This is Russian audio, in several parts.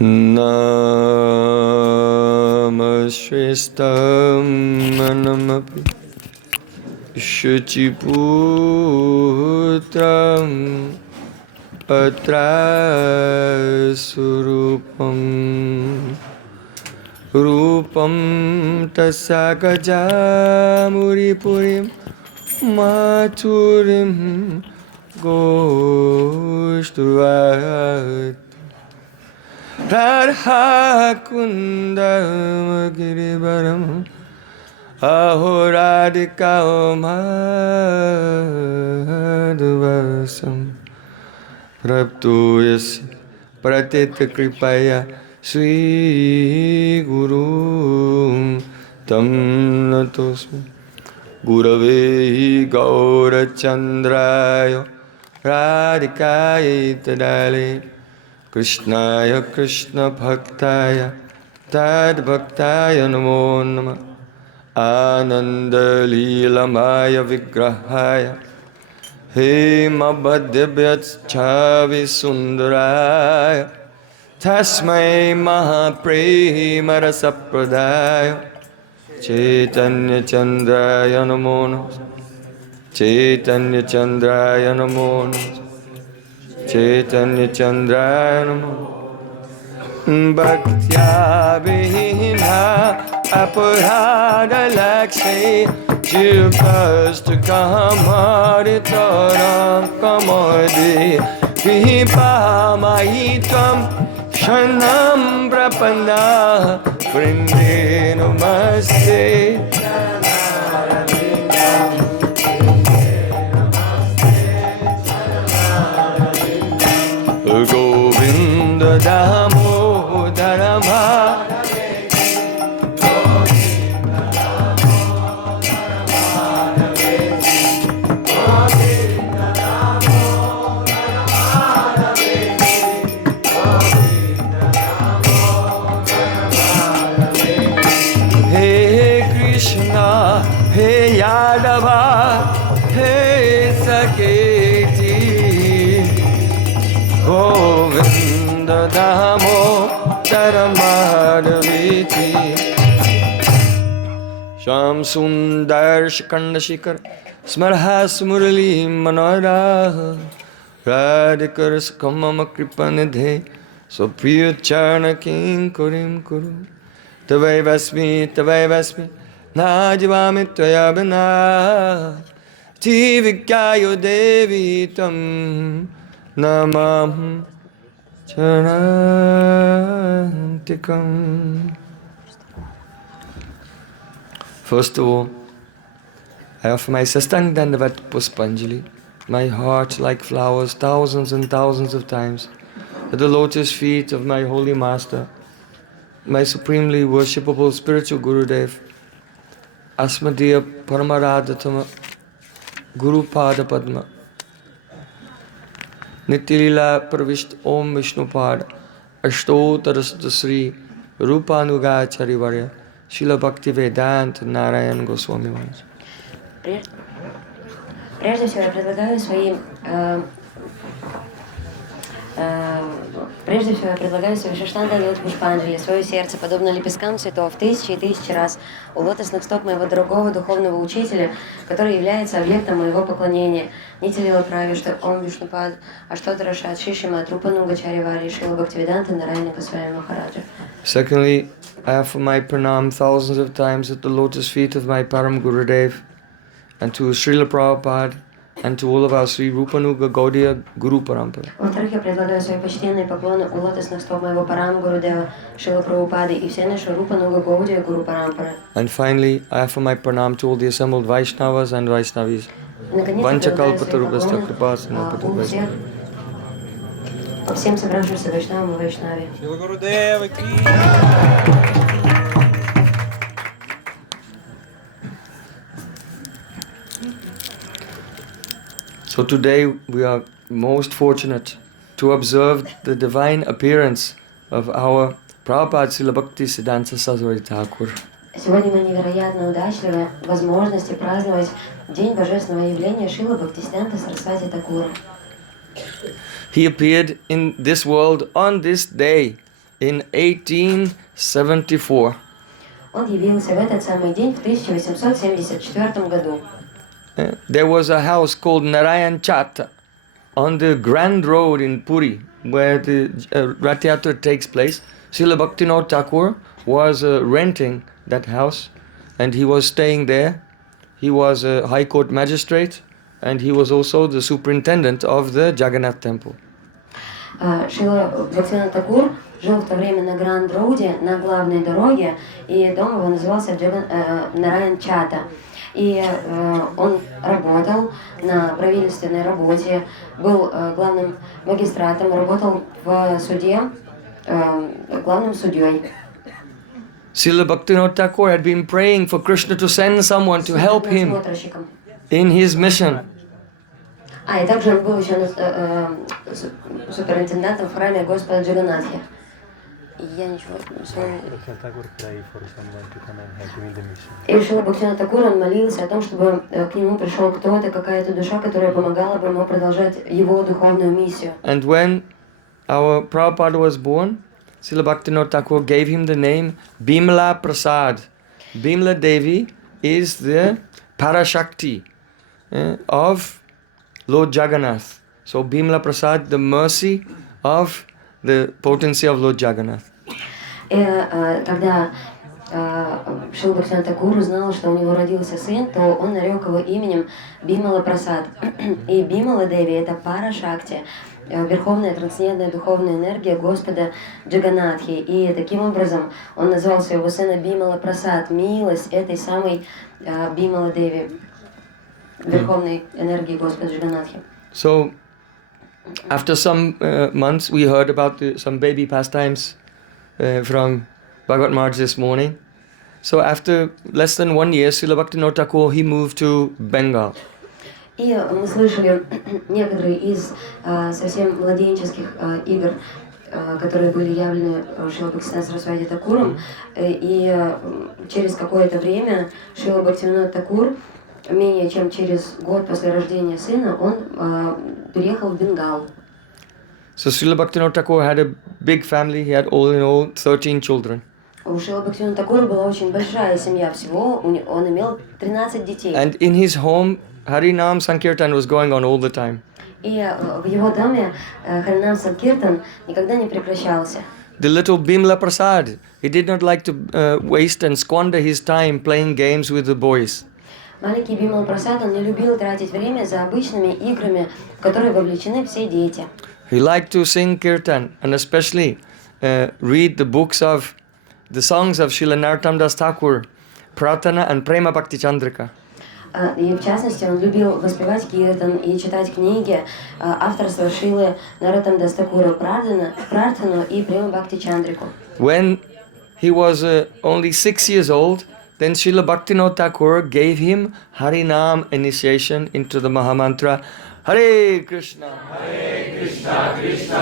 Namashrestam manamapi Shuchiputram Atrasurupam Rupam tasagajamuриpurim Maturim Goshtuvat Radhakundam Girivaram Ahoradikao Madhuvasam Praptuyas Pratita Kripaya Sri Guru Tam Natosmi Gurave Gaurachandraya Radhikaya Tadale Krishnaya Krishna Bhaktaya Tad Bhaktaya Namo Namah Ananda Leelamaya Vigrahaya He Mabhadyavyat Chavi Sundaraya Tasmai Mahaprema Rasapradaya Chaitanya Chandraya Namo Namah Chaitanya Chandraya Namo Namah Chaitanya Chandraya Namo Bhaktya Vihina Aparada Lakshe Jivasta Kamaditara Kamadi Vipamahitam Shanam Prapanda Vrinde Namaste Govinda Damodara Hey Krishna, Hey Yadava, Hey Saketi Govinda Damodara Madhaviti Sham Sundar Shikanda Shikar Smarhas Murali Manora Radhikar Skamama Kripanidhe Sopriya Charna King Kurim Kuru Tavai Vasmi Najivami Tvayabina Tivikayo Devi Tam Namam Charantikam. First of all, I offer my Sastang Dandavat Puspanjali, my heart like flowers thousands and thousands of times, at the lotus feet of my holy master, my supremely worshipable spiritual Gurudev, Asmadiya Paramaradhatama Guru Pada Padma, Nityalila Pravishta Om Vishnupad Ashtotarasta Sri Rupanugachari Varya Srila Bhaktivedanta Narayan Goswami Maharaj. Прежде всего я предлагаю свои шаштанга лот пушпанджали, свое сердце, подобно лепесткам цветов, тысячи и тысячи раз у лотосных стоп моего дорогого духовного учителя, который является объектом моего поклонения. Нитилила прави, что Ом Вишнупад, Аштотара Шат Шишима, Трупанугачари Вари, Шрила Бхактивиданта Нарайана Госвами Махараджа. Secondly, I offer my pranam thousands of times at the lotus feet of my Param Gurudev and to Srila Prabhupada and to all of our Sri Rupanuga Gaudiya Guru Parampara. Во-вторых, я предлагаю свои почтенные поклоны у лотосных стоп моего Парам Гурудева, Шрила Прабхупады и все наши Рупануга Гаудия Гуру Парампара. And finally, I offer my pranam to all the assembled Vaishnavas and Vaishnavis. Vanchakalpatarubhasya kripasana всем собравшимся Вайшнавам и Вайшнаве. Шрила Гурудева ки! So today we are most fortunate to observe the divine appearance of our Prabhupada Srila Bhaktisiddhanta Sarasvati Thakura. Сегодня мы невероятно удачливы возможности праздновать День Божественного явления Шрилы Бхактисиддханты Сарасвати Thakura. he appeared in this world on this day in 1874. Он явился в этот самый день в 1874 году. There was a house called Narayan Chat on the Grand Road in Puri, where the Rath Yatra takes place. Srila Bhaktivinoda Thakur was renting that house, and he was staying there. He was a High Court magistrate, and he was also the superintendent of the Jagannath temple. Шрила Бхактисиддханта Thakura жил в то время на Гранд-Роуде, на главной дороге, и дом его назывался Нараян Чата. И он работал на правительственной работе, был главным магистратом, работал в суде, главным судьей. Srila Bhaktivinoda Thakur had been praying for Krishna to send someone to help him in his mission. И также он был еще суперинтендантом в храме Господа Джаганнатхи. Я ничего не знаю. И Шрила Бхактисиддханта Thakura, он молился о том, чтобы к нему пришел кто-то, какая-то душа, которая помогала бы ему продолжать его духовную миссию. And when our Prabhupada was born, Srila Bhaktivinoda Thakur gave him the name Bimala Prasad. Bimala Devi is the Parashakti of Lord Jagannath. So Bimala Prasad, the mercy of the potency of Lord Jagannath. Когда Шрила Бхактисиддханта Thakura узнал, что у него родился сын, то он нарек его именем Бимала Прасад. И Бимала Деви — это Парашакти, верховная трансцендентная духовная энергия Господа Джаганнатхи. И таким образом он назвал своего сына Бимала Прасад, милость этой самой Бимала Деви, верховной энергии Господа Джаганнатхи. So, after some months, we heard about some baby pastimes from Bhagavad Maharaj this morning. So, after less than 1 year, Srila Bhaktivinoda Thakur, he moved to Bengal. И мы слышали некоторые из совсем младенческих игр, которые были явлены Шрила Бхактисиддханта Сарасвати Thakura. И через какое-то время Шрила Бхактивинода Thakur, менее чем через год после рождения сына, он переехал в Бенгал. So Srila Bhaktivinoda Thakur had a big family. He had all in all 13 children. У Шрила Бхактивинода Thakura была очень большая семья, всего он имел 13 детей. And in his home, Harinam Sankirtan was going on all the time. И в его доме Харинам Санкиртан никогда не прекращался. The little Bimala Prasad, he did not like to waste and squander his time playing games with the boys. Маленький Бимала Прасад, он не любил тратить время за обычными играми, в которые вовлечены все дети. He liked to sing kirtan and especially read the books of the songs of Srila Narottam Das Thakur, Pratana and Prema Bhakti Chandrika. И в частности, он любил воспевать киртан и читать книги авторства Шрилы Нароттам Дас Thakura, Прартану и Према Бхакти Чандрику. When he was only 6 years old, then Srila Bhaktivinoda Thakur gave him Harinam initiation into the Mahamantra Hare Krishna, Krishna Krishna,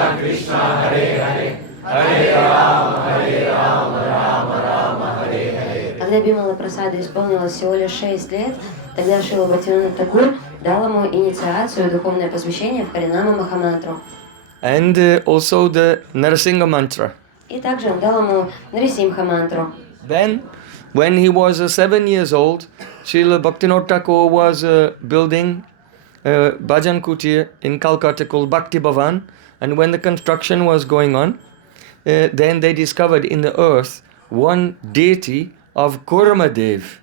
Hare Hare, Hare Rama, Rama Rama, Hare Hare. Когда Бимала Прасаду исполнилось всего лишь 6 лет, тогда Шрила Бхактивинода Thakur дал ему инициацию, духовное посвящение в Харинама Махамантру. And also the Narasingha mantra. И также он дал ему Нарисимха мантру. Then, when he was 7 years old, Srila Bhaktivinoda Thakur was building a bhajan kutir in Calcutta called Bhakti Bhavan. And when the construction was going on, then they discovered in the earth one deity of Kurmadev.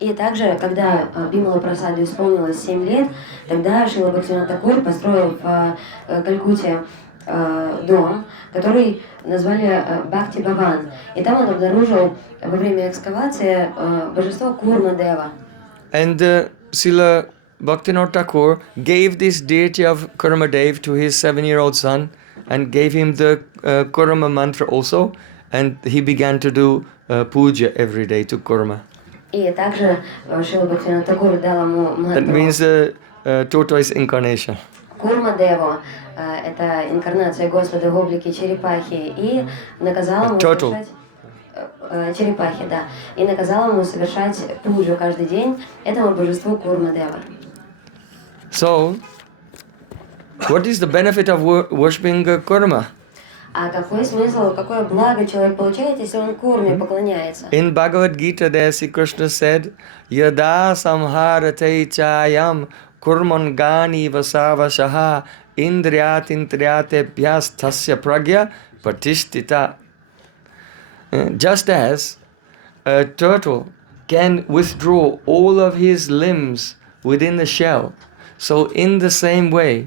И также, когда Бимала Прасаду исполнилось 7 лет, тогда Шрила Бхактивинода Thakur построил в Калькутте дом, который назвали Бхакти Бхаван. И там он обнаружил во время экскавации божество Курмадева. And Srila Bhaktivinoda Thakur gave this deity of Kurmadev to his 7-year-old son and gave him the Kurma mantra also. And he began to do puja every day to Kurma. И также Шрила Бхактивинода Thakur дал ему мантру. That means tortoise incarnation. Курмадеву — это инкарнация Господа в облике черепахи, и наказал ему совершать черепахи, да, и наказал ему совершать пуджу каждый день этому божеству Курмадева. So, What is the benefit of worshipping karma? А какой смысл, какое благо человек получает, если он курме поклоняется? In Bhagavad Gita, there Sri Krishna said, Yada samharate chayam kurman gani vasavashaha indriyat indriyate bhyas tasya pragya pratishtita. Just as a turtle can withdraw all of his limbs within the shell, so in the same way,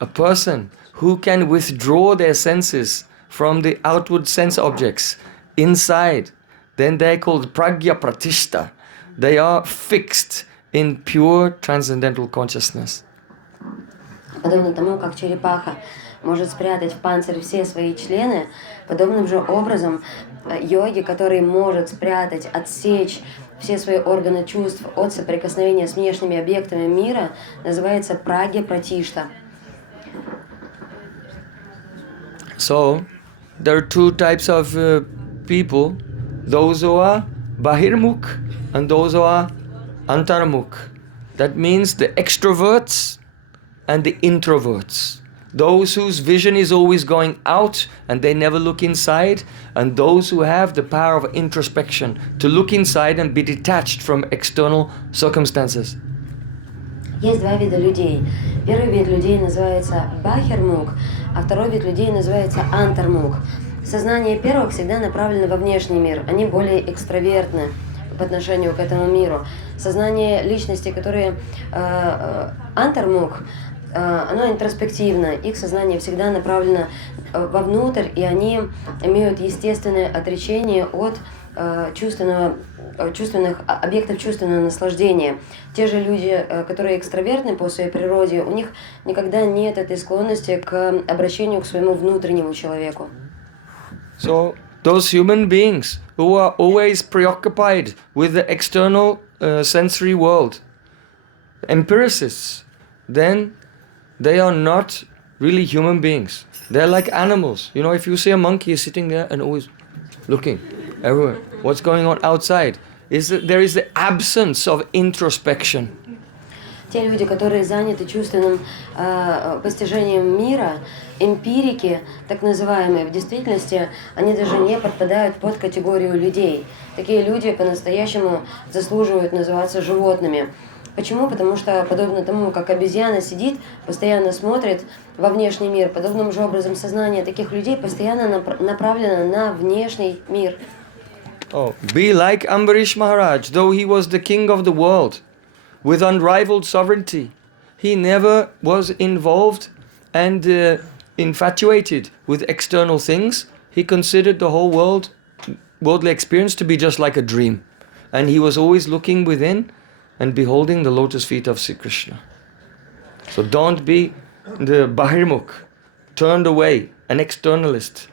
a person who can withdraw their senses from the outward sense objects inside, then they're called pragya pratishta. They are fixed in pure transcendental consciousness. Подобно тому, как черепаха может спрятать в панцирь все свои члены, подобным же образом йоги, который может спрятать, отсечь все свои органы чувств от соприкосновения с внешними объектами мира, называется прагья пратишта. So, there are two types of people, those who are bahirmukh and those who are antarmukh. That means the extroverts and the introverts. Those whose vision is always going out and they never look inside, and those who have the power of introspection to look inside and be detached from external circumstances. Есть два вида людей. Первый вид людей называется бахирмук, а второй вид людей называется антармук. Сознание первых всегда направлено во внешний мир. Они более экстравертны по отношению к этому миру. Сознание личности, которые антармук, оно интроспективно. Их сознание всегда направлено вовнутрь, и они имеют естественное отречение от чувственных объектов чувственного наслаждения. Те же люди, которые экстравертны по своей природе, у них никогда нет этой склонности к обращению к своему внутреннему человеку. So, those human beings who are always preoccupied with the external sensory world, empiricists, then they are not really human beings. They're like animals. You know, if you see a monkey sitting there and always looking everywhere, what's going on outside, is that there is the absence of introspection. Те люди, которые заняты чувственным постижением мира, эмпирики, так называемые, в действительности, они даже не подпадают под категорию людей. Такие люди по-настоящему заслуживают называться животными. Почему? Потому что, подобно тому, как обезьяна сидит, постоянно смотрит во внешний мир, подобным же образом сознание таких людей постоянно направлено на внешний мир. Oh, be like Ambarish Maharaj, though he was the king of the world, with unrivaled sovereignty. He never was involved and infatuated with external things. He considered the whole worldly experience to be just like a dream. And he was always looking within and beholding the lotus feet of Sri Krishna. So don't be the bahirmukh, turned away, an externalist.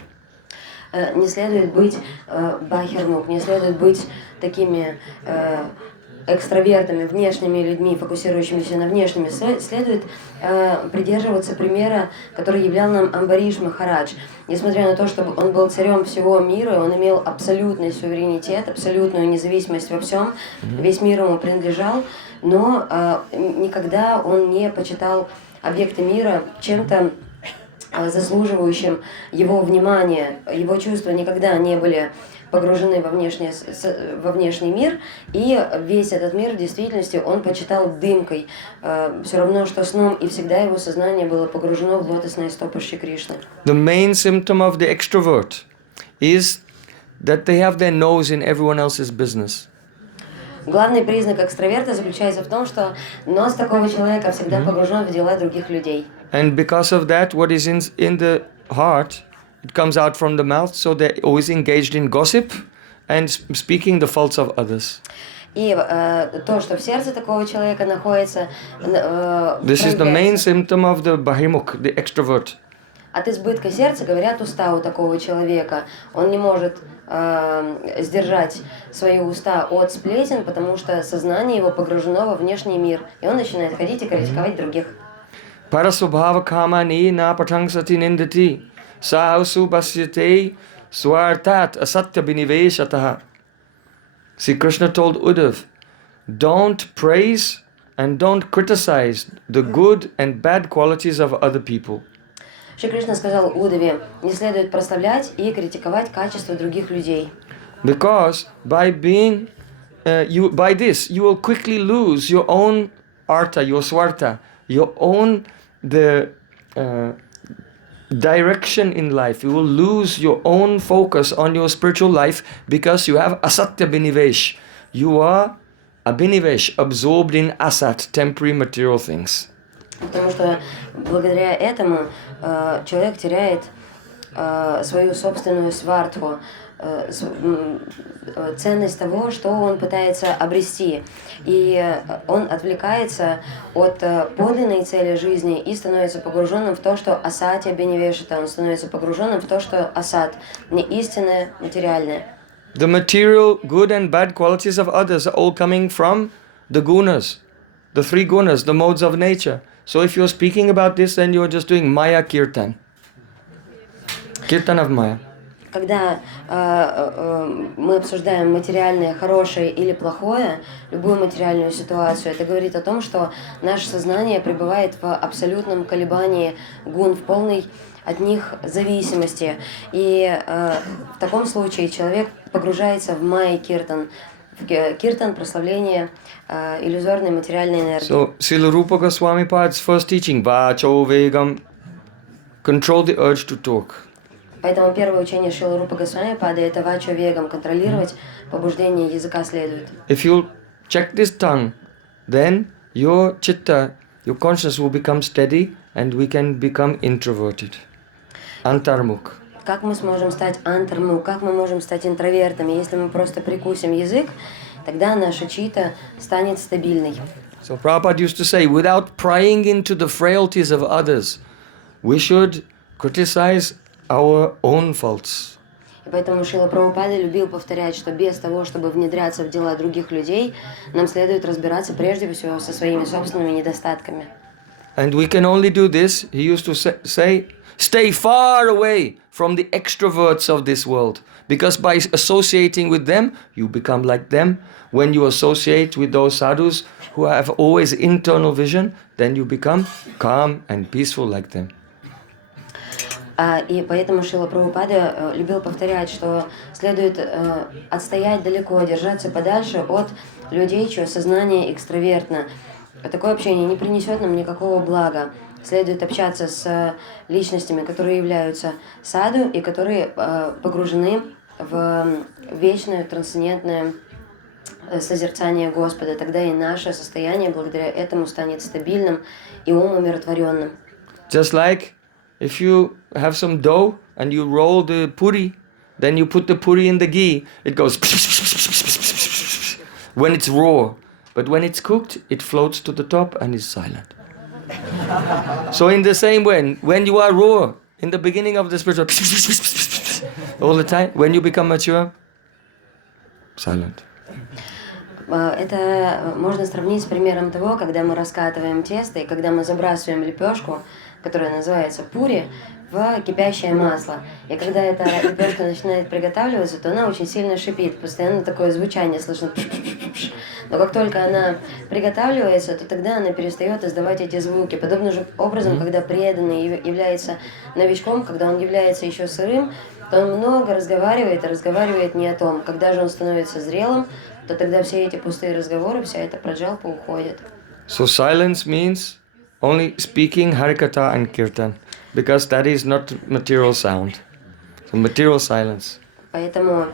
Не следует быть бахирмук, не следует быть такими экстравертами, внешними людьми, фокусирующимися на внешнем. Следует придерживаться примера, который являл нам Амбариш Махарадж. Несмотря на то, что он был царем всего мира, он имел абсолютный суверенитет, абсолютную независимость во всем, весь мир ему принадлежал, но никогда он не почитал объекты мира чем-то заслуживающим его внимания. Его чувства никогда не были погружены во внешний мир, и весь этот мир в действительности он почитал дымкой, все равно что сном, и всегда его сознание было погружено в лотосные стопы Шри Кришны. The main symptom of the extrovert is that they have their nose in everyone else's business. Главный признак экстраверта заключается в том, что нос такого человека всегда погружен в дела других людей. And because of that, what is in the heart, it comes out from the mouth, so they're always engaged in gossip and speaking the faults of others. И то, что в сердце такого человека находится, This is the main symptom of the bahirmukh, the extrovert. От избытка сердца говорят уста у такого человека. Он не может сдержать свои уста от сплетен, потому что сознание его погружено во внешний мир, и он начинает ходить и критиковать других. Parasubhava kamani na patangsati nindati sahasu pasyate swartat asatya biniveshataha. See, Krishna told Uddhav, don't praise and don't criticize the good and bad qualities of other people. Шри Кришна сказал Удаве, не следует прославлять и критиковать качества других людей. Because by this you will quickly lose your own artha, your swartha, your own direction in life. You will lose your own focus on your spiritual life because you have asatya binivesh. You are abhinivesh, absorbed in asat, temporary material things. Потому что благодаря этому человек теряет свою собственную свартху, ценность того, что он пытается обрести. И он отвлекается от подлинной цели жизни и становится погруженным в то, что асатья беневешита. Он становится погруженным в то, что асат, не истинное, материальное. The material, good and bad qualities of others are all coming from the gunas, the three gunas, the modes of nature. So if you're speaking about this, then you're just doing Maya Kirtan. Kirtan of Maya. Когда мы обсуждаем материальное, хорошее или плохое, любую материальную ситуацию, это говорит о том, что наше сознание пребывает в абсолютном колебании гун, в полной от них зависимости. И в таком случае человек погружается в Майя Киртан, Киртан, прославление иллюзорной материальной энергии. So, Srila Rupa Goswami Pad's first teaching, Vacho Vegam, control the urge to talk. Поэтому первое учение Шрила Рупа Госвами Пада — это вачо вегам, контролировать побуждение языка следует. If you check this tongue, then your chitta, your consciousness will become steady and we can become introverted. Antarmukh. Как мы сможем стать антарму, как мы можем стать интровертами? Если мы просто прикусим язык, тогда наша чита станет стабильной. So Prabhupada used to say, without prying into the frailties of others, we should criticize our own faults. И поэтому Шрила Прабхупада любил повторять, что без того, чтобы внедряться в дела других людей, нам следует разбираться прежде всего со своими собственными недостатками. And we can only do this, he used to say, stay far away from the extroverts of this world. Because by associating with them, you become like them. When you associate with those sadhus who have always internal vision, then you become calm and peaceful like them. И поэтому Шрила Прабхупада любил повторять, что следует отстоять далеко, держаться подальше от людей, чье сознание экстравертно. Такое общение не принесет нам никакого блага. Следует общаться с личностями, которые являются саду и которые погружены в вечное трансцендентное созерцание Господа. Тогда и наше состояние благодаря этому станет стабильным и умиротворенным. Just like if you have some dough and you roll the puri, then you put the puri in the ghee, it goes when it's raw. But when it's cooked, it floats to the top and is silent. So in the same way, when you are raw, in the beginning of the spiritual, all the time, when you become mature, silent. Это можно сравнить с примером того, когда мы раскатываем тесто и когда мы забрасываем лепешку, которая называется пури, в кипящее масло. И когда эта лепешка начинает приготавливаться, то она очень сильно шипит, постоянно такое звучание слышно. Но как только она приготавливается, то тогда она перестает издавать эти звуки. Подобным же образом, когда преданный является новичком, когда он является еще сырым, то он много разговаривает, и разговаривает не о том. Когда же он становится зрелым, то тогда все эти пустые разговоры, вся эта праджалпа уходит. So silence means only speaking Harikatha and Kirtan, because that is not material sound. So material silence. Поэтому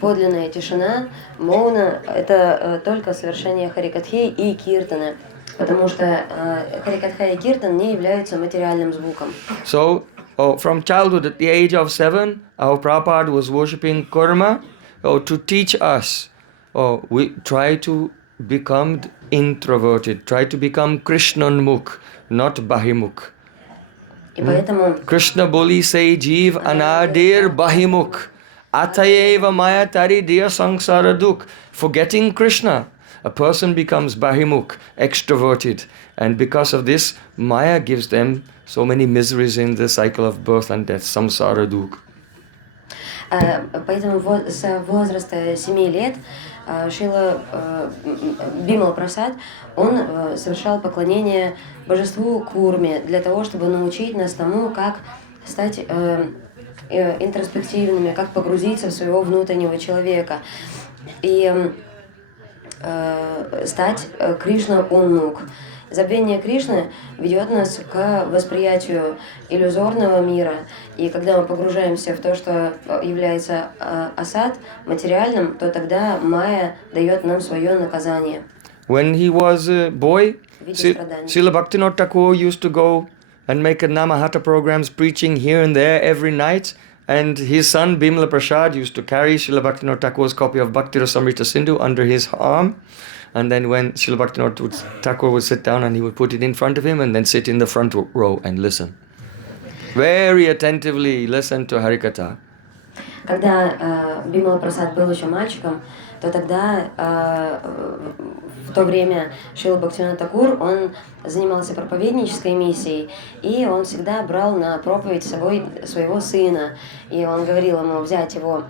подлинная тишина, моуна, это только совершение харикатхи и киртана, потому что харикатха и киртан не являются материальным звуком. So from childhood, at the age of 7, our Prabhupada was worshipping Kurma to teach us. We try to become introverted, try to become Krishnanmukh, not Bahimukh. И поэтому Krishna boli say jeev anadir Bahimukh. Atayeva maya tari diya sangsara dukh. Forgetting Krishna, a person becomes Bahimukh, extroverted. And because of this, Maya gives them so many miseries in the cycle of birth and death, samsara dukh. Поэтому с возраста 7 лет Шрила Бимала Прасад, он совершал поклонение божеству Курме для того, чтобы научить нас тому, как стать интроспективными, как погрузиться в своего внутреннего человека и стать Кришна-унмук. Забвение Кришны ведет нас к восприятию иллюзорного мира. И когда мы погружаемся в то, что является асад, материальным, то тогда майя дает нам свое наказание. When he was a boy, Srila Bhaktisiddhanta Thakura used to go and make a Namahata programs preaching here and there every night. And his son Bimala Prasad used to carry Srila Bhaktisiddhanta Thakura's copy of Bhakti Rasamrita Sindhu under his arm. And then when Srila Bhaktisiddhanta Thakur would sit down and he would put it in front of him and then sit in the front row and listen. Very attentively listen to Harikatha. Когда Бимала Прасад был еще мальчиком, то тогда в то время Шрила Бхактисиддханта Thakura, он занимался проповеднической миссией, и он всегда брал на проповедь с собой своего сына. И он говорил ему взять его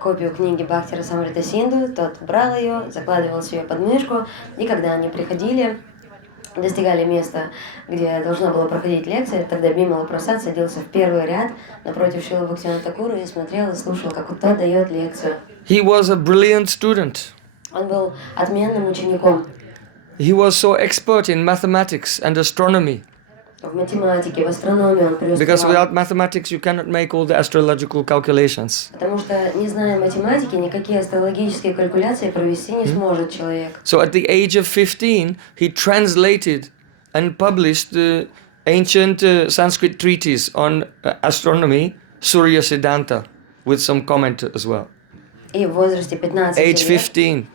копию книги Бхакти Расамрита Синду, тот брал ее, закладывал себе под мышку, и когда они приходили, достигали места, где должна была проходить лекция, тогда Бимала Прасад садился в первый ряд напротив Шрилы Бхактисиддханта Thakura и смотрел и слушал, как тот дает лекцию. He was a brilliant student. Он был отменным учеником. He was so expert in mathematics and astronomy. В математике, в астрономии он преуспевал. Because without mathematics you cannot make all the astrological calculations. Потому что, не зная математики, никакие астрологические калькуляции провести не сможет человек. So at the age of 15, he translated and published the ancient Sanskrit treatise on astronomy, Surya-Siddhanta, with some comment as well. И в возрасте 15 Age лет, 15.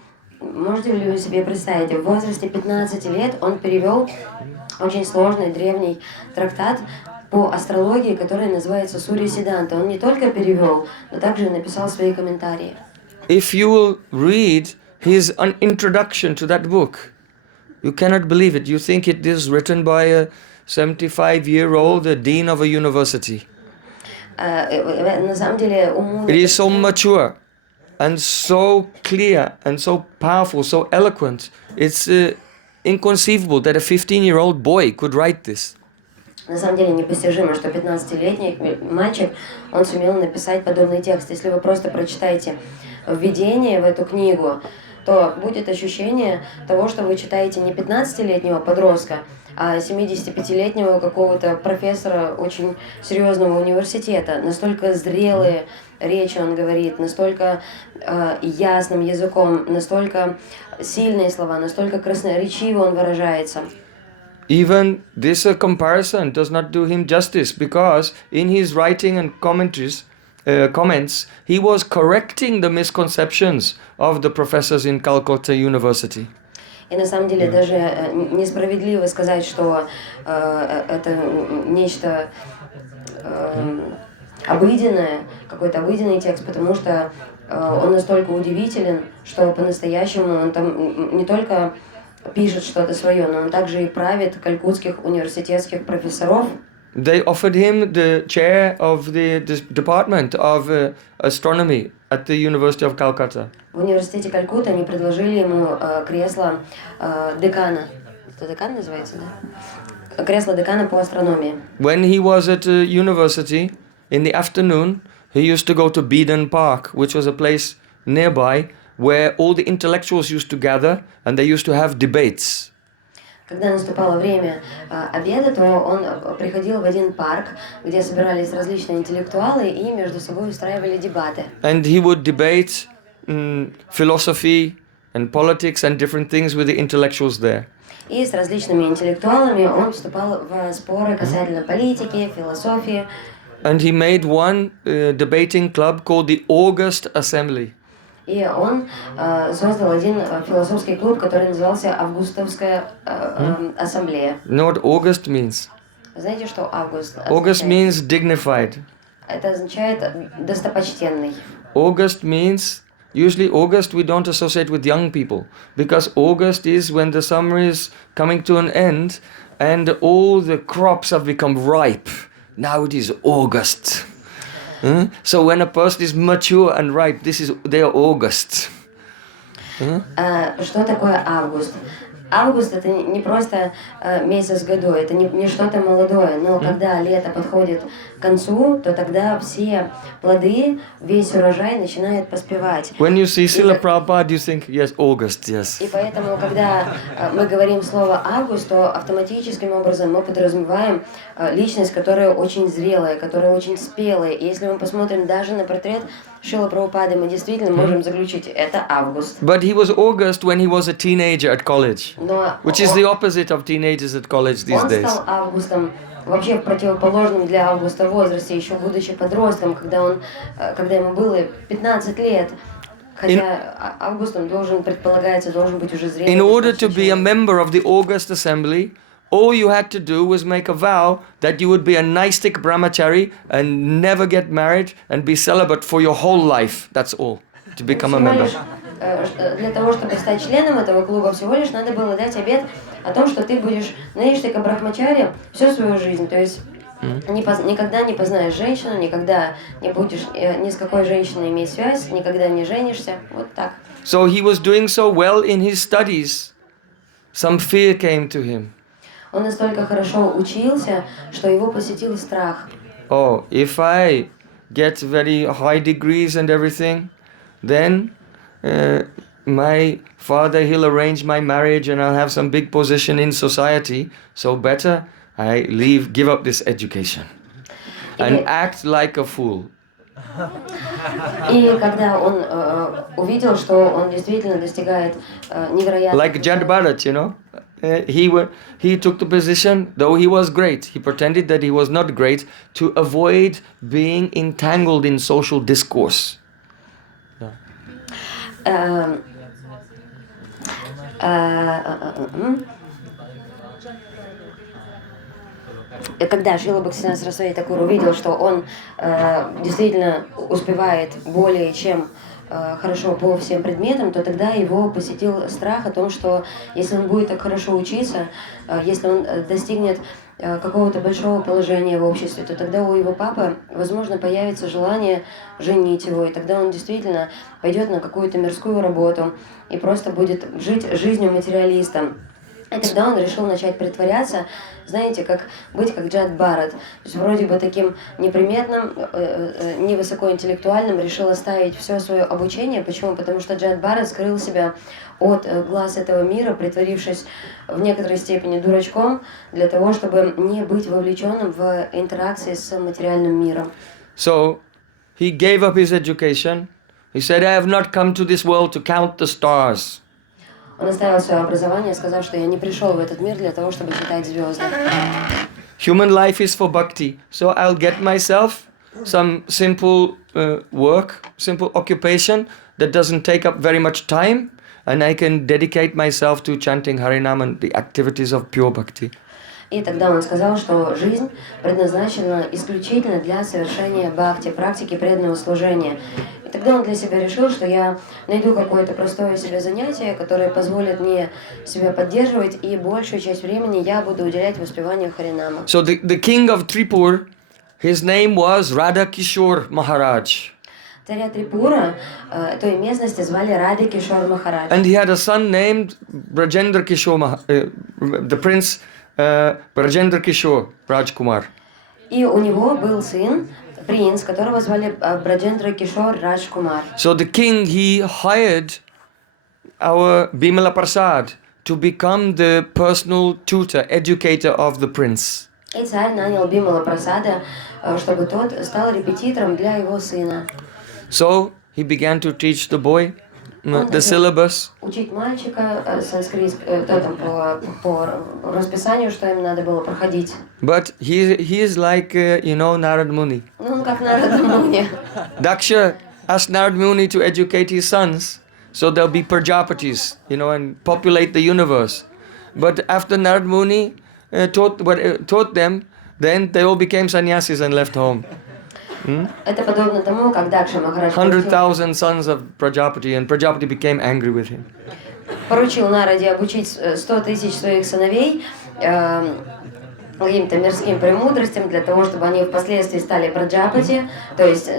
можете ли вы себе представить, в возрасте 15 лет он перевел очень сложный древний трактат по астрологии, который называется Сурья-Сиддханта. Он не только перевел, но также написал свои комментарии. If you will read his introduction to that book, you cannot believe it. You think it is written by a 75-year-old dean of a university. На самом деле, It is so mature and so clear and so powerful, so eloquent. It's inconceivable that a 15-year-old boy could write this. На самом деле непостижимо, что 15-летний мальчик, он сумел написать подобный текст. Если вы просто прочитаете введение в эту книгу, то будет ощущение того, что вы читаете не 15-летнего подростка, а 75-летнего какого-то профессора очень серьезного университета. Настолько зрелые речи он говорит, настолько ясным языком, настолько сильные слова, настолько красноречиво он выражается. Even this comparison does not do him justice, because in his writing and comments, he was correcting the misconceptions of the professors in Calcutta University. И на самом деле даже несправедливо сказать, что это нечто обыденное, какой-то обыденный текст, потому что он настолько удивителен, что по-настоящему он там не только пишет что-то свое, но он также и правит калькутских университетских профессоров. They offered him the chair of the department of astronomy at the University of Calcutta. В университете Калькутта они предложили ему кресло декана. Это декан называется, да? Кресло декана по астрономии. When he was at university, in the afternoon, he used to go to Beeden Park, which was a place nearby where all the intellectuals used to gather and they used to have debates. Когда наступало время обеда, то он приходил в один парк, где собирались различные интеллектуалы и между собой устраивали дебаты. And he would debate philosophy and politics and different things with the intellectuals there. И с различными интеллектуалами он вступал в споры касательно политики, философии. And he made one debating club called the August Assembly. И он создал один философский клуб, который назывался Августовская ассамблея. You know what August means? Знаете, что август означает? August means dignified. Это означает достопочтенный. August means, usually August we don't associate with young people, because August is when the summer is coming to an end and all the crops have become ripe. Now it is August. So when a person is mature and ripe, they are August. Что такое август? Август это не просто месяц в году, это не что-то молодое, но когда лето подходит к концу, то тогда все плоды, весь урожай начинает поспевать. When you see Srila Prabhupada, you think, yes, August, yes. И поэтому, когда мы говорим слово «август», то автоматическим образом мы подразумеваем личность, которая очень зрелая, которая очень спелая. И если мы посмотрим даже на портрет Шрилы Прабхупады, мы действительно можем заключить, это август. But he was August when he was a teenager at college, Но which is the opposite of teenagers at college these он days. стал августом вообще в противоположном для Августа возрасте, еще будучи подростком, когда ему было 15 лет. Хотя Августом предполагается, должен быть уже зрелым. In order to be a member of the August assembly, all you had to do was make a vow that you would be a Naistic brahmachari and never get married and be celibate for your whole life. That's all, to become a member. Для того, чтобы стать членом этого клуба, всего лишь надо было дать обет о том, что ты будешь Наиштика брахмачари всю свою жизнь. То есть никогда не познаешь женщину, никогда не будешь ни с какой женщиной иметь связь, никогда не женишься. Вот так. So he was doing so well in his studies. Some fear came to him. Он настолько хорошо учился, что его посетил страх. Oh, if I get very high degrees and everything, then my father, he'll arrange my marriage and I'll have some big position in society. So better I give up this education and act like a fool. И когда он увидел, что он действительно достигает невероятных... Like Jad Bharat, you know, he took the position, though he was great. He pretended that he was not great to avoid being entangled in social discourse. Когда Шрила Бхактисиддханта Сарасвати Thakura увидел, что он действительно успевает более чем хорошо по всем предметам, то тогда его посетил страх о том, что если он будет так хорошо учиться, если он достигнет какого-то большого положения в обществе, то тогда у его папы, возможно, появится желание женить его, и тогда он действительно пойдет на какую-то мирскую работу и просто будет жить жизнью материалиста. И тогда он решил начать притворяться, знаете, быть как Джад Бхарат. То есть вроде бы таким неприметным, невысокоинтеллектуальным, решил оставить все свое обучение. Почему? Потому что Джад Бхарат скрыл себя от глаз этого мира, притворившись в некоторой степени дурачком, для того, чтобы не быть вовлеченным в интеракции с материальным миром. So, he gave up his education. He said, I have not come to this world to count the stars. Он оставил свое образование, сказав, что я не пришел в этот мир для того, чтобы считать звезды. Human life is for bhakti. So I'll get myself some simple work, simple occupation that doesn't take up very much time, and I can dedicate myself to chanting Harinam and the activities of pure bhakti. И тогда он сказал, что жизнь предназначена исключительно для совершения бхакти, практики преданного служения. И тогда он для себя решил, что я найду какое-то простое себе занятие, которое позволит мне себя поддерживать, и большую часть времени я буду уделять воспеванию Харинама. So the king of Tripur, his name was Radha Kishore Maharaj. Царя Трипура той местности звали Радha Kishore Maharaj. And he had a son named Brajendra Kishore, the prince Brajendra Kishore Rajkumar. И у него был сын, принц, которого звали Браджендра Кишор Раджкумар. So the king, he hired our Bimala Prasad to become the personal tutor, educator of the prince. И царь нанял Бимала Прасада, чтобы тот стал репетитором для его сына. So he began to teach the boy the syllabus. Учить мальчика санскрит по расписанию, что им надо было проходить. But he is like, Narad Muni. Ну, он как Нарада Муни. Daksha asked Narad Muni to educate his sons, so there'll be Prajapatis, and populate the universe. But after Narad Muni taught them, then they all became sannyasis and left home. Это подобно тому, как Дакша Махарадж 100,000 sons of Prajapati, and Prajapati became angry with him. поручил Нараде обучить 100 тысяч своих сыновей каким-то мирским премудростям для того, чтобы они впоследствии стали праджапати, то есть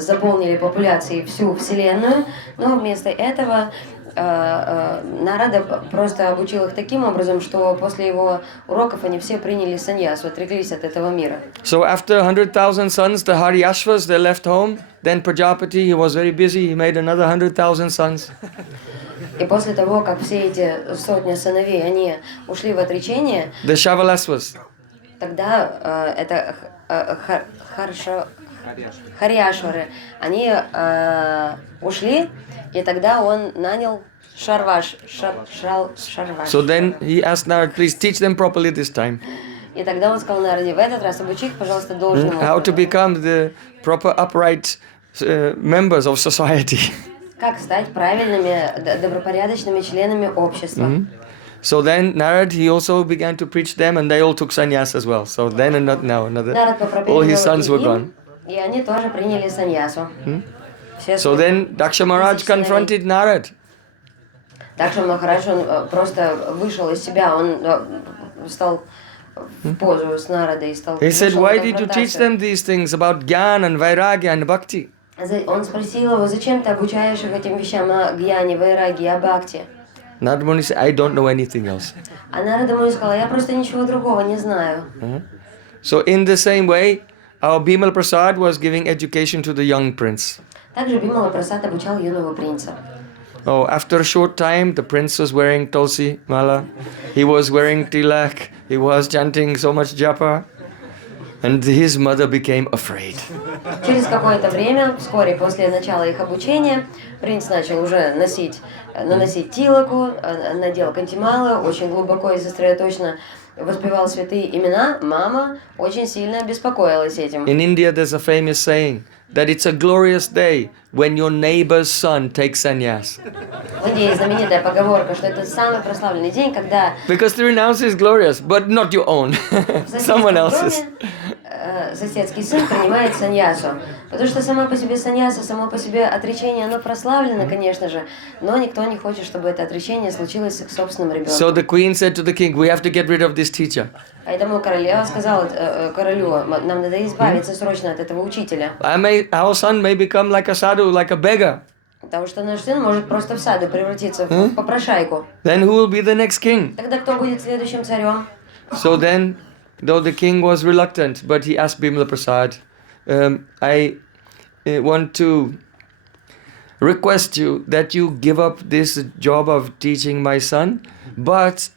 заполнили популяцией всю Вселенную, но вместо этого Нарада просто обучил их таким образом, что после его уроков они все приняли саньясу, отреклись от этого мира. So after 100,000 sons, the Haryashvas, they left home. Then Prajapati, he was very busy, he made another 100,000 sons. И после того, как все эти сотни сыновей, они ушли в отречение, The Shavalasvas. тогда это Харьяшвары, они ушли, и тогда он нанял Шарваш. So then he asked Narad, please teach them properly this time. И тогда он сказал Нараде, в этот раз обучи их, пожалуйста, должным How to образом. become the proper upright members of society. Как стать правильными, добропорядочными членами общества. So then Narad, he also began to preach them and they all took sannyas as well. So then and not now, Нарад all his попроповедовал sons were gone. им, и они тоже приняли саньясу. Все So then Daksha Maharaj confronted Narad. Так что Махарадж, он просто вышел из себя, он стал в позу с Нарадой и стал... He said, вышел why на did you teach конфронтацию. them these things about Gyan and Vairagya and Bhakti? Он спросил его, зачем ты обучаешь их этим вещам о Гьяне, Вайраге, о Бхакти? Narad Muni said, I don't know anything else. А Нарада ему сказала, я просто ничего другого не знаю. So in the same way, our Bimal Prasad was giving education to the young prince. Также Бимала Прасад обучал юного принца. Oh, after a short time, the prince was wearing tulsi mala. He was wearing tilak. He was chanting so much japa. And his mother became afraid. Через какое-то время, вскоре после начала их обучения, принц начал уже наносить тилаку, надел кантималы, очень глубоко и сосредоточенно воспевал святые имена. Мама очень сильно беспокоилась этим. In India, there's a famous saying that it's a glorious day when your neighbor's son takes sannyas. В Индии есть знаменитая поговорка, что это самый прославленный день, когда Because the renounce is glorious, but not your own, в someone соседском else's. доме соседский сын принимает саньясу. Потому что сама по себе саньяса, само по себе отречение, оно прославлено, конечно же, но никто не хочет, чтобы это отречение случилось с их собственным ребенком. So the queen said to the king, we have to get rid of this teacher. Поэтому королева сказала королю, нам надо избавиться срочно от этого учителя. Our son may become like a sadhu, like a beggar. Потому что наш сын может просто в саду превратиться в попрошайку. Then who will be the next king? Тогда кто будет следующим царем? So then, though the king was reluctant, but he asked Bimala Prasad, I want to request you that you give up this job of teaching my son, but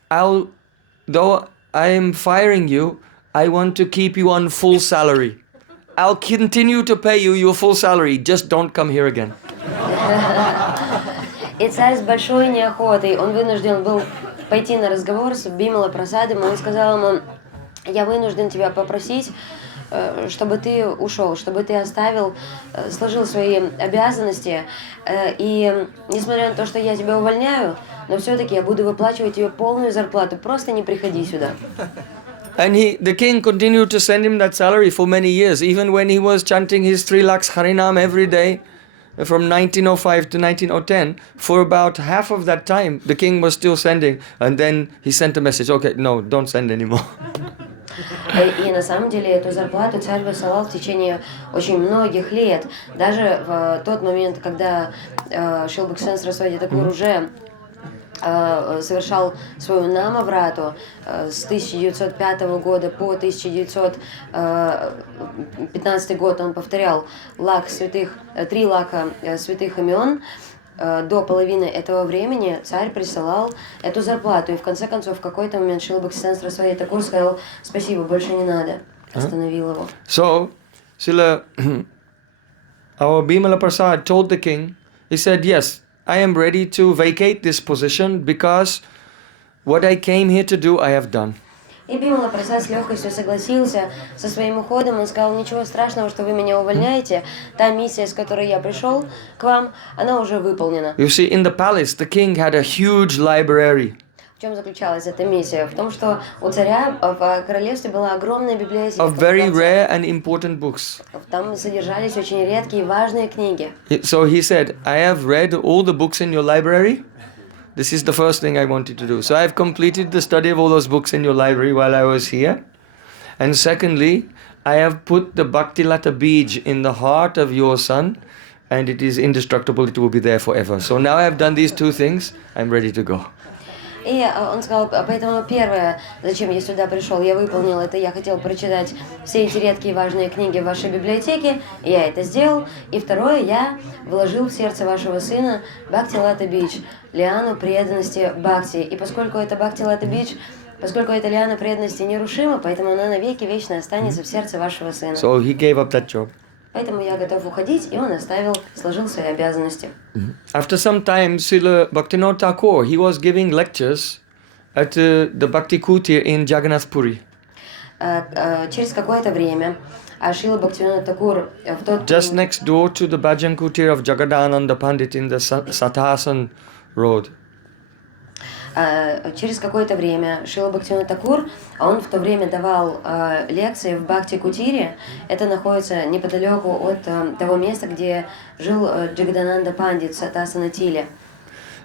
though I am firing you, I want to keep you on full salary. I'll continue to pay you your full salary, just don't come here again. И царь с большой неохотой, он вынужден был пойти на разговор с Бимала Прасадом, и он сказал ему, я вынужден тебя попросить, чтобы ты ушел, чтобы ты оставил, сложил свои обязанности, и несмотря на то, что я тебя увольняю, но все-таки я буду выплачивать тебе полную зарплату, просто не приходи сюда. And the king continued to send him that salary for many years, even when he was chanting his 3 lakhs Harinam every day from 1905 to 1910. For about half of that time, the king was still sending, and then he sent a message, okay, no, don't send anymore. И на самом деле эту зарплату царь высылал в течение очень многих лет. Даже в тот момент, когда Шрила Бхактисиддханта Сарасвати Thakura уже совершал свою намаврату с 1905 года по 1915 год, он повторял 3 лака святых имен. До половины этого времени царь присылал эту зарплату. И в конце концов, в какой-то момент Шрила Бхактисиддханта Сарасвати Thakura сказал, спасибо, больше не надо. Остановил его. So, Srila, our Bimala Prasad told the king, he said, yes, I am ready to vacate this position because what I came here to do, I have done. И Бимала Прасад с легкостью согласился со своим уходом. Он сказал, ничего страшного, что вы меня увольняете. Та миссия, с которой я пришел к вам, она уже выполнена. You see, in the palace, the king had a huge library. В чем заключалась эта миссия? В том, что у царя в королевстве была огромная библиотека. Of very rare and important books. Там содержались очень редкие и важные книги. So he said, I have read all the books in your library. This is the first thing I wanted to do. So I have completed the study of all those books in your library while I was here. And secondly, I have put the Bhaktilata Beej in the heart of your son. and it is indestructible, it will be there forever. So now I have done these two things, I'm ready to go. И он сказал, поэтому первое, зачем я сюда пришел, я выполнил это, я хотел прочитать все эти редкие важные книги в вашей библиотеке, и я это сделал. И второе, я вложил в сердце вашего сына Бхакти Лата Бич, лиану преданности Бхакти. И поскольку это Бхакти Лата Бич, поскольку эта лиана преданности нерушима, поэтому она навеки вечно останется в сердце вашего сына. So he gave up that job. Поэтому я готов уходить, и он сложил свои обязанности. After some time, Srila Bhaktivinoda Thakur, he was giving lectures at the Bhakti Kutir in Jagannath Puri. Через какое-то время Шрила Бхактивинода Thakura в тот... Just next door to the Bhajan Kutir of Jagadananda Pandit in the Satasan Road. Через какое-то время Шрила Бхактивинода Thakura, он в то время давал лекции в Бхакти-Кутире. Это находится неподалеку от того места, где жил Джагадананда Пандит в Сатасана-Тиле.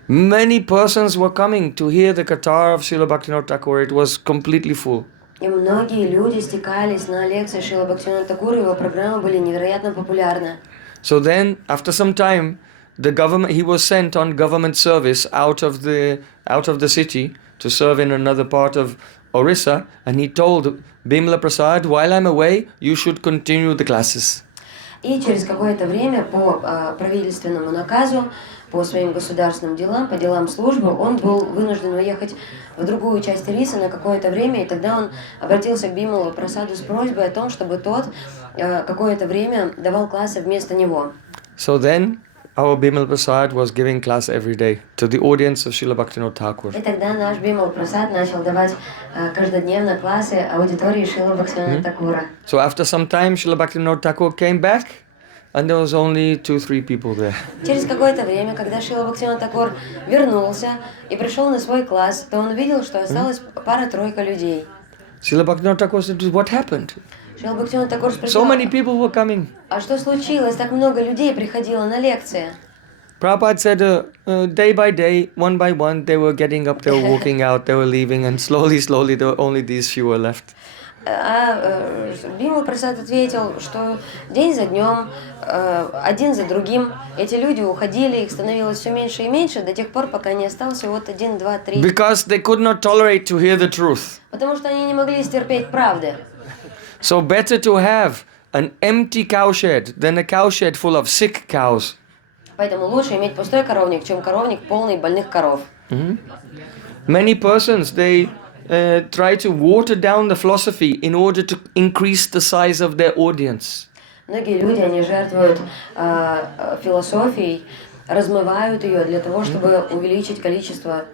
Many persons were coming to hear the Katha of Srila Bhaktivinoda Thakur. It was completely full. И многие люди стекались на лекции Шрила Бхактивинода Thakura, его программы были невероятно популярны. So then, after some time, he was sent on government service out of the city to serve in another part of Orissa, and he told Bimala Prasad, while I'm away, you should continue the classes. И через какое-то время по правительственному наказу, по своим государственным делам, по делам службы, он был вынужден уехать в другую часть Орисы на какое-то время, и тогда он обратился к Бималу Прасаду с просьбой о том, чтобы тот какое-то время давал классы вместо него. So then, our Bimal Prasad was giving class every day to the audience of Srila Bhaktivinoda Thakur. И тогда наш Бимал Прасад начал давать каждодневно классы аудитории Шрила Бхактивинода Thakura. So after some time, Srila Bhaktivinoda Thakur came back, and there was only 2-3 people there. Через какое-то время, когда Шрила Бхактивинода Thakura вернулся и пришел на свой класс, то он увидел, что осталось пара-тройка людей. Srila Bhaktivinoda Thakur said, what happened? Шрила Бхактивинода Thakura спросил, So many people were coming. А что случилось? Так много людей приходило на лекции. Prabhupada said, day by day, one by one, they were getting up, they were walking out, they were leaving, and slowly, there were only these few were left. Бимал Прасад ответил, что день за днем, один за другим, эти люди уходили, их становилось все меньше и меньше, до тех пор, пока не остался вот 1, 2, 3. Because they could not tolerate to hear the truth. Потому что они не могли стерпеть правды. So better to have an empty cowshed than a cowshed full of sick cows. Поэтому лучше иметь пустой коровник, чем коровник полный больных коров. Many persons, they try to water down the philosophy in order to increase the size of their audience. Многие люди, они жертвуют философией, размывают ее для того, чтобы увеличить количество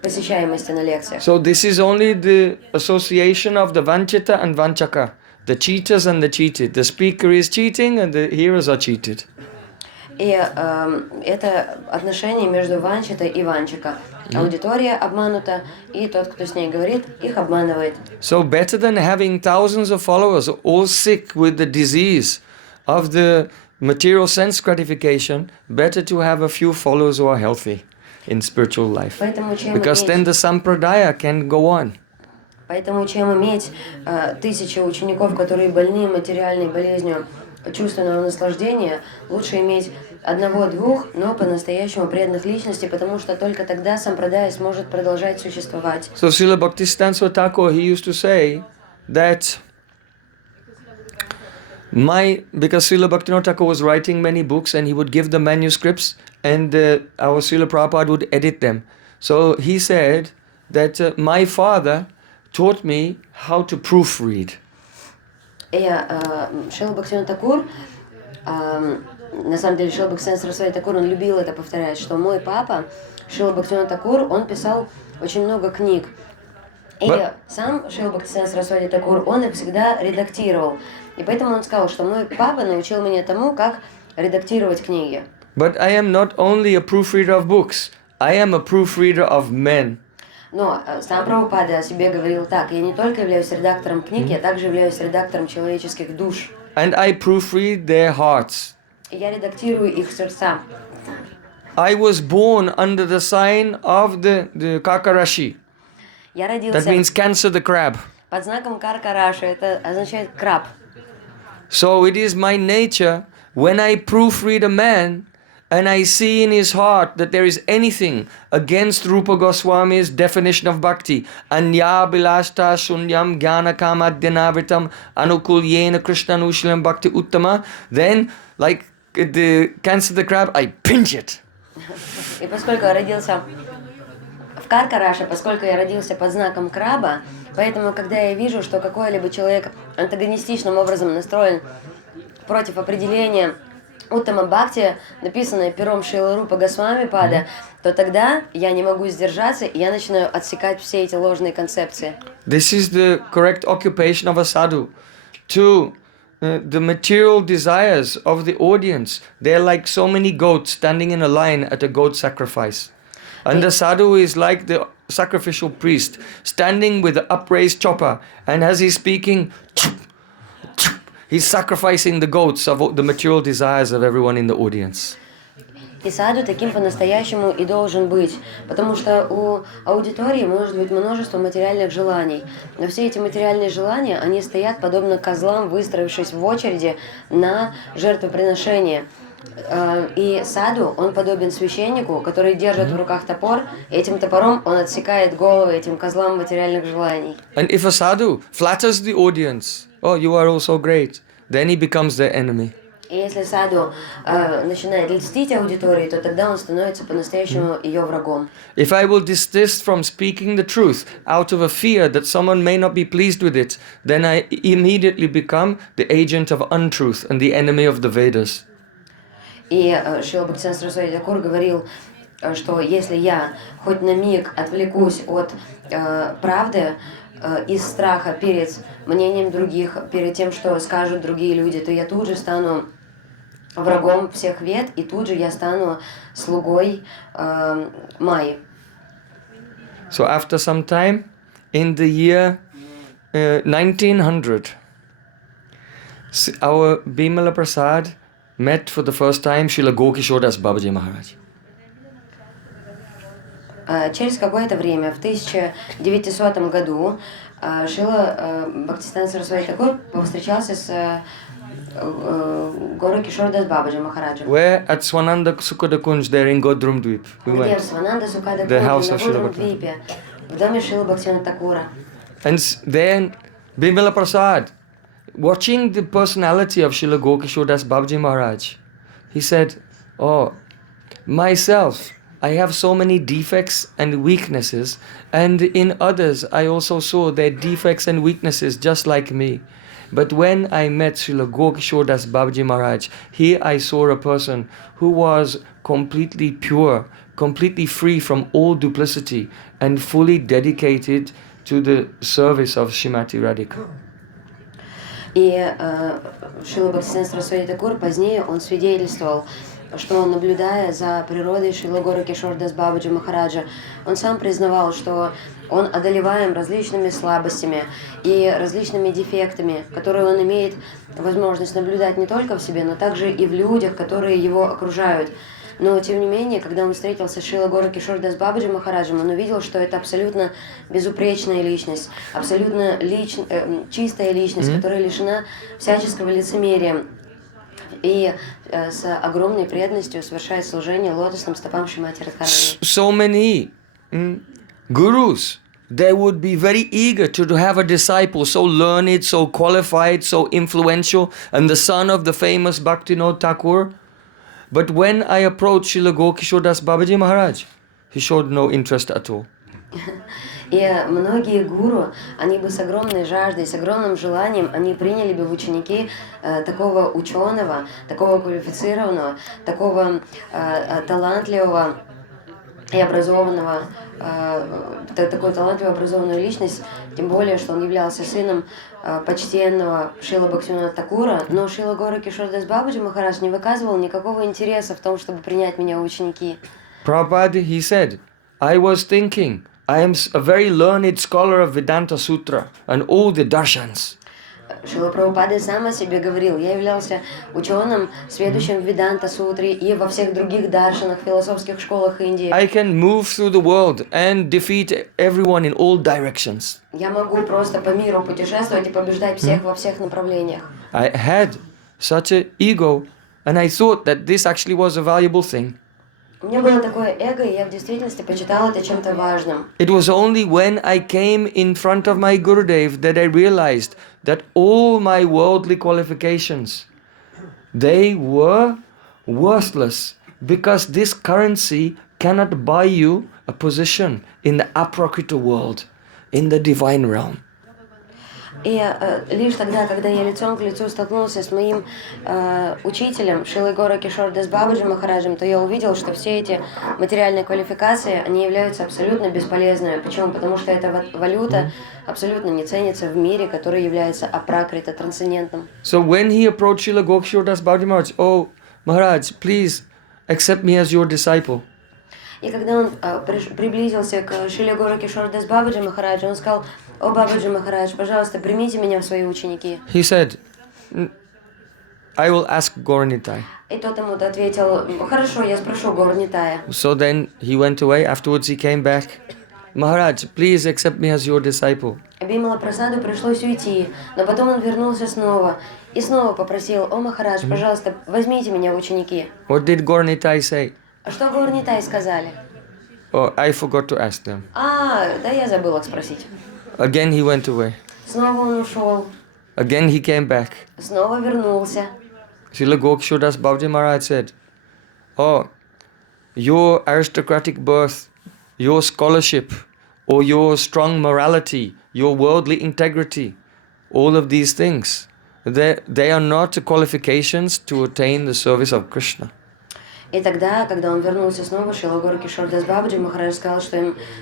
посещаемости на лекциях. So this is only the association of the vanchita and vanchaka, the cheaters and the cheated. The speaker is cheating and the hearers are cheated. И это отношение между ванчитой и ванчика. Аудитория обманута, и тот, кто с ней говорит, их обманывает. So better than having thousands of followers all sick with the disease of the material sense gratification, better to have a few followers who are healthy in spiritual life. Because then the sampradaya can go on. Поэтому чем иметь тысячи учеников, которые больны материальной болезнью чувственного наслаждения, лучше иметь одного-двух, но по-настоящему преданных личностей, потому что только тогда сампрадая сможет продолжать существовать. So Srila Bhaktisiddhanta Thakur, he used to say that because Srila Bhaktivinoda Thakur was writing many books and he would give the manuscripts and our Srila Prabhupada would edit them. So he said that my father taught me how to proofread. И Шрила Бхактивинода Thakura, на самом деле Шрила Бхактисиддханта Сарасвати Thakura, он любил это повторять, что мой папа, Шрила Бхактивинода Thakura, он писал очень много книг. И сам Шрила Бхактисиддханта Сарасвати Thakura, он их всегда редактировал. И поэтому он сказал, что мой папа научил меня тому, как редактировать книги. But I am not only a proofreader of books, I am a proofreader of men. Но сам Прабхупада о себе говорил так: я не только являюсь редактором книг, я также являюсь редактором человеческих душ. And I proofread their hearts. И я редактирую их сердца. I was born under the sign of the Kakarashi. Я родился That means Cancer the crab. под знаком Каркараши, это означает краб. So it is my nature when I proofread a man and I see in his heart that there is anything against Rupa Goswami's definition of bhakti, anya bilashta shunyam jnana kamadhyanavitam anukulyena krishna nushilam bhakti uttama, then like the cancer the crab, I pinch it. И поскольку я родился в Каркараше, поскольку я родился под знаком краба, поэтому, когда я вижу, что какой-либо человек антагонистичным образом настроен против определения Уттама Бхакти, написанное пером Шрилы Рупы Госвами Пада, то тогда я не могу сдержаться, и я начинаю отсекать все эти ложные концепции. This is the correct occupation of a sadhu. The material desires of the audience, they're like so many goats standing in a line at a goat sacrifice. And the sadhu is like the sacrificial priest, standing with the upraised chopper, and as he's speaking, he's sacrificing the goats of the material desires of everyone in the audience. И саду таким по-настоящему и должен быть, потому что у аудитории может быть множество материальных желаний, но все эти материальные желания, они стоят подобно козлам, выстроившись в очереди на жертвоприношение. И саду, он подобен священнику, который держит в руках топор, и этим топором он отсекает головы этим козлам материальных желаний. And if a sadhu flatters the audience, oh, you are all so great, then he becomes their enemy. И если саду начинает льстить аудитории, то тогда он становится по-настоящему ее врагом. If I will desist from speaking the truth out of a fear that someone may not be pleased with it, then I immediately become the agent of untruth and the enemy of the Vedas. И Шрила Бхактисиддханта Сарасвати Thakura говорил, что если я хоть на миг отвлекусь от правды из страха перед мнением других, перед тем, что скажут другие люди, то я тут же стану врагом всех вед, и тут же я стану слугой Майи. So after some time, in the year 1900, our Bimala Prasad met for the first time Srila Gokishore Das Babaji Maharaj. Через какое-то время, в 1900 году, Шрила Бхактисиддханта Сарасвати Thakura повстречался с Горой Кишор Дас Бабаджи Махараджем. Where at Swananda Sukhada Kunj there in Godrum Dweep. We Где went. в Свананда Сукада The house Кунджи, of на Srila Гудрум Bhaktivinoda. Двипе, в доме Шрилы Бхактисиддханта Thakura. And then Bimala Prasad, watching the personality of Srila Gokishore Das Babaji Maharaj, he said, oh, myself, I have so many defects and weaknesses, and in others I also saw their defects and weaknesses just like me. But when I met Srila Gokishore Das Babaji Maharaj, here I saw a person who was completely pure, completely free from all duplicity, and fully dedicated to the service of Srimati Radhika. И Шрила Бхактисиддханта Сарасвати Thakura позднее он свидетельствовал, что, наблюдая за природой Шрилы Горы Кишор Дас Бабаджи Махараджа, он сам признавал, что он одолеваем различными слабостями и различными дефектами, которые он имеет возможность наблюдать не только в себе, но также и в людях, которые его окружают. Но, тем не менее, когда он встретился с Шрилой Горой Кишор Дас Бабаджи Махараджем, он увидел, что это абсолютно безупречная личность, абсолютно чистая личность, которая лишена всяческого лицемерия. И с огромной преданностью совершает служение лотосным стопам Шримати Радхарани. So many gurus, they would be very eager to have a disciple so learned, so qualified, so influential, and the son of the famous Bhaktivinoda Thakur. But when I approached Srila Gokishore Das Babaji Maharaj, he showed no interest at all. И многие гуру, они бы с огромной жаждой, с огромным желанием, они приняли бы в ученики такого ученого, такого квалифицированного, такого талантливого и образованного, такую талантливую образованную личность, тем более, что он являлся сыном почтенного Шрила Бхактивинода Thakura, но Шрила Гора Кишор Дас Бабаджи Махарадж не выказывал никакого интереса в том, чтобы принять меня в ученики. Prabhupada, he said, I was thinking, I am a very learned scholar of Vedanta Sutra and all the darshans. Шрила Прабхупада сам о себе говорил, я являлся ученым, сведущим в Веданта Сутре и во всех других даршанах, философских школах Индии. I can move through the world and defeat everyone in all directions. Я могу просто по миру путешествовать и побеждать всех во всех направлениях. I had such an ego And I thought that this actually was a valuable thing. У меня было такое эго, и я в действительности почитала это чем-то важным. It was only when I came in front of my Gurudev that I realized that all my worldly qualifications, they were worthless, because this currency cannot buy you a position in the aprakrita world, in the divine realm. И лишь тогда, когда я лицом к лицу столкнулся с моим учителем Шрилой Горакишор Дас Бабаджи Махараджем, то я увидел, что все эти материальные квалификации, они являются абсолютно бесполезными. Почему? Потому что эта валюта абсолютно не ценится в мире, который является апракрита, трансцендентным. So when he approached Srila Gokishore Das Bhabji Maharaj, oh Maharaj, please accept me as your disciple. И когда он приблизился к Шриле Горакишор Дас Бабаджи Махараджу, он сказал: «О Бабаджи Махарадж, пожалуйста, примите меня в свои ученики». He said, I will ask Gauranitai. И тот ему ответил: «Хорошо, я спрошу Гаурнитая». So then he went away. Afterwards he came back. Maharaj, please accept me as your disciple. Бимала Прасаду пришлось уйти, но потом он вернулся снова и снова попросил: «О Махарадж, пожалуйста, возьмите меня в ученики». What did Gauranitai say? А что Гаурнитай сказали? Oh, I forgot to ask them. Да я забыл их спросить. Again he went away. Снова он ушел, Again he came back. снова вернулся. Srila Gokishore Das Bhabji Maharaj said, oh, your aristocratic birth, your scholarship, or your strong morality, your worldly integrity, all of these things, they are not qualifications to attain the service of Krishna. И тогда, когда он вернулся снова, Шрила Горакишор Дас Бабаджи Махарадж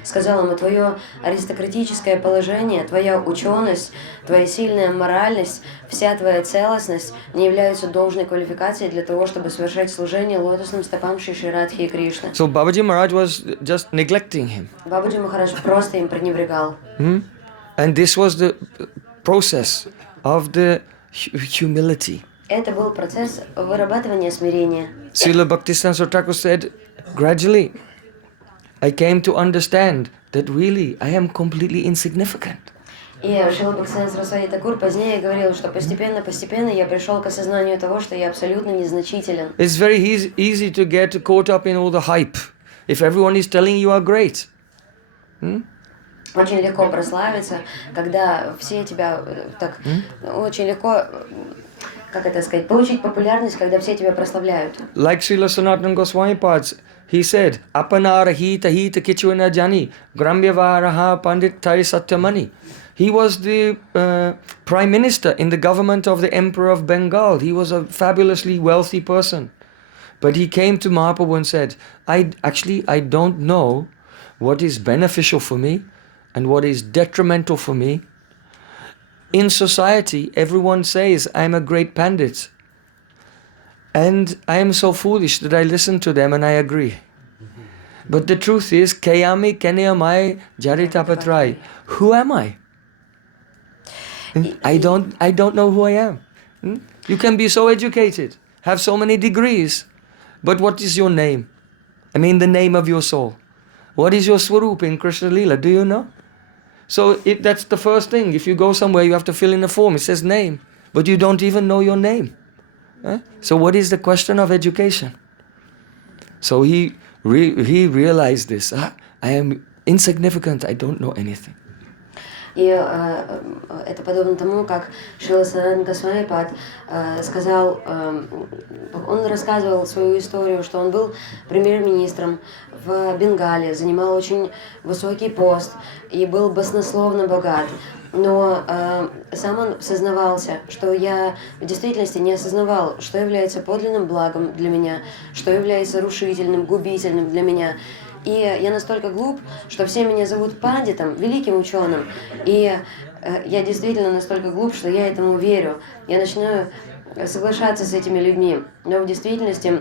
сказал ему: твое аристократическое положение, твоя ученость, твоя сильная моральность, вся твоя целостность не являются должной квалификацией для того, чтобы совершать служение лотосным стопам Шри Шри Радхи и Кришны. So Babaji Maharaj was just neglecting him. Бабаджи Махарадж просто им пренебрегал. And this was the process of the humility. Это был процесс вырабатывания смирения. Srila Bhaktisiddhanta Thakur said, gradually, I came to understand that really I am completely insignificant. И Шрила Бхактисиддханта Сарасвати Thakura позднее говорил, что постепенно я пришел к осознанию того, что я абсолютно незначителен. It's very easy to get caught up in all the hype. If everyone is telling you are great. Очень легко прославиться, когда все тебя так... Очень легко... Как это сказать, получить популярность, когда все тебя прославляют. Like Srila Sanatana Goswami Pads, he said, Apanara hita hita kichuna jani, gramyavaraha pandit tai satyamani. He was the prime minister in the government of the Emperor of Bengal. He was a fabulously wealthy person. But he came to Mahaprabhu and said, I don't know what is beneficial for me and what is detrimental for me. In society, everyone says I'm a great pandit. And I am so foolish that I listen to them and I agree. But the truth is, Kayami Kenyamai Jaritapatrai. Who am I? I don't know who I am. You can be so educated, have so many degrees, but what is your name? I mean the name of your soul. What is your swarup in Krishna Leela? Do you know? So that's the first thing. If you go somewhere, you have to fill in a form. It says name, but you don't even know your name. So what is the question of education? So he realized this. I am insignificant. I don't know anything. И это подобно тому, как Шрила Санатана Госвами Пад сказал, он рассказывал свою историю, что он был премьер-министром в Бенгале, занимал очень высокий пост и был баснословно богат. Но сам он сознавался, что я в действительности не осознавал, что является подлинным благом для меня, что является рушительным, губительным для меня. И я настолько глуп, что все меня зовут пандитом, великим ученым. И я действительно настолько глуп, что я этому верю. Я начинаю соглашаться с этими людьми. Но в действительности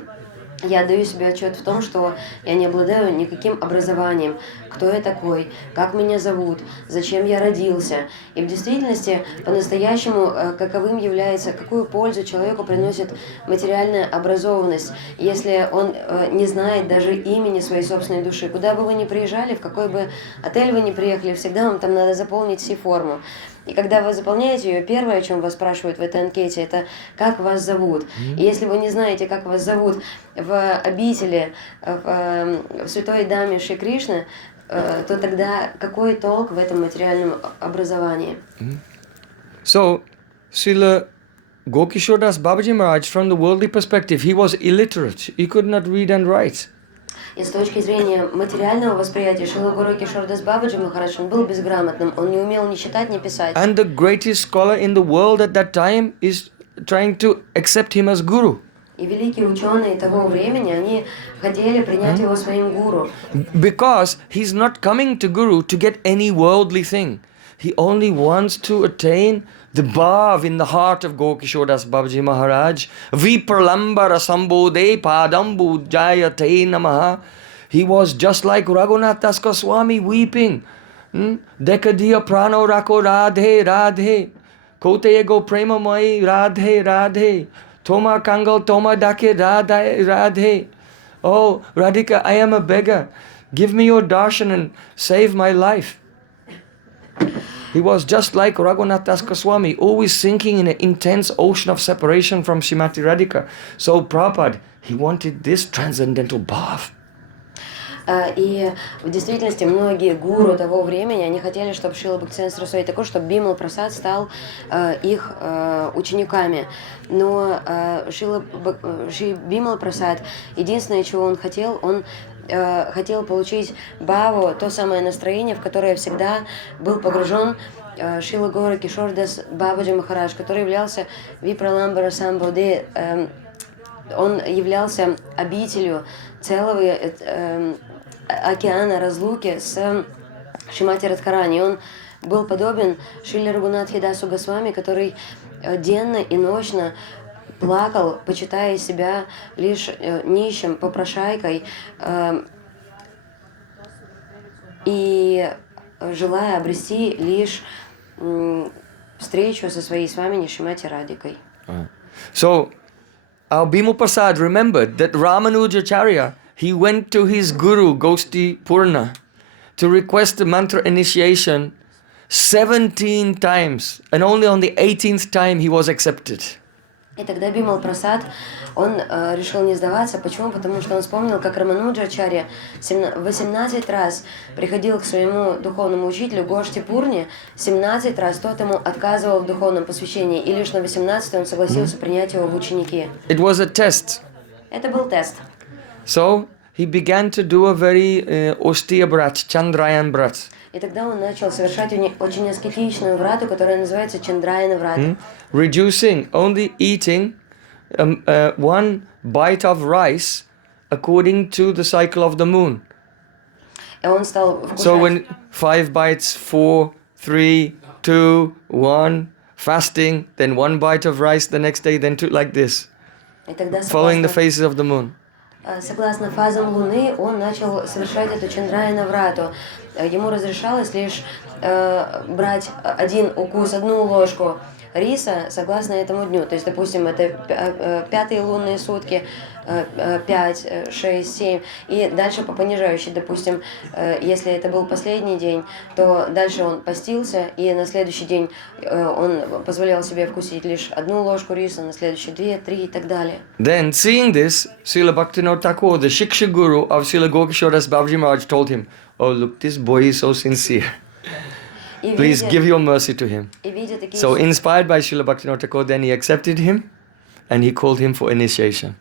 я отдаю себе отчет в том, что я не обладаю никаким образованием. кто я такой, как меня зовут, зачем я родился. И в действительности по-настоящему каковым является, какую пользу человеку приносит материальная образованность, если он не знает даже имени своей собственной души. Куда бы вы ни приезжали, в какой бы отель вы ни приехали, всегда вам там надо заполнить си-форму. И когда вы заполняете ее, первое, о чем вас спрашивают в этой анкете, это как вас зовут. И если вы не знаете, как вас зовут в обители, в Святой Даме Шри Кришны, то тогда какой толк в этом материальном образовании? So, Srila Gokishore Das Babaji Maharaj, from the worldly perspective, he was illiterate. He could not read and write. И с точки зрения материального восприятия, Шрила Гуру Кишор Дас Бабаджи Махарадж, он был безграмотным, он не умел ни читать, ни писать. And the greatest scholar in the world at that time is trying to accept him as guru. И великие ученые того времени, они хотели принять его своим гуру. Because he's not coming to guru to get any worldly thing. He only wants to attain the bhav in the heart of Gokishore Das Babaji Maharaj. Vipralambara sambodhe padambu jayate namaha. He was just like Raghunath Das Goswami weeping. Dekadiya prano rako radhe radhe. Koteyego prema mai radhe radhe. Toma kangal toma dake radhe radhe. Oh Radhika, I am a beggar. Give me your darshan and save my life. He was just like Raghunath Das Goswami, always sinking in an intense ocean of separation from Srimati Radhika. So Prabhupada, he wanted this transcendental bhav. И в действительности многие гуру того времени, они хотели, чтобы Шрила Бхактисиддханта Сарасвати Такур, чтобы Бимала Прасад стал их учениками. Но Шри Бимала Прасад, единственное, чего он хотел получить бхаву, то самое настроение, в которое всегда был погружен Шрила Гора Кишор Дас Бабаджи Махарадж, который являлся Випраламбара Самбоде. Он являлся обителью целого океана разлуки с Шримати Радхарани. Он был подобен Шриле Рагунатхи Дасу Госвами, который денно и ночно плакал, почитая себя лишь нищим, попрошайкой, и желая обрести лишь встречу со своей свамини Шримати Радикой. So, our Bhima Prasad remembered that Ramanujacharya, he went to his guru, Gosti Purna, to request the mantra initiation 17 times, and only on the 18th time he was accepted. И тогда Бимал Прасад, он решил не сдаваться. Почему? Потому что он вспомнил, как Рамануджачарья 18 раз приходил к своему духовному учителю Гошти Пурне, 17 раз тот ему отказывал в духовном посвящении, и лишь на 18-й он согласился принять его в ученики. It was a test. Это был тест. So he began to do a very austere brat, Chandrayan brat. И тогда он начал совершать очень аскетичную врату, которая называется Чандраяна врата. Reducing, only eating one bite of rice according to the cycle of the moon. И он стал вкушать. So when 5 bites, 4, 3, 2, 1, fasting, then 1 bite of rice the next day, then 2, like this, following the phases of the moon. Согласно фазам Луны, он начал совершать эту Чандраяна врату. Ему разрешалось лишь брать один укус, одну ложку риса согласно этому дню. То есть, допустим, это 5-е лунные сутки, 5, 6, 7. И дальше по понижающей, допустим, если это был последний день, то дальше он постился, и на следующий день он позволял себе вкусить лишь одну ложку риса, на следующий 2, 3 и так далее. Then, seeing this, Srila Bhaktivinoda Thakur, the Shiksha Guru of Srila Gokishore Das Babaji Maharaj, told him, "Oh, look, this boy is so sincere. Please give your mercy to him." So, inspired by Srila Bhaktivinoda Thakur, then he accepted him and he called him for initiation.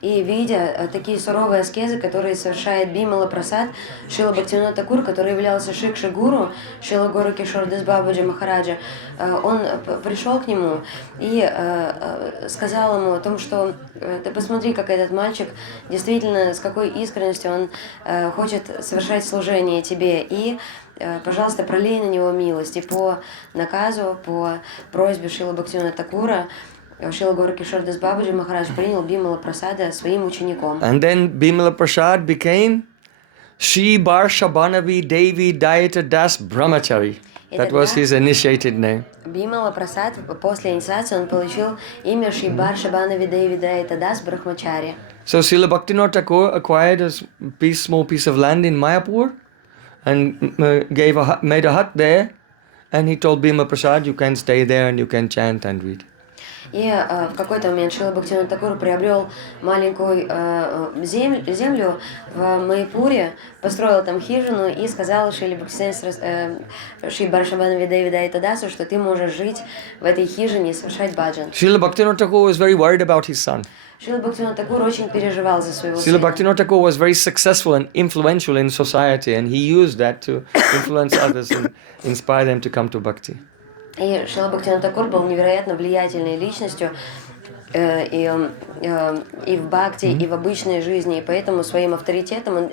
И видя такие суровые аскезы, которые совершает Бимала Прасад, Шрила Бхактивинода Такур, который являлся Шикша Гуру, Шрила Гуру Кишор Дас Бабаджи Махараджа, он пришел к нему и сказал ему о том, что ты посмотри, как этот мальчик действительно, с какой искренностью он хочет совершать служение тебе, и пожалуйста, пролей на него милость. И по наказу, по просьбе Шрила Бхактивинода Такура, Шрила Гуру Кишор Дас Бабаджи Махарадж принял Бимала Прасада своим учеником. And then Bimala Prasad became Shri Barshabhanavi Devi Dayata Das Brahmachari. That was his initiated name. Бимала Прасад, после инициации он получил имя Шри Баршабханави Деви Дайата Дас Брахмачарья. So Srila Bhaktisiddhanta Thakur acquired a small piece of land in Mayapur and made a hut there, and he told Bhima Prasad, you can stay there and you can chant and read. И в какой-то момент Шрила Бхактисиддханта Thakura приобрел маленькую землю в Майпуре, построил там хижину и сказал Шри Баршабханави Деви Дайата Дасу, что ты можешь жить в этой хижине и совершать баджан. Srila Bhaktisiddhanta Thakur was very worried about his son. Шрила Бхактисиддханта Thakura очень переживал за своего Srila сына. Bhaktisiddhanta Thakur was very successful and influential in society, and he used that to influence others and inspire them to come to bhakti. И Шрила Бхактисиддханта Thakura был невероятно влиятельной личностью и в бхакти, и в обычной жизни, и поэтому своим авторитетом он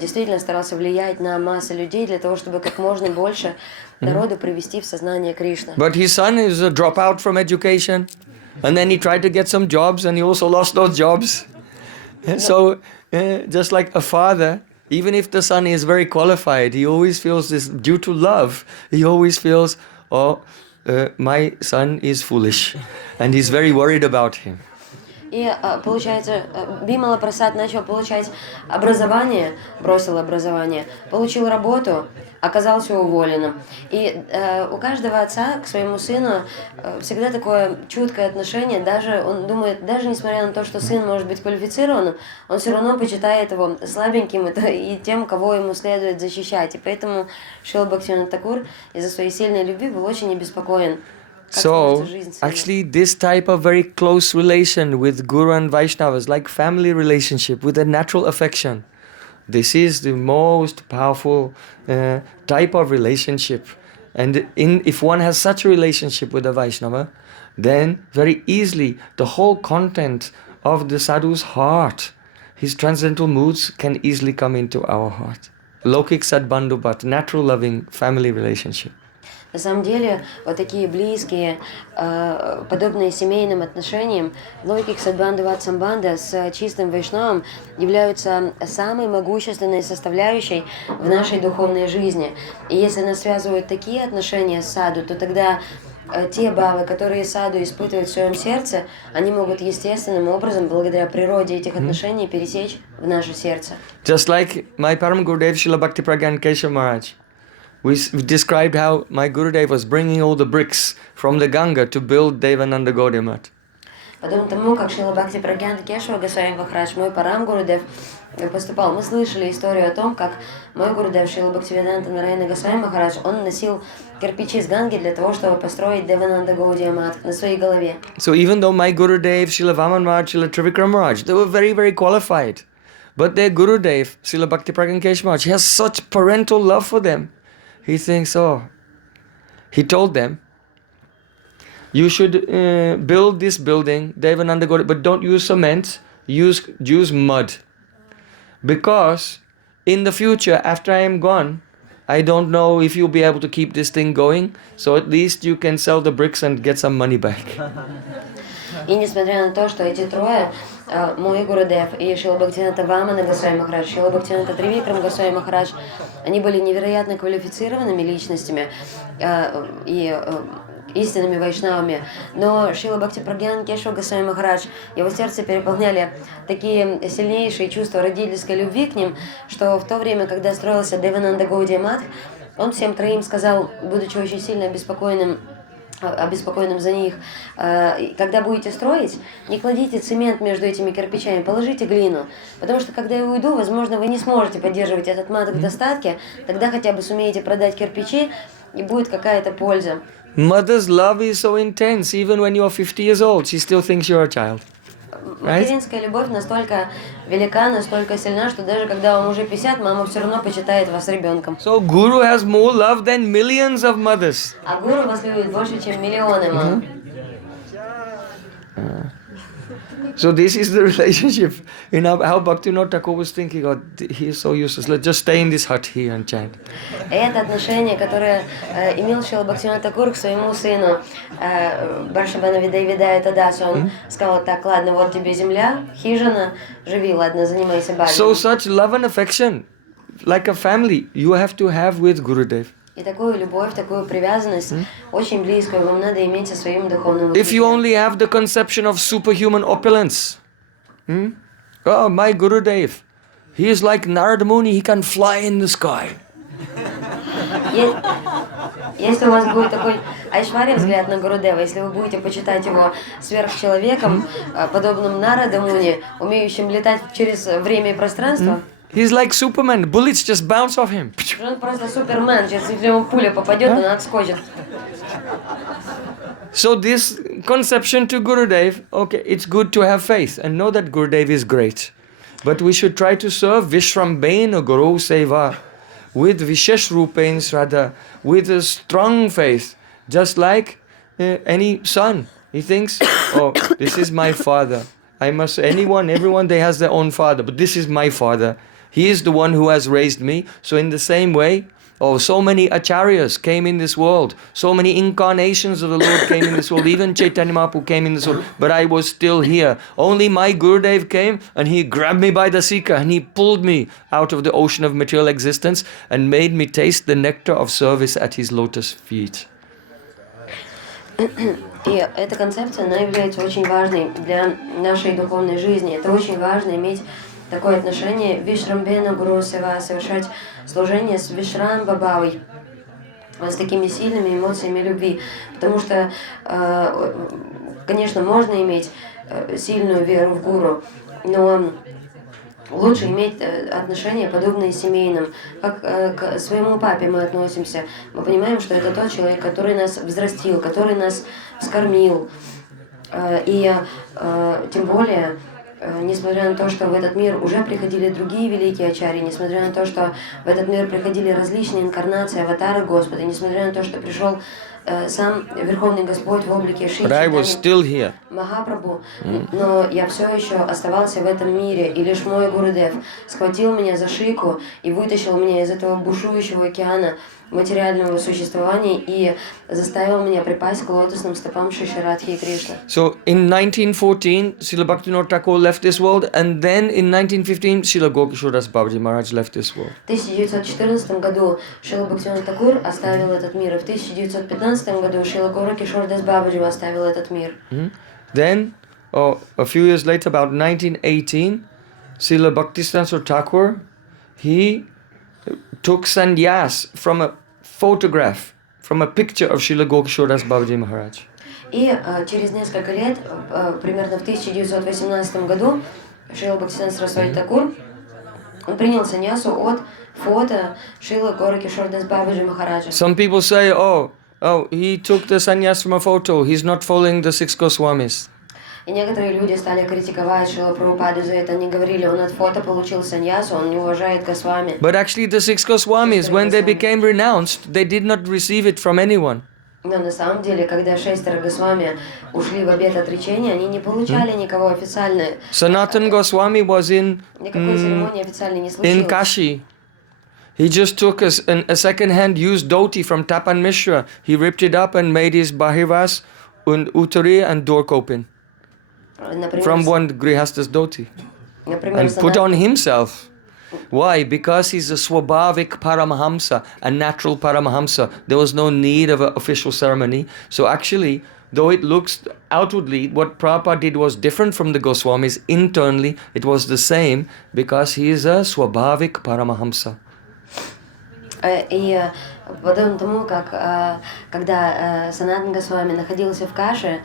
действительно старался влиять на массы людей для того, чтобы как можно больше народу привести в сознание Кришны. But his son is a dropout from education, and then he tried to get some jobs, and he also lost those jobs. So, just like a father, even if the son is very qualified, he always feels this, due to love, he always feels, my son is foolish, and he's very worried about him. И получается, Бимала Прасад начал получать образование, бросил образование, получил работу, оказался уволенным. И у каждого отца к своему сыну всегда такое чуткое отношение, даже он думает, даже несмотря на то, что сын может быть квалифицированным, он все равно почитает его слабеньким и тем, кого ему следует защищать. И поэтому Шрила Бхактисиддханта Thakura из-за своей сильной любви был очень обеспокоен. So, actually, this type of very close relation with Guru and Vaishnavas, like family relationship with a natural affection, this is the most powerful type of relationship. And if one has such a relationship with a Vaishnava, then very easily the whole content of the sadhu's heart, his transcendental moods can easily come into our heart. Lokik Sadbandhu Bhat, natural loving family relationship. На самом деле, вот такие близкие, подобные семейным отношениям, логик Садбанды Ватсамбанда с чистым вайшнавом являются самой могущественной составляющей в нашей духовной жизни. И если нас связывают такие отношения с саду, то тогда те бхавы, которые саду испытывают в своем сердце, они могут естественным образом, благодаря природе этих отношений, пересечь в наше сердце. Just like my Param Gurudev Srila Bhakti Pragyan Keshav Maharaj. We described how my Gurudev was bringing all the bricks from the Ganga to build Devananda Gaudiya Math. Подобно тому, как Шрила Бхакти Прагьянта Кешава Госвами Махарадж, мой Парам Гурудев, поступал. Мы слышали историю о том, как мой Гурудев Шрила Бхактивиданта Нараяна Госвами Махарадж, он носил кирпичи с Ганги для того, чтобы построить Девананда Гаудия Мат на своей голове. So even though my Gurudev, Srila Vaman Maharaj, Srila Trivikram Maharaj, they were very, very qualified. But their Gurudev, Srila Bhakti Pragyan Keshav Maharaj, he has such parental love for them. He thinks, he told them, you should build this building, Devananda Gaudiya, but don't use cement, use mud. Because in the future, after I am gone, I don't know if you'll be able to keep this thing going, so at least you can sell the bricks and get some money back. И несмотря на то, что эти трое, мой Гурудев и Шрила Бхактивиданта Вамана Госвами Махарадж, Шрила Бхактивиданта Тривикрам Госвами Махарадж, они были невероятно квалифицированными личностями и истинными вайшнавами. Но Шрила Бхакти Прагьян Кешава Госвами Махарадж, его сердце переполняли такие сильнейшие чувства родительской любви к ним, что в то время, когда строился Девананда Гаудия Мат, он всем троим сказал, будучи очень сильно обеспокоенным за них, когда будете строить, не кладите цемент между этими кирпичами, положите глину, потому что когда я уйду, возможно, вы не сможете поддерживать этот мат в достатке, тогда хотя бы сумеете продать кирпичи, и будет какая-то польза. Mother's love is so intense, even when you are 50 years old, she still thinks you're a child. Материнская любовь настолько велика, настолько сильна, что даже когда вам уже 50, мама все равно почитает вас ребенком. So Guru has more love than millions of mothers. А Гуру вас любит больше, чем миллионы мам. So this is the relationship. You know how Bhaktivinoda Thakur was thinking, oh, he is so useless. Let's just stay in this hut here and chant. Это отношение, которое имел Шрила Бхактивинода Тхакур к своему сыну Баршабханави Деви Дайата Дасу. Он сказал, так, ладно, вот тебе земля, хижина, живи, ладно, занимайся баджаном. So such love and affection like a family you have to have with Gurudev. И такую любовь, такую привязанность, очень близкую, вам надо иметь со своим духовным If you учителем. only have the conception of superhuman opulence, oh, my Gurudev, he is like Narada Muni, he can fly in the sky. Е- Если у вас будет такой айшвария взгляд на Гурудева, если вы будете почитать его сверхчеловеком, подобным Нарада Муни, умеющим летать через время и пространство, He's like Superman, bullets just bounce off him. он просто супермен, если ему пуля попадет, он отскочит. So this conception to Gurudev, okay, it's good to have faith and know that Gurudev is great. But we should try to serve Vishrambena Guru Seva with Vishesh Rupen Shraddha, with a strong faith, just like any son. He thinks, oh, this is my father. Everyone, they has their own father, but this is my father. He is the one who has raised me. So in the same way, so many acharyas came in this world. So many incarnations of the Lord came in this world. Even Chaitanya Mahaprabhu came in this world. But I was still here. Only my Gurudev came and he grabbed me by the sika and he pulled me out of the ocean of material existence and made me taste the nectar of service at his lotus feet. И эта концепция, она является очень важной для нашей духовной жизни. Это очень важно иметь такое отношение Вишрамбена Гуру Сева, совершать служение с Вишрам Бабавой, с такими сильными эмоциями любви. Потому что, конечно, можно иметь сильную веру в Гуру, но лучше иметь отношения, подобные семейным. Как к своему папе мы относимся. Мы понимаем, что это тот человек, который нас взрастил, который нас вскормил. И тем более, несмотря на то, что в этот мир уже приходили другие великие ачарьи, несмотря на то, что в этот мир приходили различные инкарнации, аватары Господа, несмотря на то, что пришел сам Верховный Господь в облике Шри Чайтаньи Махапрабху, но я все еще оставался в этом мире, и лишь мой Гурудев схватил меня за шику и вытащил меня из этого бушующего океана материального существования и заставил меня припасть к лотосным стопам Шри Радхи и Кришны. So in 1914, Srila Bhaktivinoda Thakur left this world, and then in 1915, Srila Gokishodas Babaji Maharaj left this world. В 1914 году Шрила Бхактивинода Такур оставил этот мир, и в 1915 году Шрила Горакишордас Бабаджи оставил этот мир. Then, a few years later, about 1918, Srila Bhaktisiddhanta Thakur, he took sannyas from a photograph, from a picture of Srila Gokishodas Babaji Maharaj. И через несколько лет, примерно в 1918 году, Шрила Бхактисиддханта Сарасвати Такур он принял саньясу от фото Шрила Горакишордас Бабаджи Махараджа. Some people say, oh, he took the sannyas from a photo, he's not following the six Goswamis. И некоторые люди стали критиковать Шрила Прабхупаду за это. Они говорили, он от фото получил саньясу, он не уважает Госвами. But actually the six Goswamis, when they became renounced, they did not receive it from anyone. Но на самом деле, когда шестеро Госвами ушли в обет отречения, они не получали никого официально. Sanatana Goswami was Никакой церемонии официальной не in случилось. Kashi. He just took a second-hand used dhoti from Tapan Mishra. He ripped it up and made his bahirvas, uttari and dorkopin from one grihastas dhoti and put on himself. Why? Because he's a swabhavik paramahamsa, a natural paramahamsa. There was no need of an official ceremony. So actually, though it looks outwardly, what Prabhupada did was different from the Goswamis. Internally, it was the same because he is a swabhavik paramahamsa. И подобно тому, как когда Санатан Госвами находился в Каше,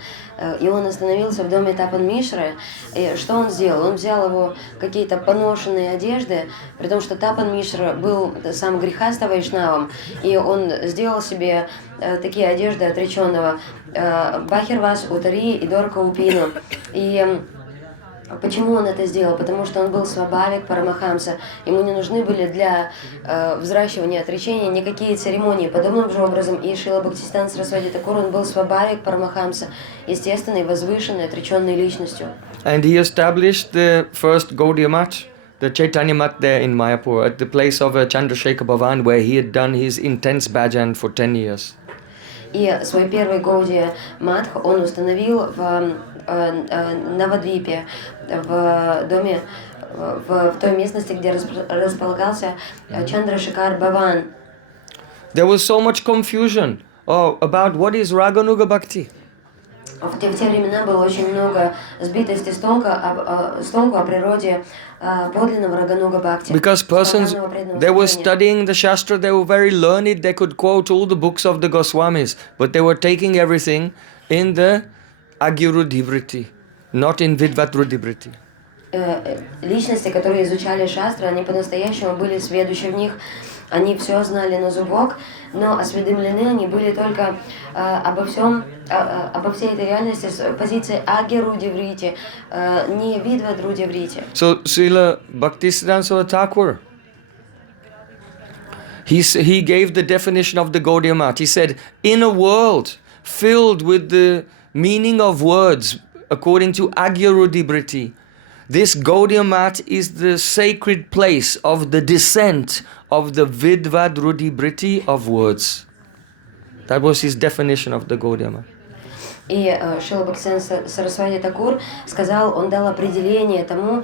и он остановился в доме Тапан Мишры, и что он сделал? Он взял его какие-то поношенные одежды, при том, что Тапан Мишра был сам грехаста вайшнавом, и он сделал себе такие одежды отреченного Бахирвас, Утари и Дорка Упину. И почему он это сделал? Потому что он был свабавик парамахамса. Ему не нужны были для взращивания отречения никакие церемонии. Подобным же образом и Шрила Бхактисиддханта Сарасвати Такур, он был свабавик парамахамса, естественной, возвышенной, отреченной личностью. And he established the first Gaudiya Math, the Chaitanya Math there in Mayapur, at the place of Chandrasekhar Bhavan, where he had done his intense bhajan for 10 years. И свой первый Гаудия Матх он установил в Навадвипе, в доме в той местности, где располагался Чандрашикар Бхаван. There was so much confusion about what is Raganuga Bhakti. В те времена было очень много сбитости с толку о природе подлинного Рагануга Бхакти. Because persons, they were studying the Shastra, they were very learned, they could quote all the books of the Goswamis, but they were taking everything in the Agyurudhivriti, not in Vidvatrudhivriti. Личности, которые изучали шастры, они по-настоящему были сведущи в них, они все знали на зубок, но осведомлены они были только обо всей этой реальности с позиции Агирудиврити, не Видвадрудиврити. So Srila Bhaktisiddhanta Thakura, he gave the definition of the Gaudiya Math. He said, in a world filled with the meaning of words according to Agyurudhivriti, this Gaudiya Math is the sacred place of the descent of the Vidvadrudhivriti of words. That was his definition of the Gaudiya Math. И Шрила Бхактисиддханта Сарасвати Такур сказал, он дал определение тому,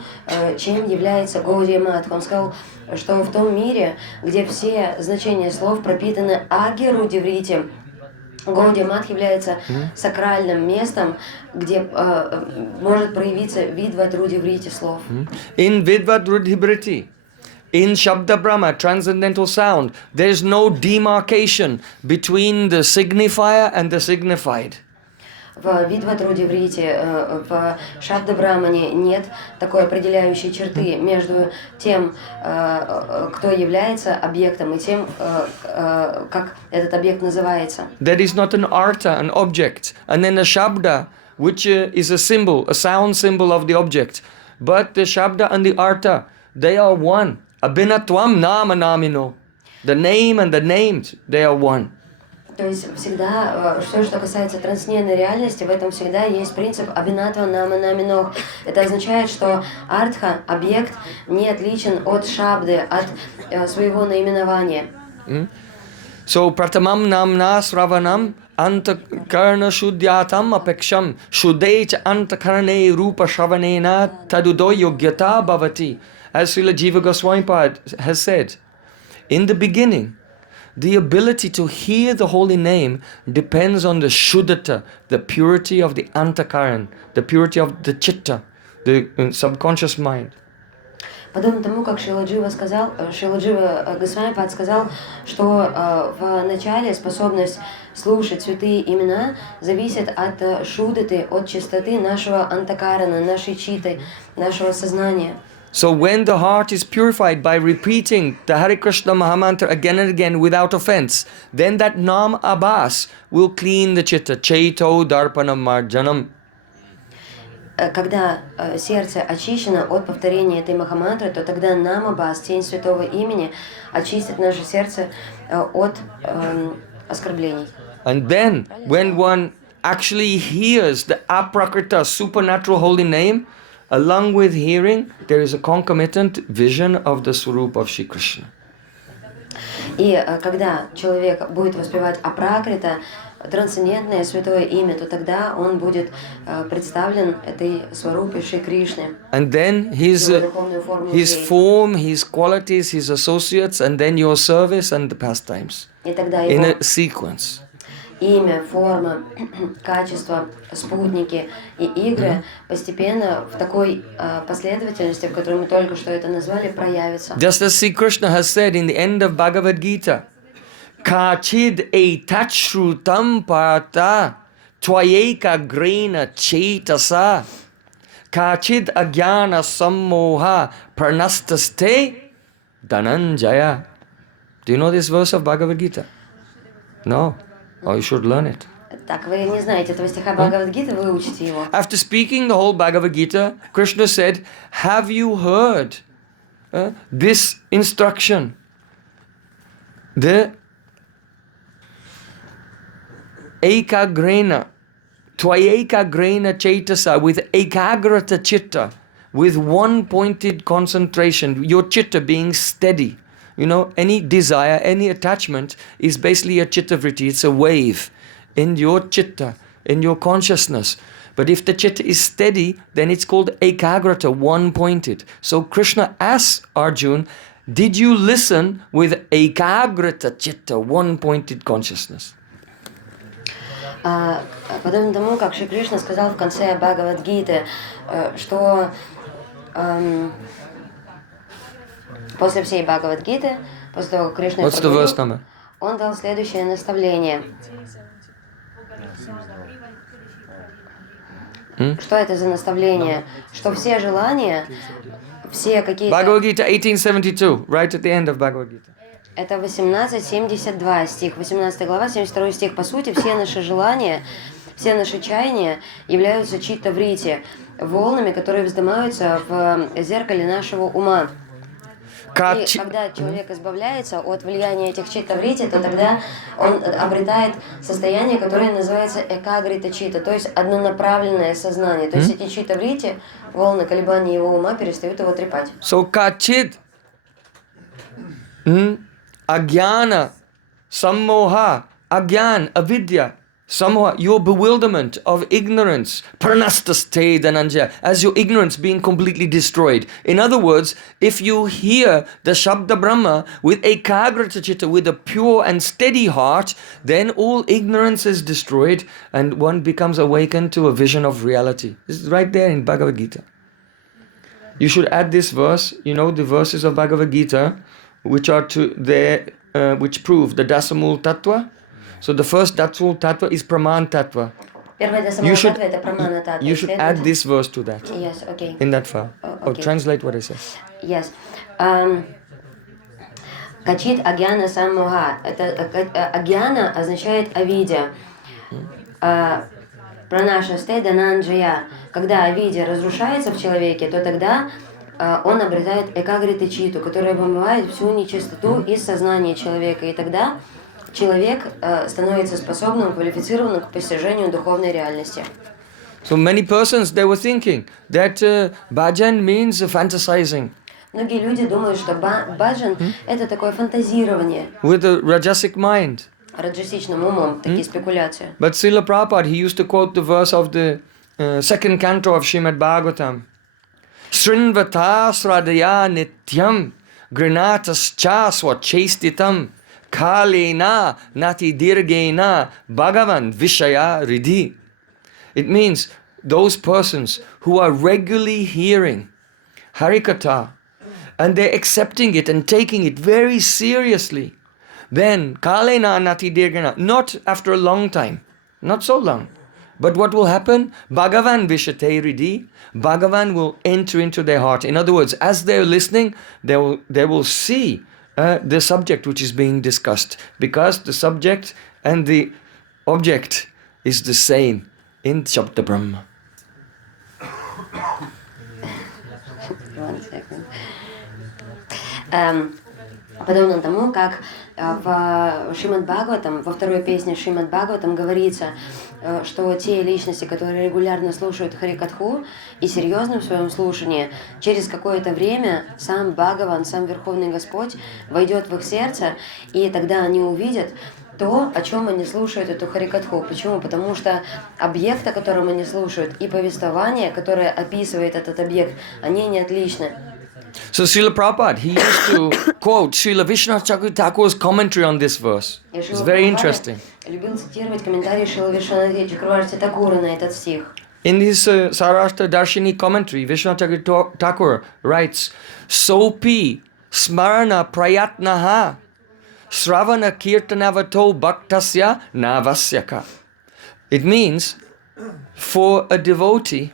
чем является Гаудия Мат. Он сказал, что в том мире, где все значения слов пропитаны Агирудиврити, Гаудия Мат является сакральным местом, где может проявиться Видвадрудиврити слов. In Vidvadrudhivriti, in Shabda Brahma, transcendental sound, there is no demarcation between the signifier and the signified. В Видвадрудиврити, в Шабда Брамане нет такой определяющей черты между тем, кто является объектом, и тем, как этот объект называется. There is not an artha, an object, and then a shabda, which is a symbol, a sound symbol of the object. But the shabda and the artha, they are one. Abhinatvam nama namino. The name and the named, they are one. То есть всегда, все, что касается трансцендентной реальности, в этом всегда есть принцип абинатва нама наминох. Это означает, что артха, объект, не отличен от шабды, от своего наименования. So pratamam namna sravanam antakarna shuddhyatam apeksham shuddhecha antakarane rupa shravanena tadudo yogyata bhavati. As Srila Jiva Goswami Pad has said, in the beginning, the ability to hear the holy name depends on the shuddhata, the purity of the antakaran, the purity of the chitta, the subconscious mind. Подобно тому, как Шрила Джива Госвами Пад сказал, что в начале способность слушать святые имена зависит от шуддаты, от чистоты нашего антакарана, нашей читы, нашего сознания. So when the heart is purified by repeating the Hare Krishna Mahamantra again and again without offense, then that Nam Abhas will clean the chitta. Chaito Darpanam Marjanam. Когда сердце очищено от повторения этой Махамантры, то тогда Намабас, тень святого имени, очистит наше сердце от оскорблений. And then when one actually hears the Aprakrita, supernatural holy name, along with hearing, there is a concomitant vision of the Swarup of Shri Krishna. И когда человек будет воспевать Апракрита, трансцендентное святое имя, то тогда он будет представлен этой Сварупе Шри Кришне. And then his form, his qualities, his associates, and then your service and the pastimes. И тогда in его a sequence. Имя, форма, качество, спутники и игры постепенно в такой последовательности, в которой мы только что это назвали, проявятся. Just as Sri Krishna has said in the end of Bhagavad Gita, Kachid etachrutam parta tvayeka grena chetasa Kachid agyana sammoha pranastaste dhananjaya. Do you know this verse of Bhagavad Gita? No. Oh, you should learn it. Так, вы не знаете этого стиха Бхагавад-гиты, вы учите его. After speaking the whole Bhagavad Gita, Krishna said, have you heard this instruction? The ekagrena, tvayekagrena chetasa, with ekagrata chitta, with one pointed concentration, your chitta being steady. You know, any desire, any attachment is basically a chitta vritti. It's a wave in your chitta, in your consciousness. But if the chitta is steady, then it's called ekagrata, one-pointed. So Krishna asks Arjun, did you listen with ekagrata chitta, one-pointed consciousness? Подобно тому, как Шри Кришна сказал в конце Бхагавад-гиты, что после всей Бхагавад-гиты, после того, как Кришна What's the verse number? он дал следующее наставление. Что это за наставление? Что все желания, все какие-то... Bhagavad Gita 1872, right at the end of Bhagavad Gita. Это 18:72 стих, 18 глава, 72 стих. По сути, все наши желания, все наши чаяния являются читта-врити, волнами, которые вздымаются в зеркале нашего ума. И когда человек избавляется от влияния этих читта-врити, то тогда он обретает состояние, которое называется экагрита-читта, то есть однонаправленное сознание. То есть эти читта-врити, волны колебаний его ума перестают его трепать. So kachid, agyana, sammoha, agyan, avidya, sammoha, your bewilderment of ignorance, pranastasте dhananjaya, as your ignorance being completely destroyed. In other words, if you hear the Shabda Brahma with ekagrata chitta, with a pure and steady heart, then all ignorance is destroyed and one becomes awakened to a vision of reality. This is right there in Bhagavad Gita. You should add this verse, you know, the verses of Bhagavad Gita, which are which prove the Dasamul Tattva. So the first Dasamul Tattva is Praman Tattva. You should add this verse to that. Yes, okay. In that file. Okay. Or translate what it says. Yes. Качит агьяна саммоха. Это агьяна означает авидя. Пранашасте дананджая. Когда авидя разрушается в человеке, то тогда он обретает экагриты читу, которая вымывает всю нечистоту из сознания человека. И тогда человек становится способным, квалифицированным к постижению духовной реальности. So many persons, they were thinking that bhajan means fantasizing. Многие люди думают, что баджан это такое фантазирование. With a rajasic mind. Раджасичным умом, такие спекуляции. But Srila Prabhupada, he used to quote the verse of the second canto of Srimad Bhagavatam. Srinvata sradaya nityam grinatas chaswa chastitam kalena nati dirgena bhagavan vishaya ridhi. It means those persons who are regularly hearing Harikatha and they're accepting it and taking it very seriously, then kalena nati dirgena, not after a long time, not so long. But what will happen? Bhagavan vishate ridhi. Bhagavan will enter into their heart. In other words, as they're listening, they will see the subject which is being discussed, because the subject and the object is the same in Shabda Brahma. One second. Подобно тому, как в Шримад Бхагаватам, во второй песне Шримад Бхагаватам говорится, что те личности, которые регулярно слушают Харикатху и серьезны в своем слушании, через какое-то время сам Бхагаван, сам Верховный Господь войдет в их сердце, и тогда они увидят то, о чем они слушают эту Харикатху. Почему? Потому что объект, о котором они слушают, и повествование, которое описывает этот объект, они не отличны. So Srila Prabhupada, he used to quote Srila Vishwanath Thakur's commentary on this verse. It's very interesting. Любил цитировать комментарии Шрила Вишванатха Тхакура на этот стих. In his Sarasvati Darshini commentary, Vishwanath Thakur writes, Sopi smarana prayatnaha sravana kirtanavato bhaktasya navasyaka. It means, for a devotee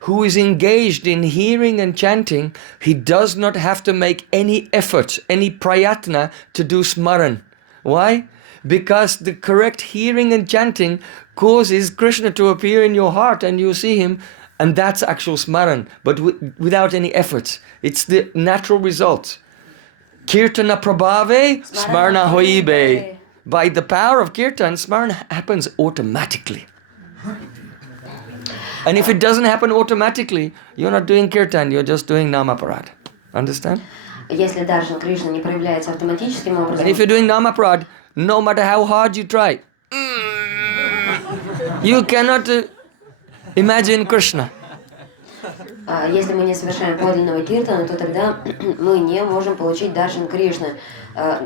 who is engaged in hearing and chanting, he does not have to make any effort, any prayatna to do smaran. Why? Because the correct hearing and chanting causes Krishna to appear in your heart and you see him, and that's actual smaran, but without any efforts. It's the natural result. Kirtana prabhave, smarana hoibe. By the power of kirtan, smaran happens automatically. And if it doesn't happen automatically, you're not doing kirtan, you're just doing namaparad. Understand? Если Даршан Кришна не проявляется автоматическим образом. And if you're doing namaparad, no matter how hard you try, you cannot Imagine Krishna. Если мы не совершаем подлинного киртана, то тогда мы не можем получить даршан Кришны.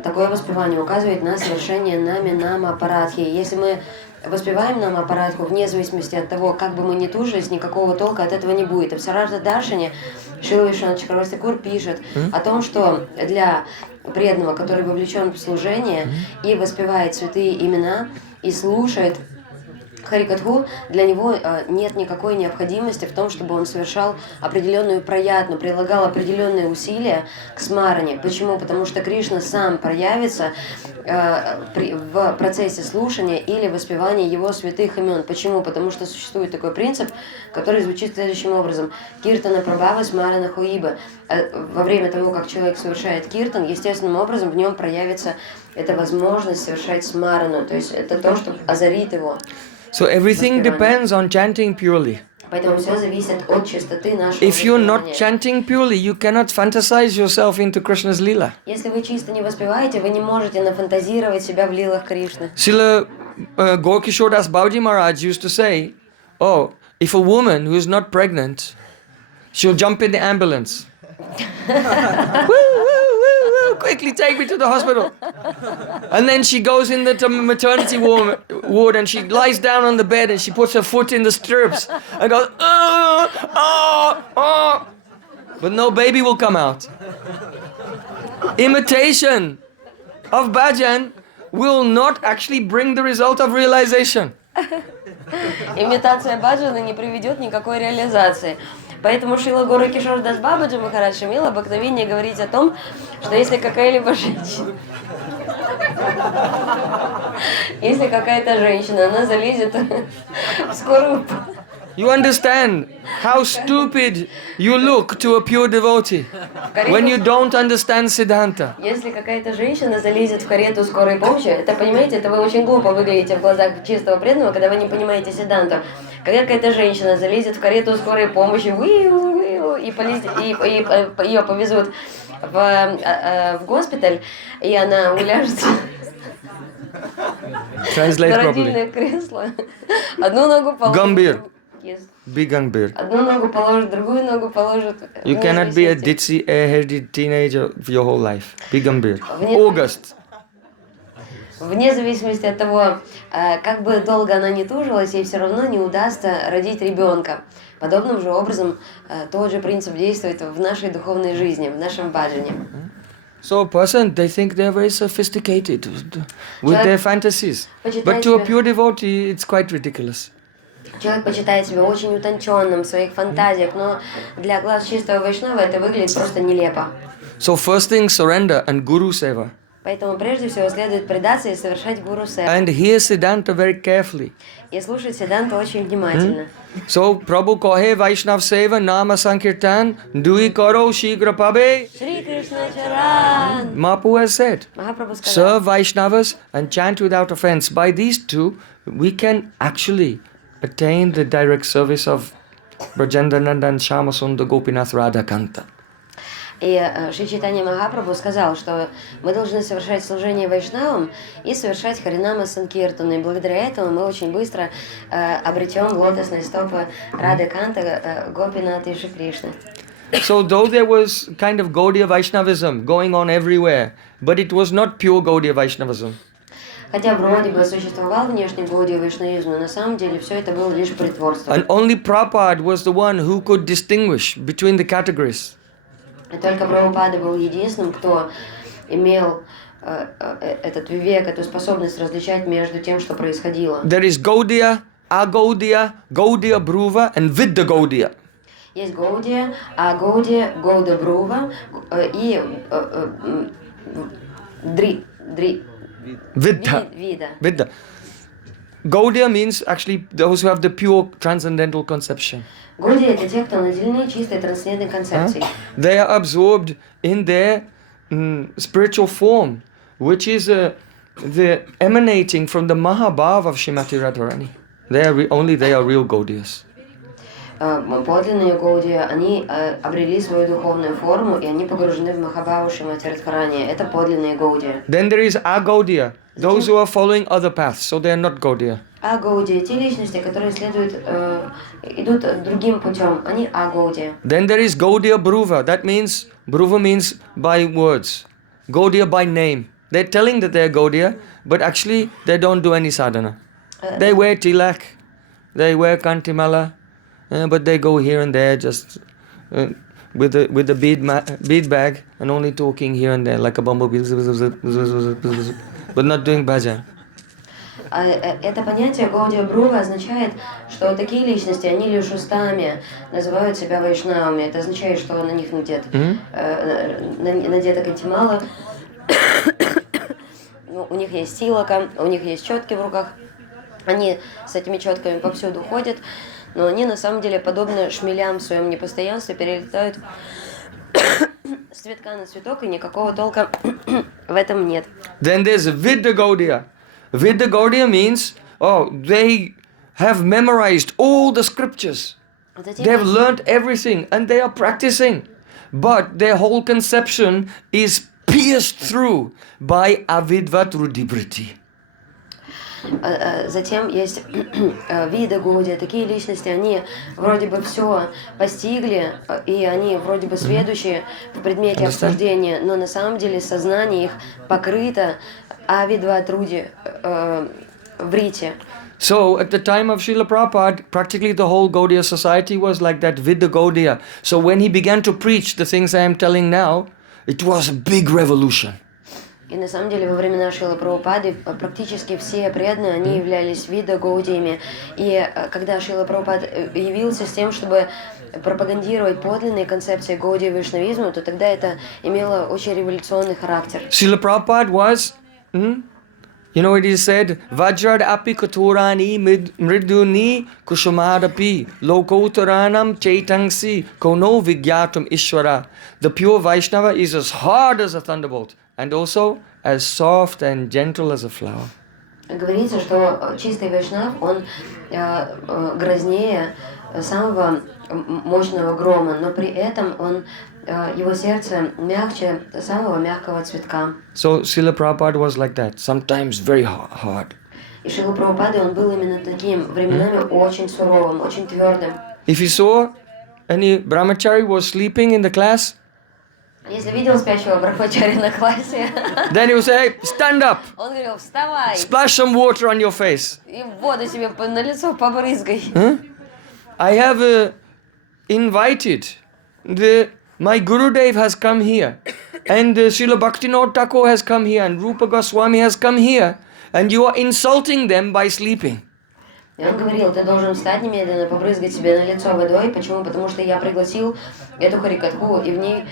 Такое воспевание указывает на совершение нами нама-парадхи. Если мы воспеваем нама-парадху, вне зависимости от того, как бы мы ни тужились, никакого толка от этого не будет. В Саражда Даршане Шрила Вишванатха Чакраварти Тхакур пишет о том, что для преданного, который вовлечен в служение и воспевает святые имена, и слушает Харикатху, для него нет никакой необходимости в том, чтобы он совершал определенную праятну, прилагал определенные усилия к смаране. Почему? Потому что Кришна сам проявится в процессе слушания или воспевания его святых имен. Почему? Потому что существует такой принцип, который звучит следующим образом. Киртана прабхава смарана хуиба. Во время того, как человек совершает киртан, естественным образом в нем проявится эта возможность совершать смарану. То есть это то, что озарит его. So everything depends on chanting purely. Поэтому все зависит от чистоты нашего If you're not воспевания. chanting purely, you cannot fantasize yourself into Krishna's lila. Если вы чисто не воспеваете, вы не можете нафантазировать себя в лилах Кришны. Srila Gaurkishore Das Babaji Maharaj used to say, oh, if a woman who is not pregnant, she'll jump in the ambulance. Woo, woo, woo, woo, quickly take me to the hospital. And then she goes in the maternity ward and she lies down on the bed and she puts her foot in the stirrups and goes, but no baby will come out. Imitation of bhajan will not actually bring the result of realization. Имитация баджана не приведет никакой реализации. Поэтому Шрила Гауракишор Дас Бабаджи Махарадж имел обыкновение говорить о том, что если какая-либо женщина, если какая-то женщина, она залезет в скорую... You understand how stupid you look to a pure devotee when you don't understand Siddhanta. Если какая-то женщина залезет в карету скорой помощи, это, понимаете, это вы очень глупо выглядите в глазах чистого преданного, когда вы не понимаете Сиддханту. Когда какая-то женщина залезет в карету скорой помощи, и ее повезут в госпиталь, и она уляжется Translate на properly. родильное кресло, одну ногу положит... Gambhir. Yes. Be Gambhir. Одну ногу положит, другую ногу положит. You cannot be a ditzy, airheaded teenager for your whole life. Be Gambhir. August. Вне зависимости от того, как бы долго она ни тужилась, ей все равно не удастся родить ребенка. Подобным же образом тот же принцип действует в нашей духовной жизни, в нашем баджане. So a person, they think they're very sophisticated with their fantasies. But to a pure devotee, it's quite ridiculous. Человек почитает себя очень утонченным в своих фантазиях, но для глаз чистого вайшнава это выглядит просто нелепо. So first thing, surrender and guru seva. Поэтому прежде всего следует предаться и совершать гуру севу. And hear Siddhanta very carefully. И слушать Сиддханту очень внимательно. So Prabhu kohe Vaishnav seva nama sankirtan dui karo shigra pabe. Шри Кришна Чаран! Mahaprabhu has said, Махапрабху сказал, serve Vaishnavas and chant without offense. By these two, we can actually attain the direct service of Brajendranandan Shyamasundar Gopinath Radhakanta. И Шри Чайтанья Махапрабху сказал, что мы должны совершать служение вайшнавам и совершать харинама санкиртану. И благодаря этому мы очень быстро обретем лотосные стопы Радхаканта, Гопината и Шри Кришны. So though there was kind of Gaudiya Vaishnavism going on everywhere, but it was not pure Gaudiya Vaishnavism. Хотя вроде бы существовал внешний Гаудия вайшнавизм, но на самом деле все это было лишь притворство. And only Prabhupada was the one who could distinguish between the categories. И только Прабхупада был единственным, кто имел этот вивек, эту способность различать между тем, что происходило. There is Gaudiya, Agaudiya, Gaudiya Bhruva and Vidya Gaudiya. Есть Гаудия, Агоудия, Гоуда Брува и Вида. Vidya. Gaudiya means actually those who have the pure transcendental conception. Гаудия — это те, кто наделены чистой трансцендентной концепцией. They are absorbed in their spiritual form, which is the emanating from the Mahabhava of Srimati Radharani. They are real Gaudiyas. Подлинные Гаудия, они обрели свою духовную форму, и они погружены в Махабхаву Шримати Радхарани. Это подлинные Гаудия. Then there is Agaudiya, those who are following other paths, so they are not Gaudiya. А Гаудия, те личности, которые идут другим путем, они Агаудия. Then there is Gaudiya Bhruva, that means, Bhruva means by words, Gaudiya by name. They're telling that they're Gaudiya, but actually they don't do any sadhana. They wear tilak, they wear kantimala, but they go here and there just with the bead bag and only talking here and there like a bumblebee, but not doing bhajan. Это понятие Гаудия Брува означает, что такие личности, они лишь устами называют себя вайшнавами. Это означает, что на них надета кантимала, у них есть тилака, у них есть четки в руках. Они с этими четками повсюду ходят, но они на самом деле, подобно шмелям в своем непостоянстве, перелетают с цветка на цветок, и никакого толка в этом нет. Then there's Vidya Gaudiya. Vidya Gaudiya means, they have memorized all the scriptures. They have learned everything and they are practicing. But their whole conception is pierced through by avidvat rudibriti. Затем есть виды Гаудия, такие личности, они вроде бы все постигли, и они вроде бы сведущие в предмете обсуждения, но на самом деле сознание их покрыто авидват руди врите. So at the time of Srila Prabhupada, practically the whole Gaudiya society was like that Vidya Gaudiya. So when he began to preach the things I am telling now, it was a big revolution. И на самом деле во времена Шрилы Прабхупады практически все преданные, они являлись вида Гаудиями. И когда Шрила Прабхупад явился с тем, чтобы пропагандировать подлинные концепции Гаудия вайшнавизма, то тогда это имело очень революционный характер. Srila Prabhupada was, you know, it is said, Vajrad api katurani mriduni kushamadapi lokotaranam chaitangsi kono vigyatum ishvara. The pure Vaishnava is as hard as a thunderbolt and also as soft and gentle as a flower. Говорится, что чистый вайшнав, он грознее самого мощного грома, но при этом его сердце мягче самого мягкого цветка. So Srila Prabhupada was like that, sometimes very hard. И Шрила Прабхупада, он был именно таким, временами очень суровым, очень твердым. If he saw any brahmachari was sleeping in the class, если видел спящего брахмачари на классе, then he would say, stand up, он говорил, вставай, splash some water on your face. И воду себе на лицо побрызгай. I have invited, my Gurudev has come here, and Srila Bhaktisiddhanta Thakur has come here, and Rupa Goswami has come here, and you are insulting them by sleeping. И он говорил, ты должен встать немедленно, побрызгать себе на лицо водой. Почему? Потому что я пригласил эту харикатху, и в ней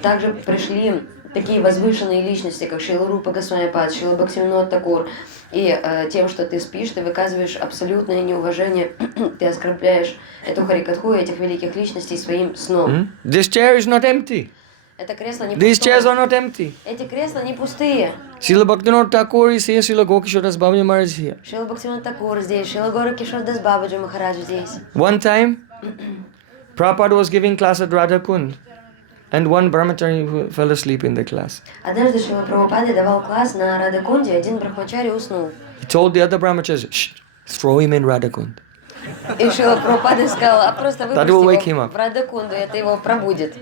также пришли такие возвышенные личности, как Шрила Рупа Госвами Пад, Шрила Бхактисиддханта Thakura. И тем, что ты спишь, ты выказываешь абсолютное неуважение, ты оскорбляешь эту харикатху и этих великих личностей своим сном. This chair is not empty. Это кресло не These chairs are пустое. not empty. Эти кресла не пустые. Srila Bhaktisiddhanta Thakur is here, Srila Gokishore Das Babaji Maharaj is here. Шрила Бхактисиддханта Thakura здесь, Шрила Гора Кишор Дас Бабаджи Махарадж здесь. One time, Prabhupada was giving class at Radhakund, and one brahmachari fell asleep in the class. Однажды Шрила Прабхупада давал класс на Радакунде, один брахмачари уснул. He told the other brahmacharis, shh, throw him in Radhakund. И Шрила Прабхупада сказал, а просто That will wake выпусти him его up. в Радакунду, это его пробудит.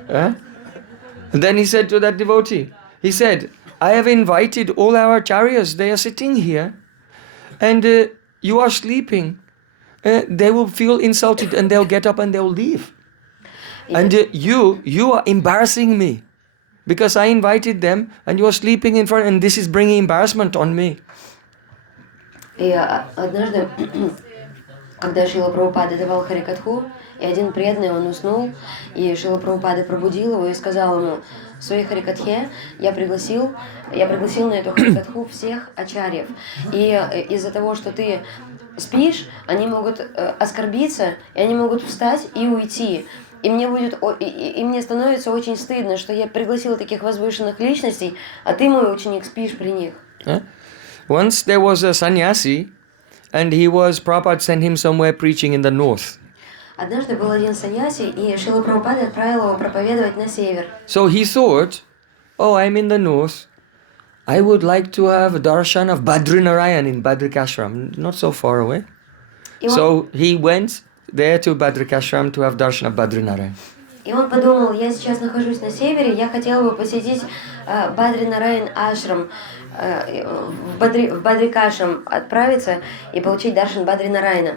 And then he said to that devotee, he said, I have invited all our acharyas, they are sitting here, and you are sleeping. They will feel insulted and they'll get up and they'll leave. And you are embarrassing me, because I invited them and you are sleeping in front, and this is bringing embarrassment on me. И однажды, когда Шрила Прабхупада давал харикатху, и один преданный, он уснул, и Шрила Прабхупада пробудил его и сказал ему, в своей харикатхе я пригласил на эту харикатху всех ачарьев. И из-за того, что ты спишь, они могут оскорбиться, и они могут встать и уйти. И мне становится очень стыдно, что я пригласил таких возвышенных личностей, а ты, мой ученик, спишь при них. Once there was a sannyasi, and Prabhupada sent him somewhere preaching in the north. Однажды был один саньяси, и Шрила Прабхупада отправил его проповедовать на север. So he thought, oh, I'm in the north. I would like to have a darshan of Badrinarayan in Badrikashram, not so far away. So he went there to Badrikashram to have darshan of Badrinarayan. И он подумал, я сейчас нахожусь на севере, я хотел бы посетить Бадринараян ашрам, в Бадрикашрам отправиться и получить даршан Бадринараяна.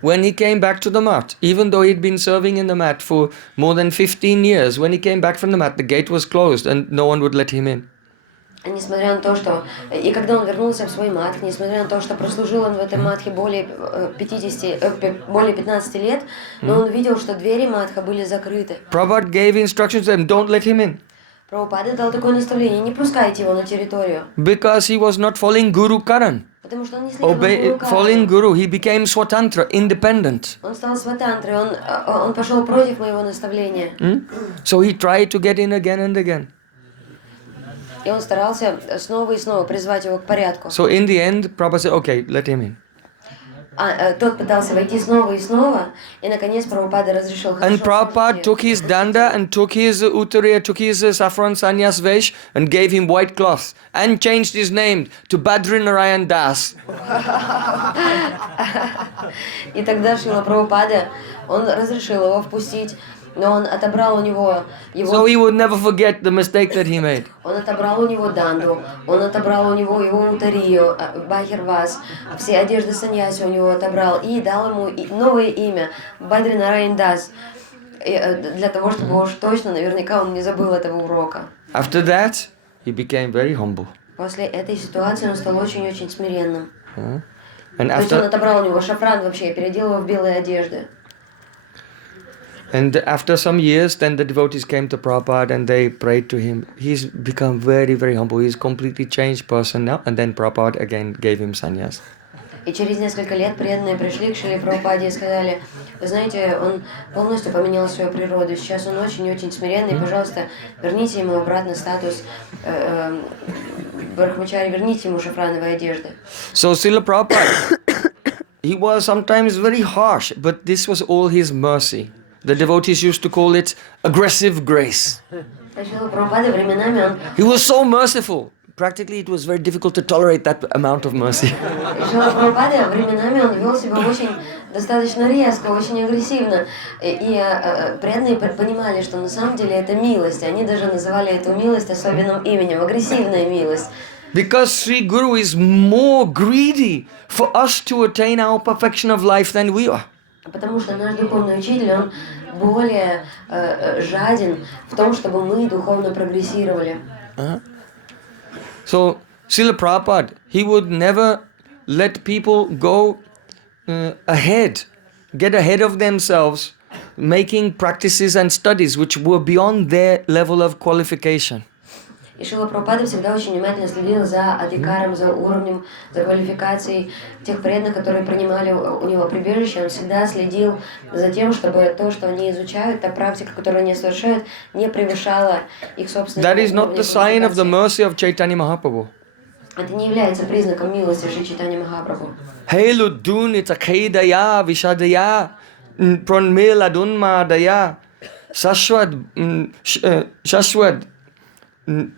When he came back to the mat, even though he'd been serving in the mat for more than 15 years, when he came back from the mat, the gate was closed and no one would let him in. Несмотря на то, что... И когда он вернулся в свой матх, несмотря на то, что прослужил он в этой матхе более 15 лет, но он видел, что двери матха были закрыты. Prabhupada gave instructions to him, don't let him in. Прабхупада дал такое наставление, не пускайте его на территорию. Because he was not following Guru Karan. Потому что он не следовал Гуру Карану. Following Guru, he became Swatantra, independent. Он стал сватантрой, он пошел против моего наставления. So he tried to get in again and again. И он старался снова и снова призвать его к порядку. So in the end, Prabhupada said, okay, let him in. Тот пытался войти снова и снова, и наконец Прабхупада разрешил. And Prabhupada took his danda and took his uttariya, took his saffron sannyas vesh and gave him white cloth and changed his name to Badrinarayan Das. И тогда Шрила Прабхупада, он разрешил его впустить, но он отобрал у него его... So he would never forget the mistake that he made. Он отобрал у него данду, он отобрал у него его утарию, бахирвас, все одежды саньяси у него отобрал и дал ему новое имя, Бадринараян Дас, для того, чтобы уж точно, наверняка он не забыл этого урока. After that, he became very humble. После этой ситуации он стал очень-очень смиренным. And То есть он отобрал у него шафран вообще, переодел его в белые одежды. And after some years, then the devotees came to Prabhupada and they prayed to him. He's become very, very humble. He's a completely changed person now. And then Prabhupada again gave him sannyas. И через несколько лет преданные пришли к Шриле Прабхупаде и сказали, вы знаете, он полностью поменял свою природу. Сейчас он очень-очень смиренный. Пожалуйста, верните ему обратно статус брахмачари, верните ему шафрановые одежды. So Srila Prabhupada, he was sometimes very harsh, but this was all his mercy. The devotees used to call it aggressive grace. He was so merciful. Practically, it was very difficult to tolerate that amount of mercy. Шрила Прабхупада временами он вел себя очень достаточно резко, очень агрессивно. И преданные понимали, что на самом деле это милость. Они даже называли эту милость особенным именем, агрессивная милость. Because Sri Guru is more greedy for us to attain our perfection of life than we are. Потому что наш духовный учитель, он более жаден в том, чтобы мы духовно прогрессировали. So, Srila Prabhupada, he would never let people go ahead, get ahead of themselves, making practices and studies which were beyond their level of qualification. И Шрила Прабхупада всегда очень внимательно следил за адикаром, за уровнем, за квалификацией тех преданных, которые принимали у него прибежище. Он всегда следил за тем, чтобы то, что они изучают, та практика, которую они совершают, не превышала их собственных That is not the sign of the mercy of Chaitanya Mahaprabhu. Это не является признаком милости Шри Чайтанья Махапрабху. Heiludunita Kaidaya Vishadaya Pranmeladunmadaya Shashwad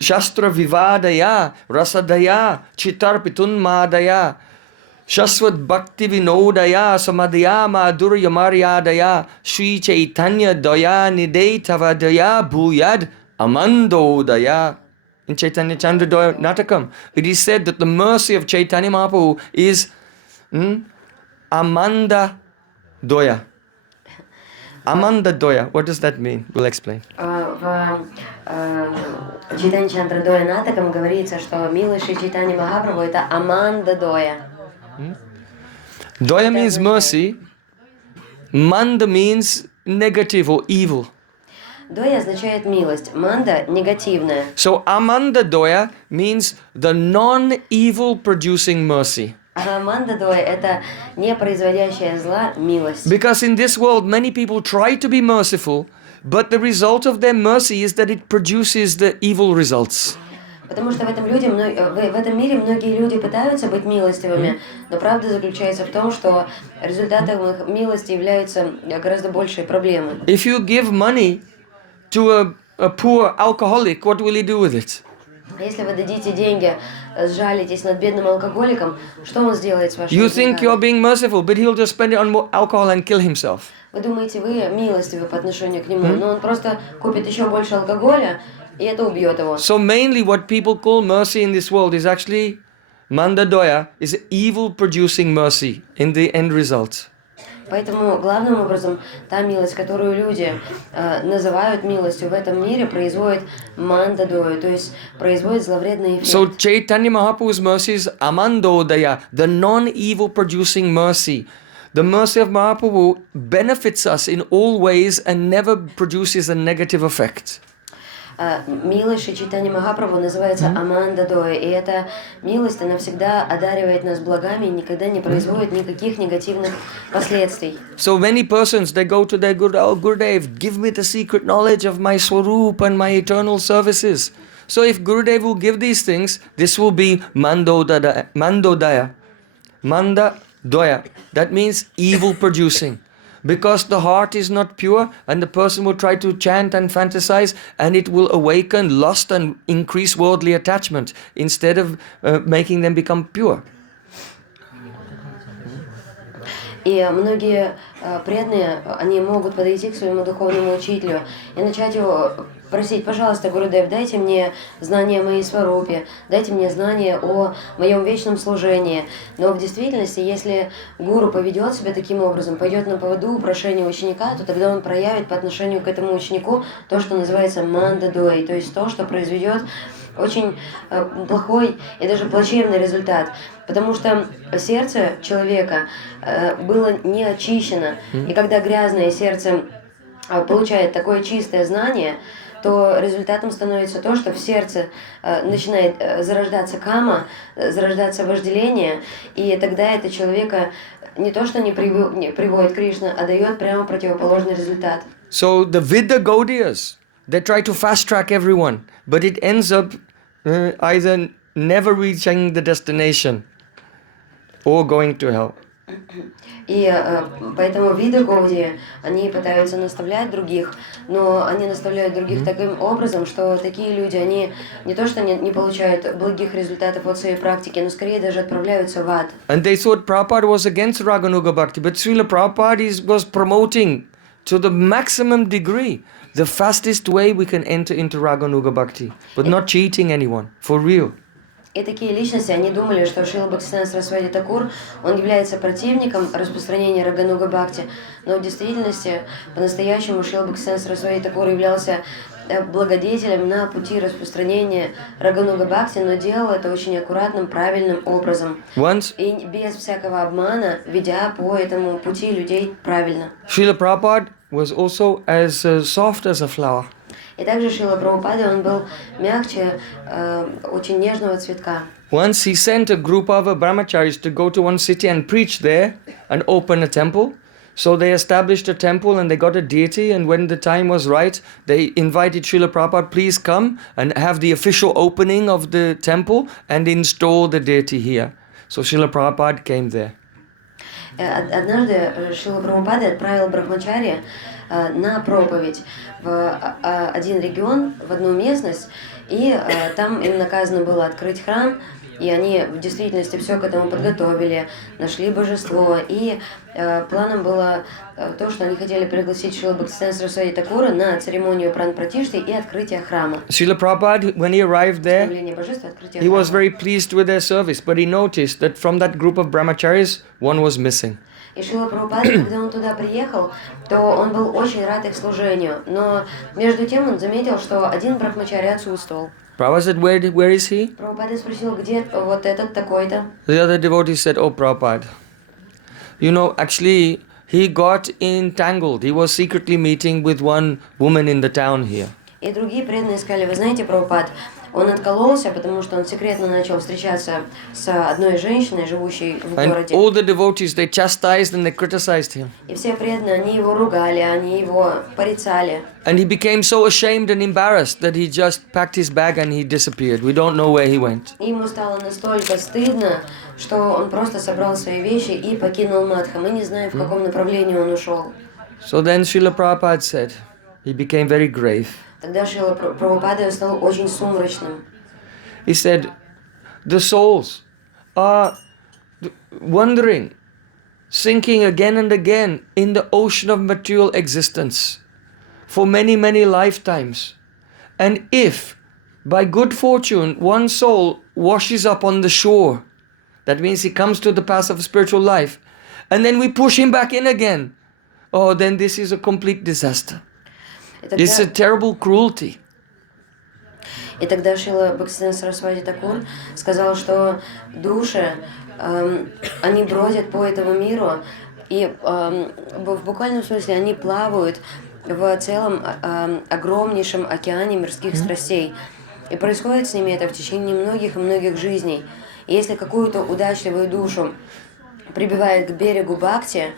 Shastra Vivadaya Rasadaya Chitarpitun Madaya Shaswad Bhakti Vinodaya Samadaya Madhurya Maryadaya Sri Chaitanya Daya Nidetavadaya Bhuyad Amandodaya. In Chaitanya Chandra Natakam, it is said that the mercy of Chaitanya Mahaprabhu is Amanda Doya. Amanda Doya. What does that mean? We'll explain. В Чайтанья Чандра Доя Натакам говорится, что милость Шри Чайтаньи Махапрабху это Аманда Доя. Doya means mercy. Manda means negative or evil. Доя означает милость, манда негативная. So Amanda Doya means the non-evil producing mercy. А Аманда Доя это не производящая зла милость. Because in this world many people try to be merciful, but the result of their mercy is that it produces the evil results. Потому что в этом мире многие люди пытаются быть милостивыми, но правда заключается в том, что результатом их милости являются гораздо большие проблемы. If you give money to a poor alcoholic, what will he do with it? Если вы дадите деньги, сжалитесь над бедным алкоголиком, что он сделает с вашими You think you're деньгами? being merciful, but he'll just spend it on more alcohol and kill himself. Вы думаете, вы милостивы по отношению к нему, но он просто купит еще больше алкоголя, и это убьет его. So mainly what people call mercy in this world is actually manda doya, is evil producing mercy in the end result. Поэтому главным образом та милость, которую люди называют милостью в этом мире, производит мандадою, то есть производит зловредный эффект. So Chaitanya Mahaprabhu's mercy is amando daya, the non-evil producing mercy. The mercy of Mahaprabhu benefits us in all ways and never produces a negative effect. Милость Шри Чайтаньи Махапрабху называется Амандадой, и эта милость, она всегда одаривает нас благами и никогда не производит никаких негативных последствий. So many persons, they go to their Guru, oh Gurudev, give me the secret knowledge of my Swarup and my eternal services. So if Gurudev will give these things, this will be mandodaya. Manda doya. That means evil producing. Because the heart is not pure and the person will try to chant and fantasize and it will awaken lust and increase worldly attachment instead of making them become pure. И многие преданные, они могут подойти к своему духовному учителю и начать его просить: пожалуйста, Гурудев, дайте мне знания о моей сварупе, дайте мне знания о моем вечном служении. Но в действительности, если гуру поведет себя таким образом, пойдет на поводу прошения ученика, то тогда он проявит по отношению к этому ученику то, что называется мандадой, то есть то, что произведет очень плохой и даже плачевный результат. Потому что сердце человека было не очищено. И когда грязное сердце получает такое чистое знание, то результатом становится то, что в сердце начинает зарождаться кама, зарождаться вожделение, и тогда это человека не то, что не приводит к Кришне, а дает прямо противоположный результат. So the Vidya Gaudiyas, they try to fast track everyone, but it ends up either never reaching the destination or going to hell. И поэтому виды Гаудии, они пытаются наставлять других, но они наставляют других таким образом, что такие люди, они не то что не получают благих результатов от своей практики, но скорее даже отправляются в ад. And they thought Prabhupada was against Raganuga Bhakti, but Srila Prabhupada was promoting to the maximum degree the fastest way we can enter into Raganuga Bhakti, but not cheating anyone, for real. И такие личности, они думали, что Шрила Бхактисиддханта Сарасвати Thakura, он является противником распространения Рагануга Бхакти, но в действительности, по-настоящему Шрила Бхактисиддханта Сарасвати Thakura являлся благодетелем на пути распространения Рагануга Бхакти, но делал это очень аккуратным, правильным образом. И без всякого обмана, ведя по этому пути людей правильно. Srila Prabhupada was also as soft as a flower. И также Шрила Прабхупада, он был мягче, очень нежного цветка. Once he sent a group of brahmacharis to go to one city and preach there and open a temple. So they established a temple and they got a deity, and when the time was right, they invited Srila Prabhupada, please come and have the official opening of the temple and install the deity here. So Srila Prabhupada came there. Однажды Шрила Прабхупада отправил брахмачари на проповедь в один регион, в одну местность, и там им наказано было открыть храм, и они в действительности все к этому подготовили, нашли божество, и планом было то, что они хотели пригласить Шрила Бхактисиддханта Сарасвати Thakura на церемонию пран-пратишты и открытие храма. Srila Prabhupada, when he arrived there, he was very pleased with their service, but he noticed that from that group of brahmacharis, one was missing. И Шрила Прабхупада, когда он туда приехал, то он был очень рад их служению, но между тем он заметил, что один брахмачари отсутствовал. Prabhupada said, where is he? Прабхупада спросил, где вот этот такой-то? The other devotee said, oh Prabhupada, you know, actually he got entangled. He was secretly meeting with one woman in the town here. И другие преданные сказали, вы знаете, Прабхупад, Он откололся, потому что он секретно начал встречаться с одной женщиной, живущей в And городе. all the devotees, they chastised and they criticized him. И все преданные, они его ругали, они его порицали. And he became so ashamed and embarrassed that he just packed his bag and he disappeared. We don't know where he went. И ему стало настолько стыдно, что он просто собрал свои вещи и покинул Мадха. Мы не знаем, в каком направлении он ушел. So then Srila Prabhupada said, he became very grave. Тогда Шрила Прабхупада стал очень сумрачным. He said, the souls are wandering, sinking again and again in the ocean of material existence for many, many lifetimes. And if, by good fortune, one soul washes up on the shore, that means he comes to the path of spiritual life, and then we push him back in again, oh, then this is a complete disaster. It's a terrible cruelty. И тогда Шрила Бхактисиддханта Сарасвати Thakura сказал, что души, они бродят по этому миру, и в буквальном смысле они плавают в целом огромнейшем океане мирских страстей. И происходит с ними это в течение многих и многих жизней. И если какую-то удачливую душу прибивает к берегу Бхакти,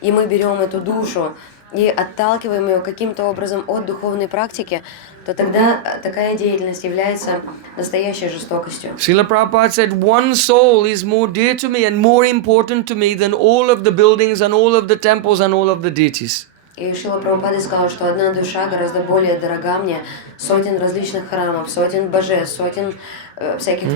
и мы берем эту душу и отталкиваем ее каким-то образом от духовной практики, то тогда такая деятельность является настоящей жестокостью. Srila Prabhupada said, one soul is more dear to me and more important to me than all of the buildings and all of the temples and all of the deities. И Шрила Прабхупада сказал, что одна душа гораздо более дорога мне сотен различных храмов, сотен божеств, сотен всяких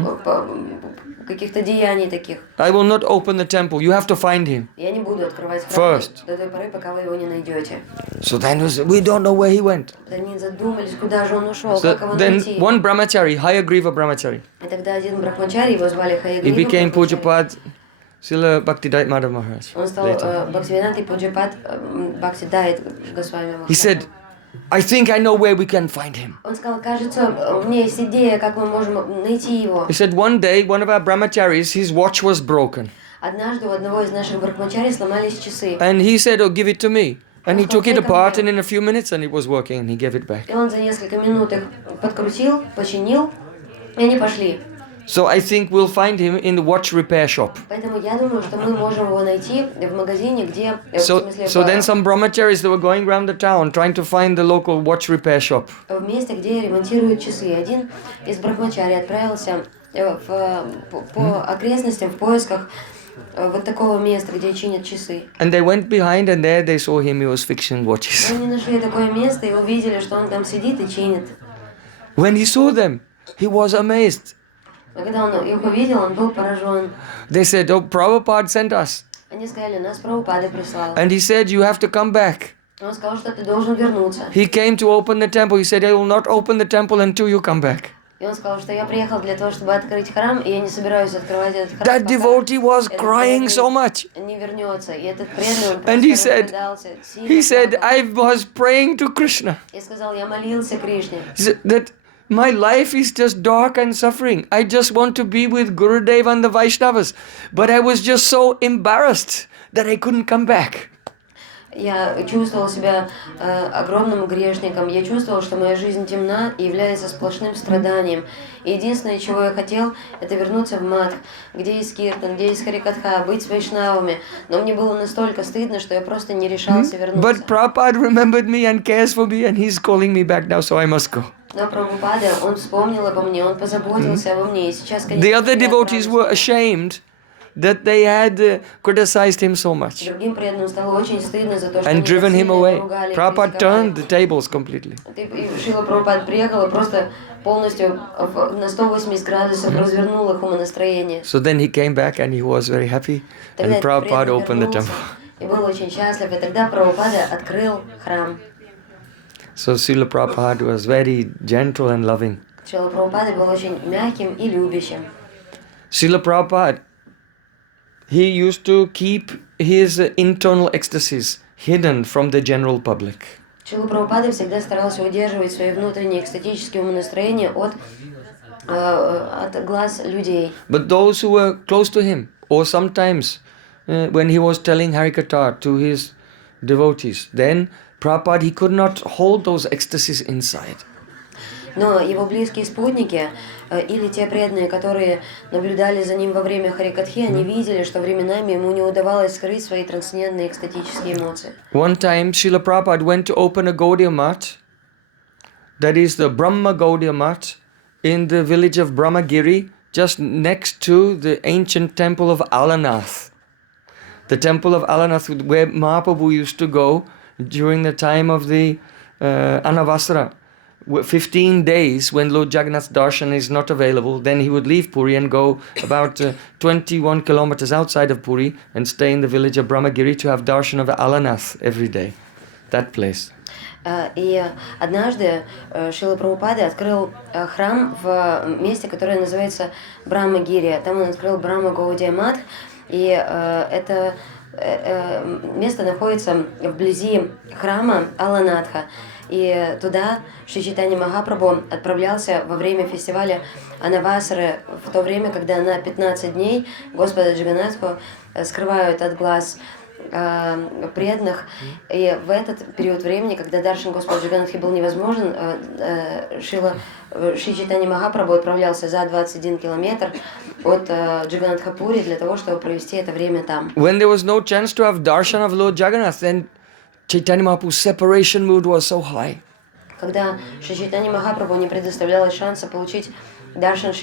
каких-то деяний таких. I will not open the temple. You have to find him. Я не буду открывать храм First. до той поры, пока вы его не найдете. So then we don't know where he went. Они задумались, куда же он ушел, So как его then найти. one brahmachari, Hayagriva brahmachari, И тогда один брахмачари, его звали he Хаягрива became Брахмачари. Pujapad Srila Bhaktisiddhanta Madhav Maharaj. Он стал later. Бхактивидантой Пуджапад Бхактидайт Госвами He said, I think I know where we can find him. Он сказал, кажется, у меня есть идея, как мы можем найти его. He said, one day, one of our brahmacharis, his watch was broken. Однажды у одного из наших брахмачари сломались часы. And he said, oh, give it to me. And he took it apart, and in a few minutes, and it was working, and he gave it back. И он за несколько минут их подкрутил, починил, и они пошли. So I think we'll find him in the watch repair shop. Поэтому я думаю, что мы можем его найти в магазине, где... So then some brahmacharis, they were going around the town trying to find the local watch repair shop. В месте, где ремонтируют часы. Один из брахмачари отправился по окрестностям в поисках вот такого места, где чинят часы. And they went behind, and there they saw him, he was fixing watches. Они нашли такое место и увидели, что он там сидит и чинит. When he saw them, he was amazed. А когда он их увидел, он был поражен. They said, oh, Prabhupada sent us. Они сказали, нас Прабхупада прислал. And he said, you have to come back. Он сказал, что ты должен вернуться. He came to open the temple. He said, I will not open the temple until you come back. И он сказал, что я приехал для того, чтобы открыть храм, и я не собираюсь открывать этот храм, That пока devotee was этот crying преданный so much. не вернется. И этот преданный, он And he просто said, разрыдался, сильно he said, плакал. I was praying to Krishna. И сказал, я молился Кришне. He said that my life is just dark and suffering. I just want to be with Gurudev and the Vaishnavas. But I was just so embarrassed that I couldn't come back. Я чувствовал себя огромным грешником. Я чувствовал, что моя жизнь темна и является сплошным страданием. И единственное, чего я хотел, это вернуться в Мадх, где есть киртан, где есть харикатха, быть с вайшнавами. Но мне было настолько стыдно, что я просто не решался вернуться. But Prabhupada remembered me and cares for me, and he's calling me back now, so I must go. Но Прабхупада, он вспомнил обо мне, он позаботился обо мне. И сейчас, конечно, The other я devotees отправлюсь. were ashamed that they had criticized him so much Другим преданным стало очень стыдно за то, что and они driven him сильно away. его ругали, Prabhupada критиковали. turned the tables completely. И Шрила Прабхупада приехал и просто полностью на 180 градусов развернул их умонастроение. So then he came back and he was very happy, Тогда and этот Prabhupada преданный opened the вернулся temple. и был очень счастлив, и тогда Прабхупада открыл храм. So Srila Prabhupada was very gentle and loving. Шрила Прабхупада был очень мягким и любящим. Srila Prabhupada, he used to keep his internal ecstasies hidden from the general public. Шрила Прабхупада всегда старался удерживать свои внутренние экстатические умонастроения от глаз людей. But those who were close to him, or sometimes when he was telling Harikatha to his devotees, then Prabhupada, he could not hold those ecstasies inside. Но его близкие спутники или те преданные, которые наблюдали за ним во время харикатхи, они видели, что временами ему не удавалось скрыть свои трансцендентные экстатические эмоции. One time, Srila Prabhupada went to open a Gaudiya Math, that is the Brahma Gaudiya Math, in the village of Brahmagiri, just next to the ancient temple of Alanath. The temple of Alanath, where Mahaprabhu used to go during the time of the Anavasara. 15 days when Lord Jagannath's darshan is not available, then he would leave Puri and go about 21 kilometers outside of Puri and stay in the village of Brahmagiri to have darshan of Alanath every day. That place. И однажды Шрила Прабхупада открыл храм в месте, которое называется Брахмагирия. Там он открыл Брахма Гаудия Мат, и это место находится вблизи храма Аланатха. И туда Шри Чайтанья Махапрабху отправлялся во время фестиваля Анавасары, в то время, когда на 15 дней Господа Джаганнатху скрывают от глаз преданных. И в этот период времени, когда даршан Господа Джаганнатхи был невозможен, Шри Чайтанья Махапрабху отправлялся за 21 километр от Джаганнатхапури для того, чтобы провести это время там. When there was no chance to have darshan of Lord Jagannath, then Chaitanya Mahaprabhu's separation mood was so high. Когда Шри Чайтанья Махапрабху не предоставлялось шанса получить даршан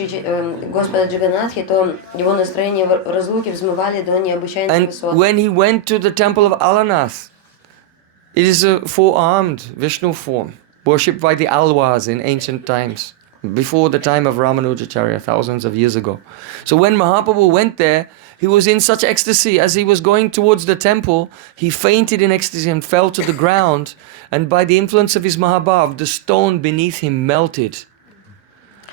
Господа Джаганнатхи, то его настроение разлуки взмывали до необычайных высот. And when he went to the temple of Alanath, it is a four-armed Vishnu form, worshipped by the Alwas in ancient times, before the time of Ramanujacharya, thousands of years ago. So when Mahaprabhu went there, he was in such ecstasy. As he was going towards the temple, he fainted in ecstasy and fell to the ground. And by the influence of his Mahabhav, the stone beneath him melted.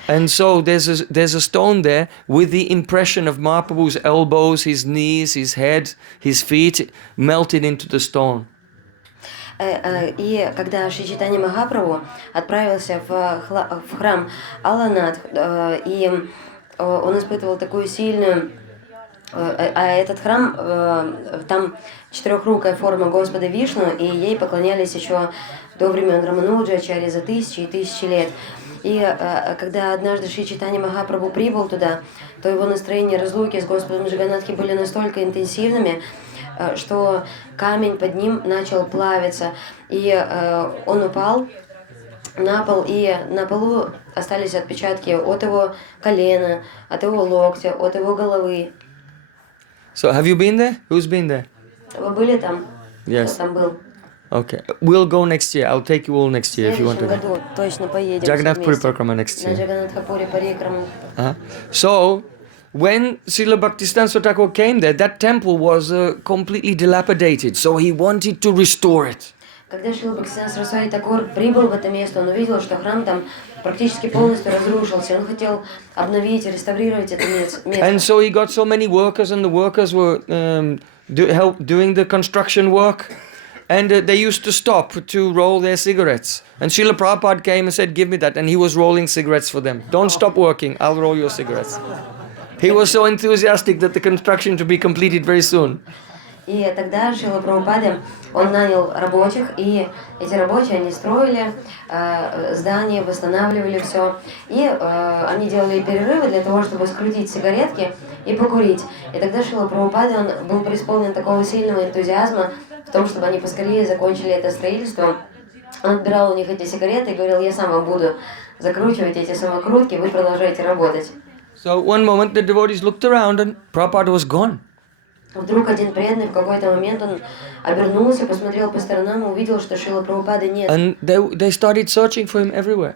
And so there's a stone there with the impression of Mahaprabhu's elbows, his knees, his head, his feet melted into the stone. И когда Шри Чайтанья Махапрабху отправился в храм Аланат, и он испытывал такую сильную... А этот храм, там четырехрукая форма Господа Вишну, и ей поклонялись еще до времен Рамануджачарьи за тысячи и тысячи лет. И когда однажды Шри Чайтанья Махапрабху прибыл туда, то его настроения разлуки с Господом Джаганнатхи были настолько интенсивными, что камень под ним начал плавиться, и он упал на пол, и на полу остались отпечатки от его колена, от его локтя, от его головы. So have you been there? Who's been there? Вы были там? Yes. Кто там был? Okay. We'll go next year. I'll take you all next year if you want to В следующем go. году точно поедем Jagannath все Puri вместе. Parikrama next На year. Джаганнатхапури Парикраму. So, when Srila Bhaktisiddhanta Thakura came there, that temple was completely dilapidated. So he wanted to restore it. Когда Шрила Бхактисиддханта Сарасвати Такур прибыл в это место, он увидел, что храм там практически полностью разрушился. Он хотел обновить, реставрировать это место. And so he got so many workers, and the workers were doing the construction work. And they used to stop to roll their cigarettes. And Srila Prabhupada came and said, "Give me that." And he was rolling cigarettes for them. "Don't stop working, I'll roll your cigarettes." He was so enthusiastic that the construction to be completed very soon. И тогда Шрила Прабхупада, он нанял рабочих, и эти рабочие, они строили здание, восстанавливали все. И они делали перерывы для того, чтобы скрутить сигаретки и покурить. И тогда Шрила Прабхупада, он был преисполнен такого сильного энтузиазма в том, чтобы они поскорее закончили это строительство. Он отбирал у них эти сигареты и говорил: "Я сам вам буду закручивать эти самокрутки, вы продолжаете работать". So one moment the devotees looked around and Prabhupada was gone. Вдруг один преданный в какой-то момент он обернулся, посмотрел по сторонам и увидел, что Шрила Прабхупады нет. And they started searching for him everywhere.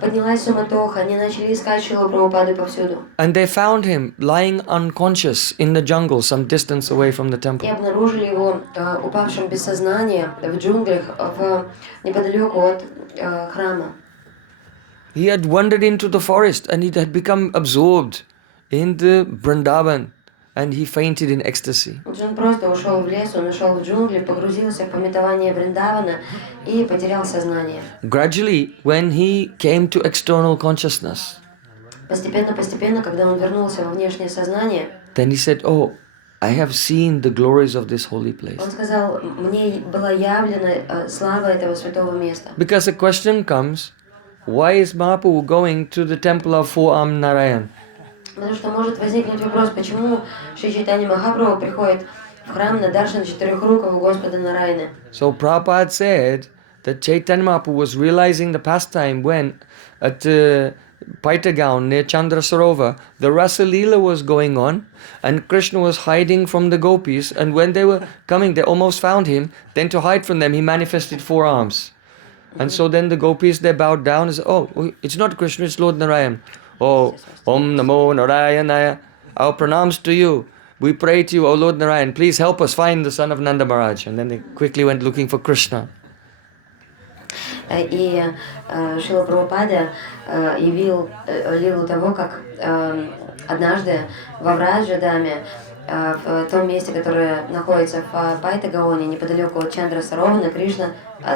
Поднялась суматоха, они начали искать Шрилу Прабхупады повсюду. And they found him lying unconscious in the jungle some distance away from the И temple. обнаружили его упавшим без сознания в джунглях неподалеку от храма. He had wandered into the forest and he had become absorbed in the Vrindavan. And he fainted in ecstasy. Он просто ушел в лес, он ушел в джунгли, погрузился в пометование Вриндавана и потерял сознание. Gradually, when he came to external consciousness, Постепенно, когда он вернулся во внешнее сознание, then he said, "Oh, I have seen the glories of this holy place." он сказал: "Мне была явлена слава этого святого места". Because the question comes, why is Mahaprabhu going to the temple of four-armed Narayan? Потому что может возникнуть вопрос, почему Шри Чайтанья Махапрабху приходит в храм на даршан четырехрукого Господа Нараяны. So Prabhupada said that Chaitanya Mahaprabhu was realizing the pastime when at Paitagaon near Chandra Sarovar, the Rasa Leela was going on and Krishna was hiding from the gopis, and when they were coming they almost found him. Then to hide from them he manifested four arms. And so then the gopis, they bowed down and said, oh, it's not Krishna, it's Lord Narayan. Oh, Om Namo Narayanaya, our pranams to you. We pray to you, O Lord Narayan, please help us find the son of Nanda Maharaj. And then they quickly went looking for Krishna. И Шрила Прабхупада явил лилу того, как однажды во Враджадаме, в том месте, которое находится в Пайтагаоне, неподалеку от Чандра Саровара,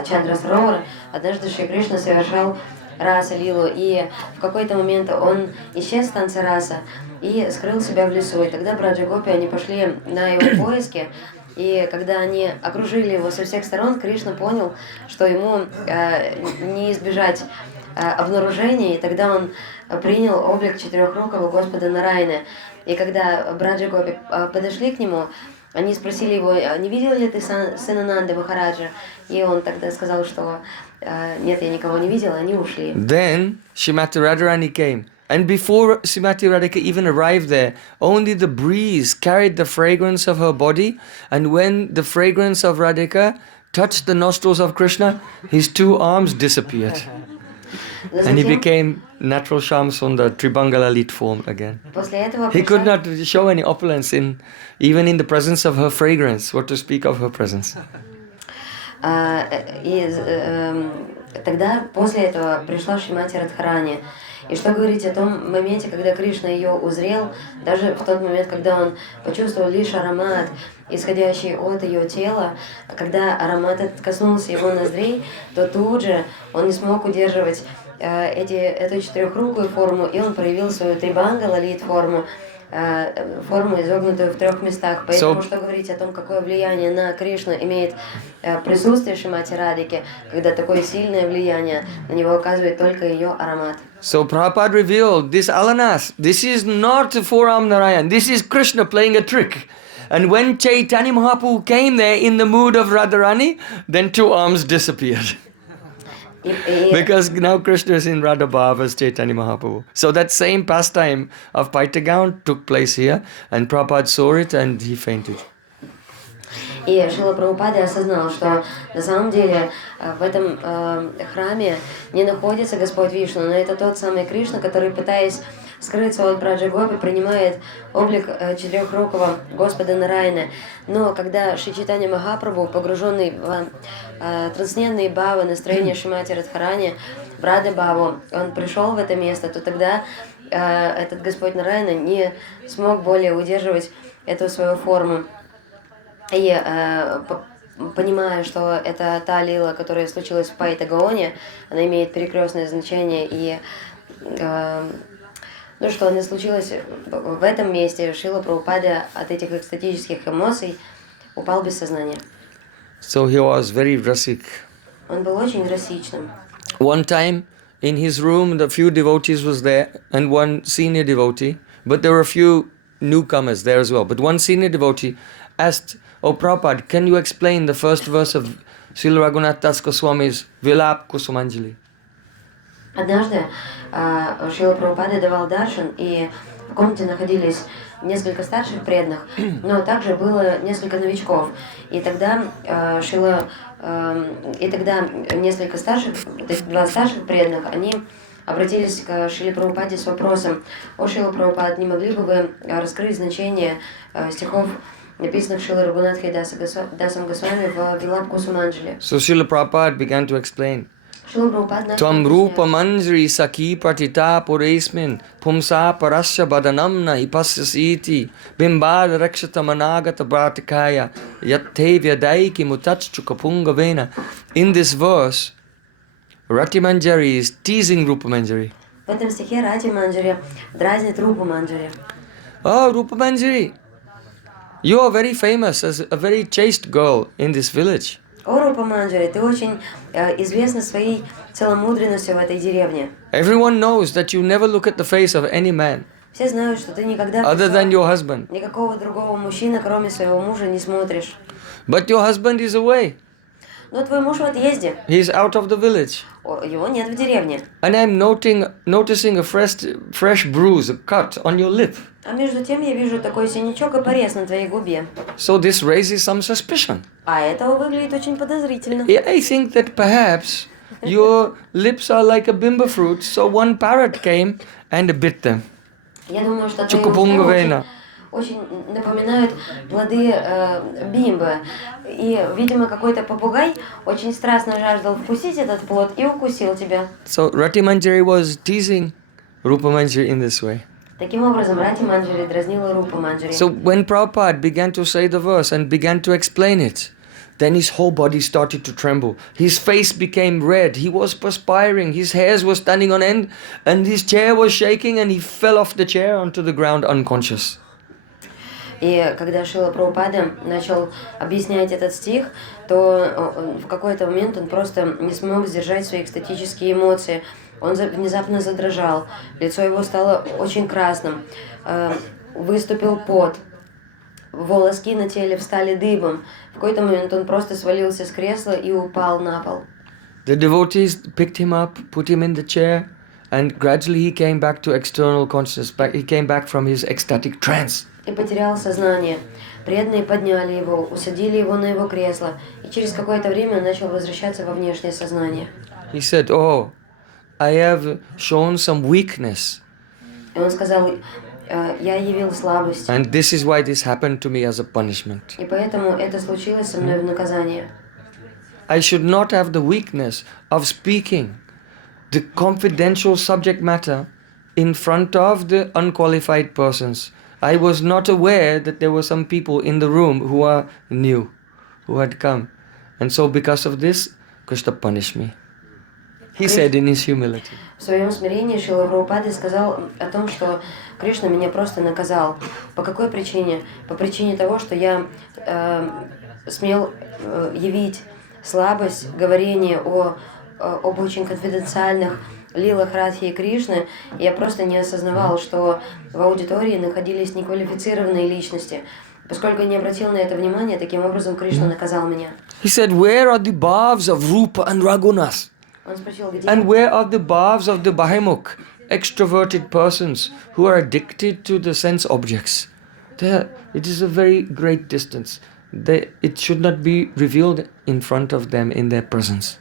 Чандра Саровара, однажды Шри Кришна совершал раса лилу, и в какой-то момент он исчез с танца раса и скрыл себя в лесу. И тогда Браджа Гопи, они пошли на его поиски, и когда они окружили его со всех сторон, Кришна понял, что ему не избежать обнаружения, и тогда он принял облик четырехрукого Господа Нараяны. И когда Браджа Гопи подошли к нему, они спросили его, не видел ли ты сына Нанды Махараджа? И он тогда сказал, что нет, я никого не видел, они ушли. Then Srimati Radharani came. And before Srimati Radhika even arrived there, only the breeze carried the fragrance of her body. And when the fragrance of Radhika touched the nostrils of Krishna, his two arms disappeared. And he became natural Shyam Sundar, Tribangalalit form again. He could not show any opulence even in the presence of her fragrance, what to speak of her presence. Тогда после этого пришла Шримати Радхарани. И что говорить о том моменте, когда Кришна ее узрел, даже в тот момент, когда он почувствовал лишь аромат, исходящий от ее тела, когда аромат этот коснулся его ноздрей, то тут же он не смог удерживать эту четырехрукую форму, и он проявил свою трибанга лалит форму, форму, изогнутую в трех местах. Поэтому что говорить о том, какое влияние на Кришну имеет присутствие Шримати Радхики, когда такое сильное влияние на него оказывает только ее аромат. So Prabhupada revealed this Alanas, this is not four-armed Narayan, this is Krishna playing a trick. And when Chaitanya Mahaprabhu came there in the mood of Radharani, then two arms disappeared. Because now Krishna is in Radha Bhava as Chaitanya Mahaprabhu. So that same pastime of Paitagaon took place here, and Prabhupada saw it and he fainted. И Шрила Прабхупада осознал, что на самом деле в этом храме не находится Господь Вишну, но это тот самый Кришна, который, пытаясь скрыться от Браджа Гопи, принимает облик четырехрукого Господа Нараяны. Но когда Шри Чайтанья Махапрабху, погруженный в трансцендентные бхавы, настроение Шримати Радхарани, в Рада Бхаву, он пришел в это место, то тогда этот Господь Нараяна не смог более удерживать эту свою форму. И понимая, что это та лила, которая случилась в Пайтагаоне, она имеет перекрестное значение, и что она случилась в этом месте, Шрила Прабхупада от этих экстатических эмоций упал без сознания. So he was very rasik. Он был очень расичным. One time in his room, the few devotees was there, and one senior devotee, but there were a few newcomers there as well. But one senior devotee asked, "Oh Prabhupada, can you explain the first verse of Srila Raghunath Das Goswami's Vilap Kusumanjali?" Однажды Шрила Прабхупада давал даршан, и в комнате находились несколько старших преданных, но также было несколько новичков. И тогда несколько старших, то есть два старших преданных, они обратились к Шриле Прабхупаде с вопросом: «О, Шрила Прабхупад, не могли бы вы раскрыть значение стихов, написанных Шрилой Рагунатхой Дасом Госвами в Вилап Кусуманджали?» So Srila Prabhupada began to explain. Tvam rupa manjri saki pratita puresmin pumsa parasya badanamna ipasyasiti bimbad rakshata managata bhatikaya yattevya daiki mutachchukapungavena. In this verse, Rati Manjari is teasing Rupa Manjari. В этом стихе Рати Манджари дразнит Рупу Манджари. Oh, Rupa Manjari, you are very famous as a very chaste girl in this village. О, Рупа Манджари, ты очень известна своей целомудренностью в этой деревне. Everyone knows that you never look at the face of any man Все знают, что ты никогда в other лицо than your husband. никакого другого мужчины, кроме своего мужа, не смотришь. But your husband is away. Но твой муж в отъезде. He's out of the village. Его нет в деревне. And I'm noticing a fresh bruise, a cut on your lip. А между тем я вижу такой синячок и порез на твоей губе. So this raises some suspicion. А этого выглядит очень подозрительно. I think that perhaps your lips are like a bimba fruit, so one parrot came and bit them. Я думаю, что твои уста очень напоминают плоды бимбы. И, видимо, какой-то попугай очень страстно жаждал вкусить этот плод и укусил тебя. So Rati Manjari was teasing Rupa Manjari in this way. Таким образом, Рати Манджари дразнила Рупа Манджари. So when Prabhupada began to say the verse and began to explain it, then his whole body started to tremble. His face became red. He was perspiring. His hairs were standing on end, and his chair was shaking, and he fell off the chair onto the ground unconscious. И когда Шрила Прабхупада начал объяснять этот стих, то в какой-то момент он просто не смог сдержать свои экстатические эмоции. Он внезапно задрожал, лицо его стало очень красным, выступил пот, волоски на теле встали дыбом. В какой-то момент он просто свалился с кресла и упал на пол. The devotees picked him up, put him in the chair, and gradually he came back to external consciousness. He came back from his ecstatic trance. И потерял сознание. Преданные подняли его, усадили его на его кресло, и через какое-то время он начал возвращаться во внешнее сознание. He said, "Oh, I have shown some weakness." И он сказал, я явил слабость. And this is why this happened to me as a punishment. И поэтому это случилось со мной в наказание. I should not have the weakness of speaking the confidential subject matter in front of the unqualified persons. I was not aware that there were some people in the room who are new, who had come. And so because of this, Krishna punished me. He said in his humility. В своем смирении Шрила Прабхупада сказал о том, что Кришна меня просто наказал. По какой причине? По причине того, что я смел явить слабость, говорение об очень конфиденциальных лилах Радхи и Кришны. Я просто не осознавал, что в аудитории находились неквалифицированные личности. Поскольку я не обратил на это внимания, таким образом Кришна наказал меня. He said, where are the bhavs of Rupa and Raghunas? Он спросил, где... And where are the bhavs of the Bahimukh, extroverted persons who are addicted to the sense objects? It is a very great distance. It should not be revealed in front of them in their presence.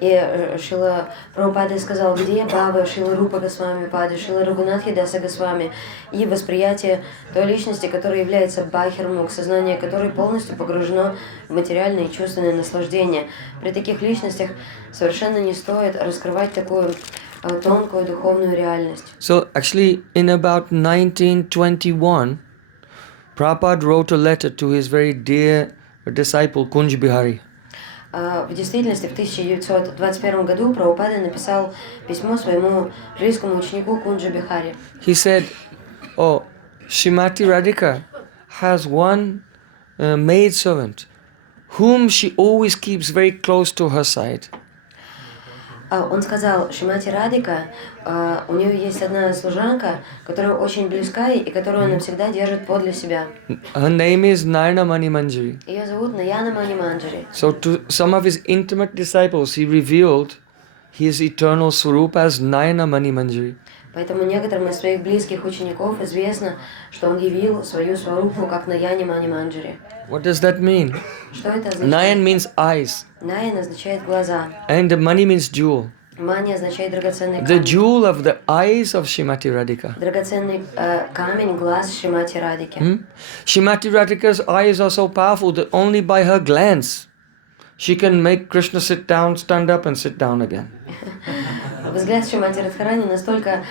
И Шрила Прабхупада сказал, где Баба, Шрила Рупа Госвами Пада, Шрила Рагунатхи Даса Госвами, и восприятие той личности, которая является Бахирмух, сознание которой полностью погружено в материальное и чувственное наслаждение. При таких личностях совершенно не стоит раскрывать такую тонкую духовную реальность. So actually in about 1921, Prabhupada wrote a letter to his very dear disciple Kunj Bihari. В действительности, в 1921 году Прабхупада написал письмо своему близкому ученику Кунджа Бихари. He said, "Oh, Srimati Radhika has one maidservant whom she always keeps very close to her side." Он сказал, Шримати Радика, у нее есть одна служанка, которая очень близка и которую она всегда держит подле себя. Her name is Narayana Mani Manjari. Ее зовут Наяна Мани Манджари. So to some of his intimate disciples, he revealed his eternal swarup as Narayana Mani Manjari. Поэтому некоторым из своих близких учеников известно, что он явил свою сварупу как Наяне Мани Манджари. What does that mean? Что это означает? Nayan means eyes. Наян означает глаза. And the Mani means jewel. Мани означает драгоценный The камень. jewel of the eyes of Srimati Radhika. Драгоценный камень, глаз Шримати Радики. Srimati Radhika's eyes are so powerful that only by her glance she can make Krishna sit down, stand up and sit down again. Взгляд Шримати Радхарани настолько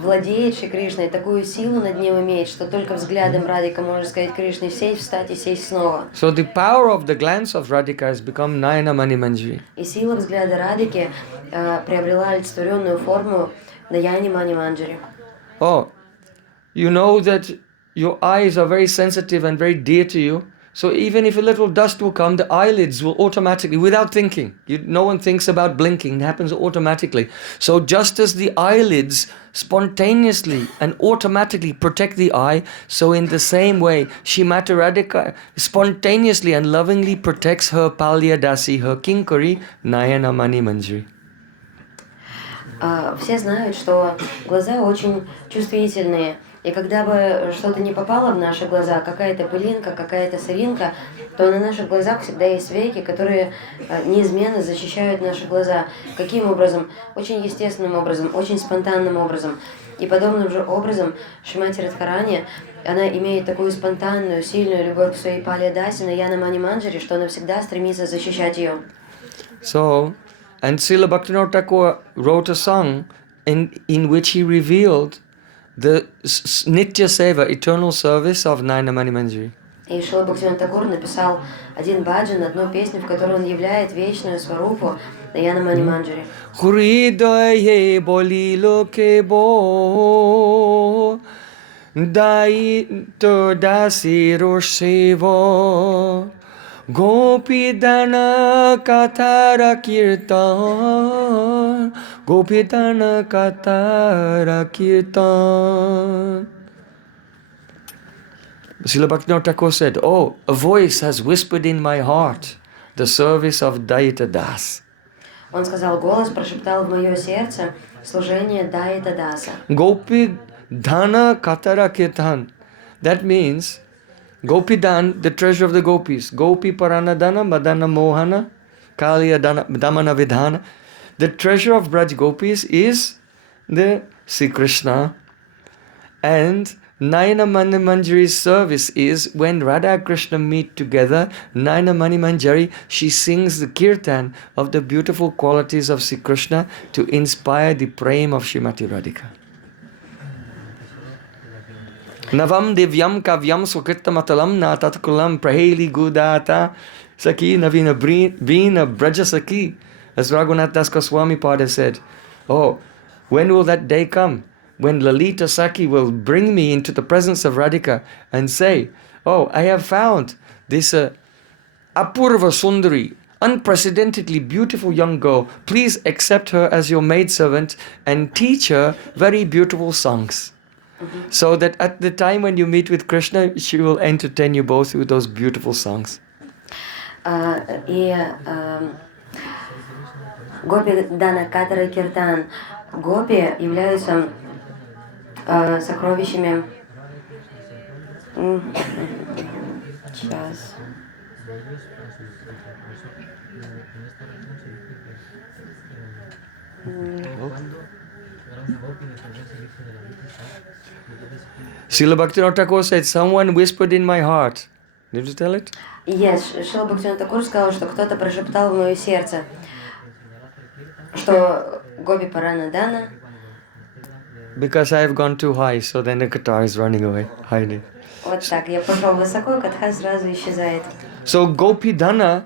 владеет Шри Кришной, такую силу над ним имеет, что только взглядом Радика может сказать Кришне сесть, встать и сесть снова. So the power of the glance of Radhika has become Nayana Mani Manjari. И сила взгляда Радики приобрела олицетворенную форму Наяни Мани Манджари. Oh, you know that your eyes are very sensitive and very dear to you So even if a little dust will come, the eyelids will automatically, without thinking, no one thinks about blinking, it happens automatically. So just as the eyelids spontaneously and automatically protect the eye, so in the same way, Shrimati Radhika spontaneously and lovingly protects her Palya Dasi, her Kinkari, Nayana Mani Manjari. Все знают, что глаза очень чувствительные, и когда бы что-то не попало в наши глаза, какая-то пылинка, какая-то соринка, то на наших глазах всегда есть веки, которые неизменно защищают наши глаза. Каким образом? Очень естественным образом, очень спонтанным образом. И подобным же образом Шримати Радхарани, она имеет такую спонтанную, сильную любовь к своей Пале Даси, Наяна Мани Манджари, что она всегда стремится защищать ее. And Srila Bhaktivinoda Thakur wrote a song in which he revealed the Nitya Seva, eternal service of Nayana Mani Manjari. И Шрила Бхактисиддханта Thakura написал один баджан, одну песню, в которой он являет вечную сварупу Наяна Мани Манджари. Hridaye bolilo kebo dai to dasi roshevo Gopidana Katara Kirtan Gopidana Katara Kirtan. Srila Bhaktivinoda Thakur said, oh, a voice has whispered in my heart the service of Daita Das. Он сказал, голос прошептал в мое сердце служение Дайта Даса. Gopidana Katara Kirtan. That means Gopidan, the treasure of the gopis. Gopi Paranadana, Madana Mohana, Kaliya Damana Vidhana. The treasure of Braj Gopis is the Sri Krishna. And Nayana Mani Manjari's service is when Radha Krishna meet together, Nayana Mani Manjari, she sings the kirtan of the beautiful qualities of Sri Krishna to inspire the prema of Srimati Radhika. Navam divyam kavyam sukritamatalam natatkulam praheli gudata saki navina vina braja saki. As Raghunath Das Goswami Pada said, oh, when will that day come? When Lalita Saki will bring me into the presence of Radhika and say, oh, I have found this Apurva Sundari, unprecedentedly beautiful young girl. Please accept her as your maidservant and teach her very beautiful songs. So that at the time when you meet with Krishna, she will entertain you both with those beautiful songs. Гопи Дана Катара Киртан. Гопи являются сокровищами. Сейчас. Srila Bhaktivinoda Thakur said, someone whispered in my heart. Did you tell it? Yes, Шрила Бхактисиддханта Thakura сказал, что кто-то прошептал в мое сердце, что Гопи Паранадана. Because I have gone too high, so then the guitar is running away, hiding. Вот так, я пошел высоко, катха сразу исчезает. So Gopidhana,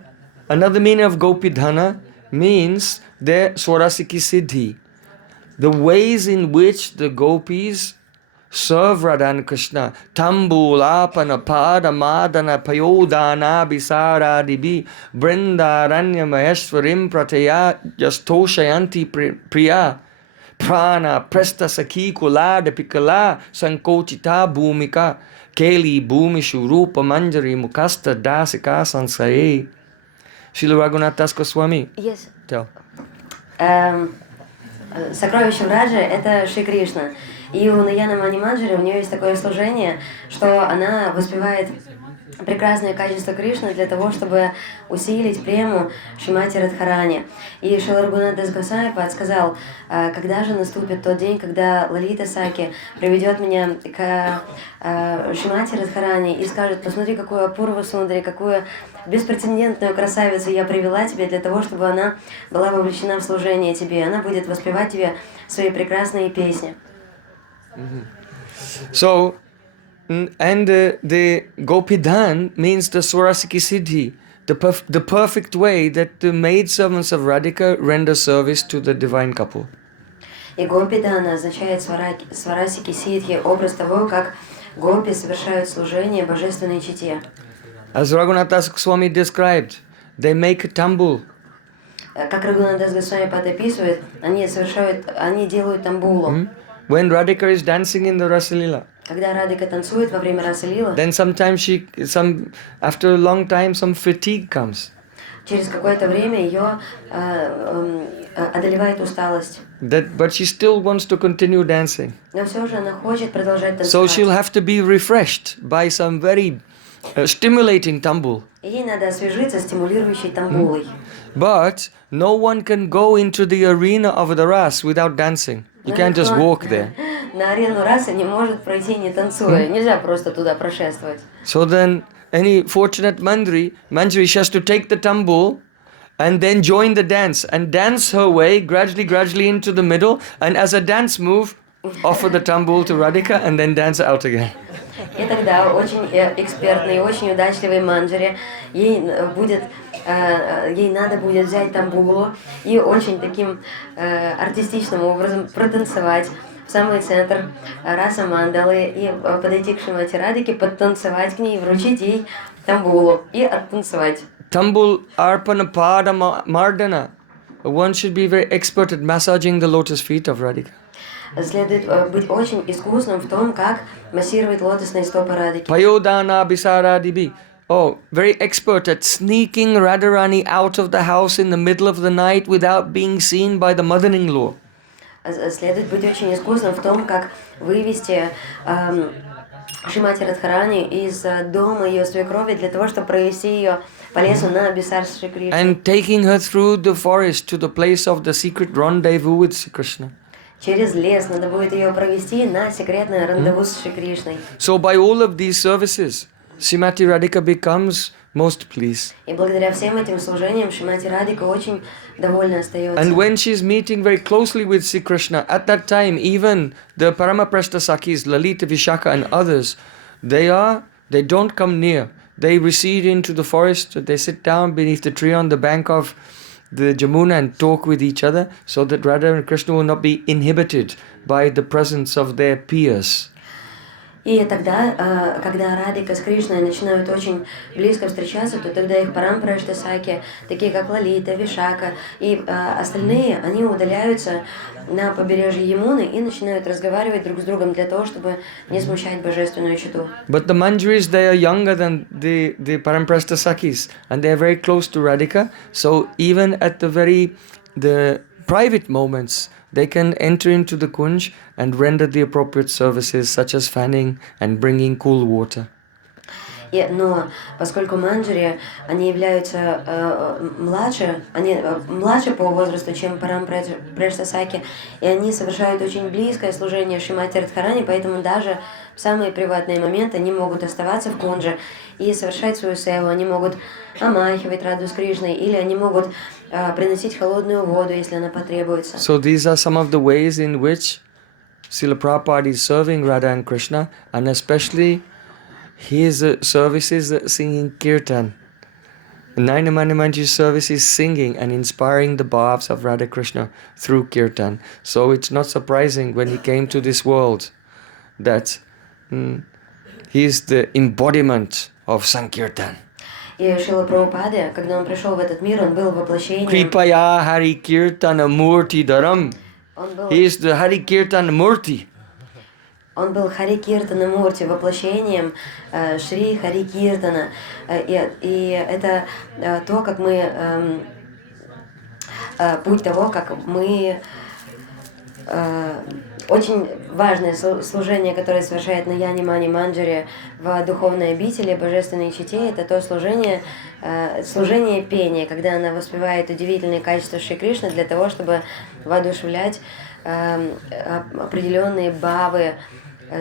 another meaning of Gopidhana means the Swarasiki Siddhi. The ways in which the gopis serve Radha and Krishna. Tambulapana pada madana payodana bisara dibi brindaranya maheshwarim prataya jastoshayanti priya prana presta sakhi kulada pikala sankochita bhumika keli bhumishu rupa manjari mukasta dasika sansare. Srila Raghunath Das Goswami. Yes. Tell. Сокровище Враджи — это Шри Кришна. И у Наяна Мани Манджари у нее есть такое служение, что она воспевает прекрасное качество Кришны для того, чтобы усилить прему Шримати Радхарани. И Шрила Рагунат Дас Госвами подсказал, когда же наступит тот день, когда Лалита Саки приведет меня к Шримати Радхарани и скажет: посмотри, какую Апурву Сундари, какую беспрецедентную красавицу я привела тебе для того, чтобы она была вовлечена в служение тебе. Она будет воспевать тебе свои прекрасные песни. So, and the Gopidan means the Swarasiki Siddhi, the perfect way that the maidservants of Radhika render service to the divine couple. И Гопидана означает сварасики ситхи, образ того, как гопи совершают служение божественной чете. As Raghunatha Swami described, they make a tambul. Как Рагунатас Госвами описывает, они делают тамбулу. When Radhika is dancing in the Rasalila, Когда Радика танцует во время Раса Лила, then sometimes after a long time, some fatigue comes. через какое-то время ее одолевает усталость. But she still wants to continue dancing. Но все же она хочет продолжать So танцевать. she'll have to be refreshed by some very stimulating tambul. И ей надо освежиться стимулирующей тамбулой. But no one can go into the arena of the Ras without dancing. You can't just walk there. На арену Раса не может пройти не танцуя. Нельзя просто туда прошествовать. So then any fortunate Manjari, she has to take the tambul and then join the dance and dance her way gradually into the middle, and as a dance move, offer the tambul to Radhika and then dance out again. И тогда очень экспертный, очень удачливый манджари, ей надо будет взять тамбулу и очень таким артистичным образом протанцевать в самый центр раса мандалы и подойти к Шримати Радхике, подтанцевать к ней, вручить ей тамбулу и оттанцевать. Tambul arpana pada mardana. One should be very expert at massaging the lotus feet of Radhika. Следует быть очень искусным в том, как массировать лотосные стопы Радхики. Payodana bisaradibi. Oh, very expert at sneaking Radharani out of the house in the middle of the night without being seen by the mother-in-law. Следует быть очень искусным в том, как вывести Шримати Радхарани из дома ее свекрови для того, чтобы провести ее по лесу на Бисар Шри Кришны. And taking her through the forest to the place of the secret rendezvous with Sri Krishna. Через лес надо будет ее провести на секретное рандеву с Шри Кришной. So by all of these services, Srimati Radhika becomes most pleased. И благодаря всем этим служениям Шримати Радхика очень довольна остается. And when she's meeting very closely with Sri Krishna, at that time even the Paramaprastha Sakis, Lalita, Vishaka and others, they don't come near. They recede into the forest, they sit down beneath the tree on the bank of the Jamuna and talk with each other so that Radha and Krishna will not be inhibited by the presence of their peers. И тогда, когда Радхика с Кришной начинают очень близко встречаться, то тогда их Парампрашта Саки, такие как Лалита, Вишака и остальные, они удаляются на побережье Ямуны и начинают разговаривать друг с другом для того, чтобы не смущать божественную читу. But the Manjaris, they are younger than the Paramprastha Sakis, and they are very close to Radhika, so even at the private moments, they can enter into the kunj and render the appropriate services such as fanning and bringing cool water. Но поскольку манджари, они являются младше по возрасту, чем Парампрашта Саки, и они совершают очень близкое служение Шримати Радхарани, поэтому даже в самые приватные моменты они могут оставаться в кунже и совершать свою севу, они могут омахивать Раду с Кришной, или они могут приносить холодную воду, если она потребуется. So these are some of the ways in which Srila Prabhupada is serving Radha and Krishna, and especially his services singing kirtan. Nainamani Manji's service is singing and inspiring the bhavs of Radha Krishna through kirtan. So it's not surprising when he came to this world that he is the embodiment of Sankirtan. И Шрила Прабхупада, когда он пришел в этот мир, он был воплощением. Kripaya Hari Kirtana Murti Dharam. He is the Hari Kirtan Murti. Он был Хари Киртана Мурти, воплощением Шри Хари Киртана. И это то, как мы... Путь того, как мы... Очень важное служение, которое совершает Наяни Мани Манджари в духовной обители, божественной чите, это то служение пения, когда она воспевает удивительные качества Шри Кришны для того, чтобы воодушевлять определенные бхавы,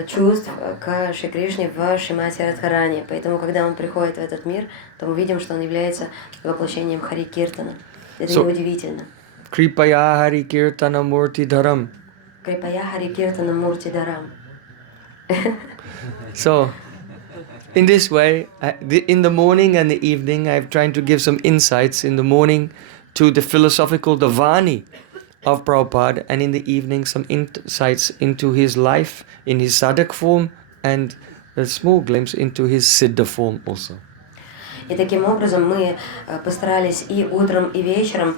чувств к Шри Кришне в Шримати Радхарани. Поэтому, когда он приходит в этот мир, то мы видим, что он является воплощением Хари Киртана. Это неудивительно. Kripaya Hari Kirtana Murti Dharam. Крипая Хари Киртана Мурти Дарам. So, in this way, in the morning and the evening, I'm trying to give some insights in the morning to the philosophical Vani of Prabhupada, and in the evening some insights into his life in his sadhak form and a small glimpse into his siddha form also. И таким образом мы постарались и утром, и вечером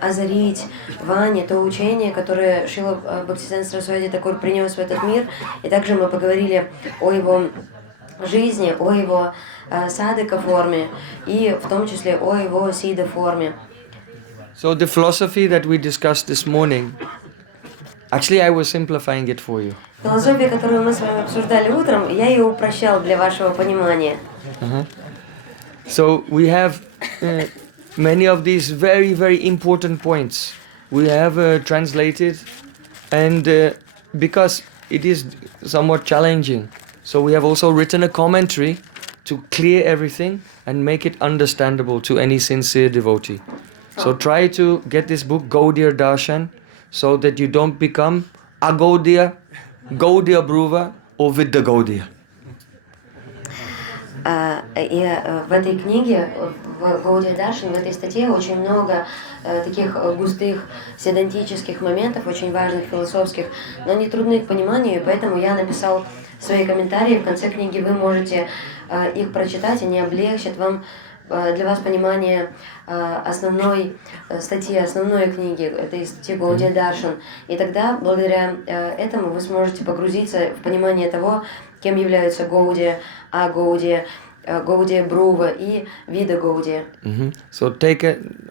озарить Ване то учение, которое Шрила Бхактисидданта Сарасвати Thakura принес в этот мир. И также мы поговорили о его жизни, о его садхика форме и в том числе о его сидха форме. So the philosophy that we discussed this morning, actually I was simplifying it for you. Философия, которую мы с вами обсуждали утром, я ее упрощал для вашего понимания. So we have many of these very, very important points. We have translated, and because it is somewhat challenging, so we have also written a commentary to clear everything and make it understandable to any sincere devotee. So try to get this book, Gaudiya Darshan, so that you don't become Agaudiya, Gaudiya Bruva, or Vidya Gaudiya. И в этой книге, в Гаудия Даршан, в этой статье очень много таких густых седантических моментов, очень важных философских, но они трудны к пониманию, и поэтому я написал свои комментарии. В конце книги вы можете их прочитать, они облегчат вам для вас понимание основной статьи, основной книги, этой статьи Гаудия Даршан. И тогда, благодаря этому, вы сможете погрузиться в понимание того, кем являются Гаудия, Агаудия, Гаудия Брува и Вида Гаудия. So take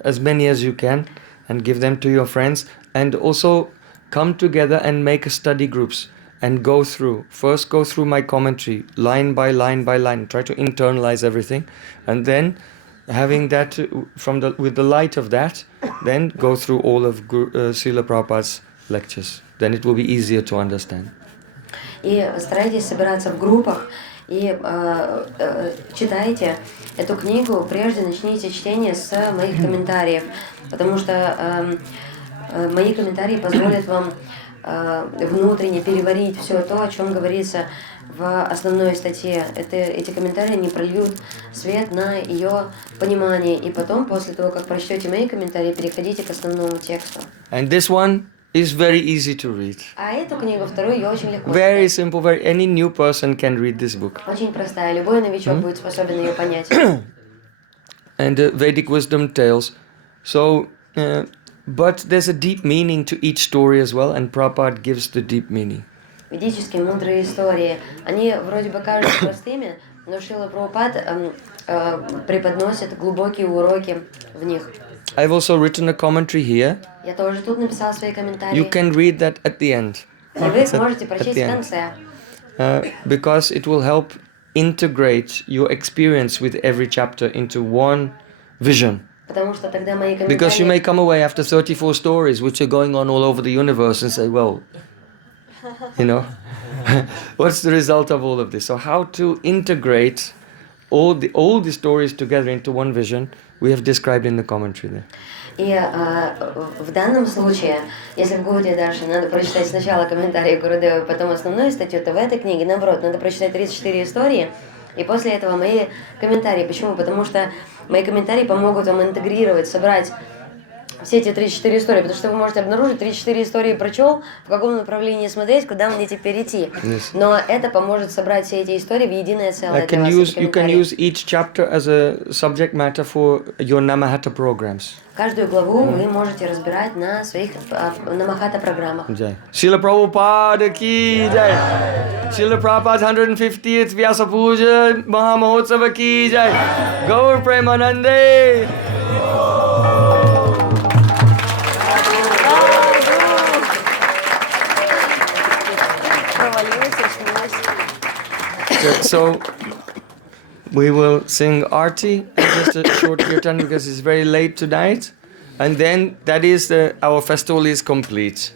as many as you can and give them to your friends, and also come together and make a study groups and go through. First go through my commentary, line by line by line, try to internalize everything, and then having that with the light of that, then go through all of Srila Prabhupada's lectures. Then it will be easier to understand. И старайтесь собираться в группах и читайте эту книгу, прежде начните чтение с моих комментариев, потому что мои комментарии позволят вам внутренне переварить все то, о чем говорится в основной статье. Эти комментарии не прольют свет на ее понимание, и потом, после того, как прочтете мои комментарии, переходите к основному тексту. And this one is very easy to read. А эту книгу, вторую, ее очень легко Very читать. simple, any new person can read this book. Очень простая, любой новичок будет способен ее понять. And Vedic wisdom tales. So, but there's a deep meaning to each story as well, and Prabhupada gives the deep meaning. Ведические мудрые истории, они вроде бы кажутся простыми, но Шрила Прабхупад преподносит глубокие уроки в них. I've also written a commentary here. Я тоже тут написал свои комментарии. You can read that at the end. И вы сможете прочесть в конце. Because it will help integrate your experience with every chapter into one vision. Потому что тогда мои Because you may комментарии... come away after 34 stories which are going on all over the universe and say, well, you know, what's the result of all of this? So how to integrate all the stories together into one vision, we have described in the commentary there. И в данном случае, если в Гаудия Даршан надо прочитать сначала комментарии Гурудева, потом основную статью, то в этой книге, наоборот, надо прочитать 34 истории, и после этого мои комментарии. Почему? Потому что мои комментарии помогут вам интегрировать, собрать все эти 34 истории, потому что вы можете обнаружить 34 истории прочел, в каком направлении смотреть, куда мне теперь идти. Yes. Но это поможет собрать все эти истории в единое целое для вас. You can use each chapter as a subject matter for your Namahata programs. Каждую главу вы можете разбирать на своих Намахата программах. Srila Prabhupada ki jai. Srila Prabhupada's 150th Vyasa Puja Mahamahotsava ki jai. Gaur Premanande. So we will sing Arti and just a short kirtan because it's very late tonight, and then that is our festival is complete.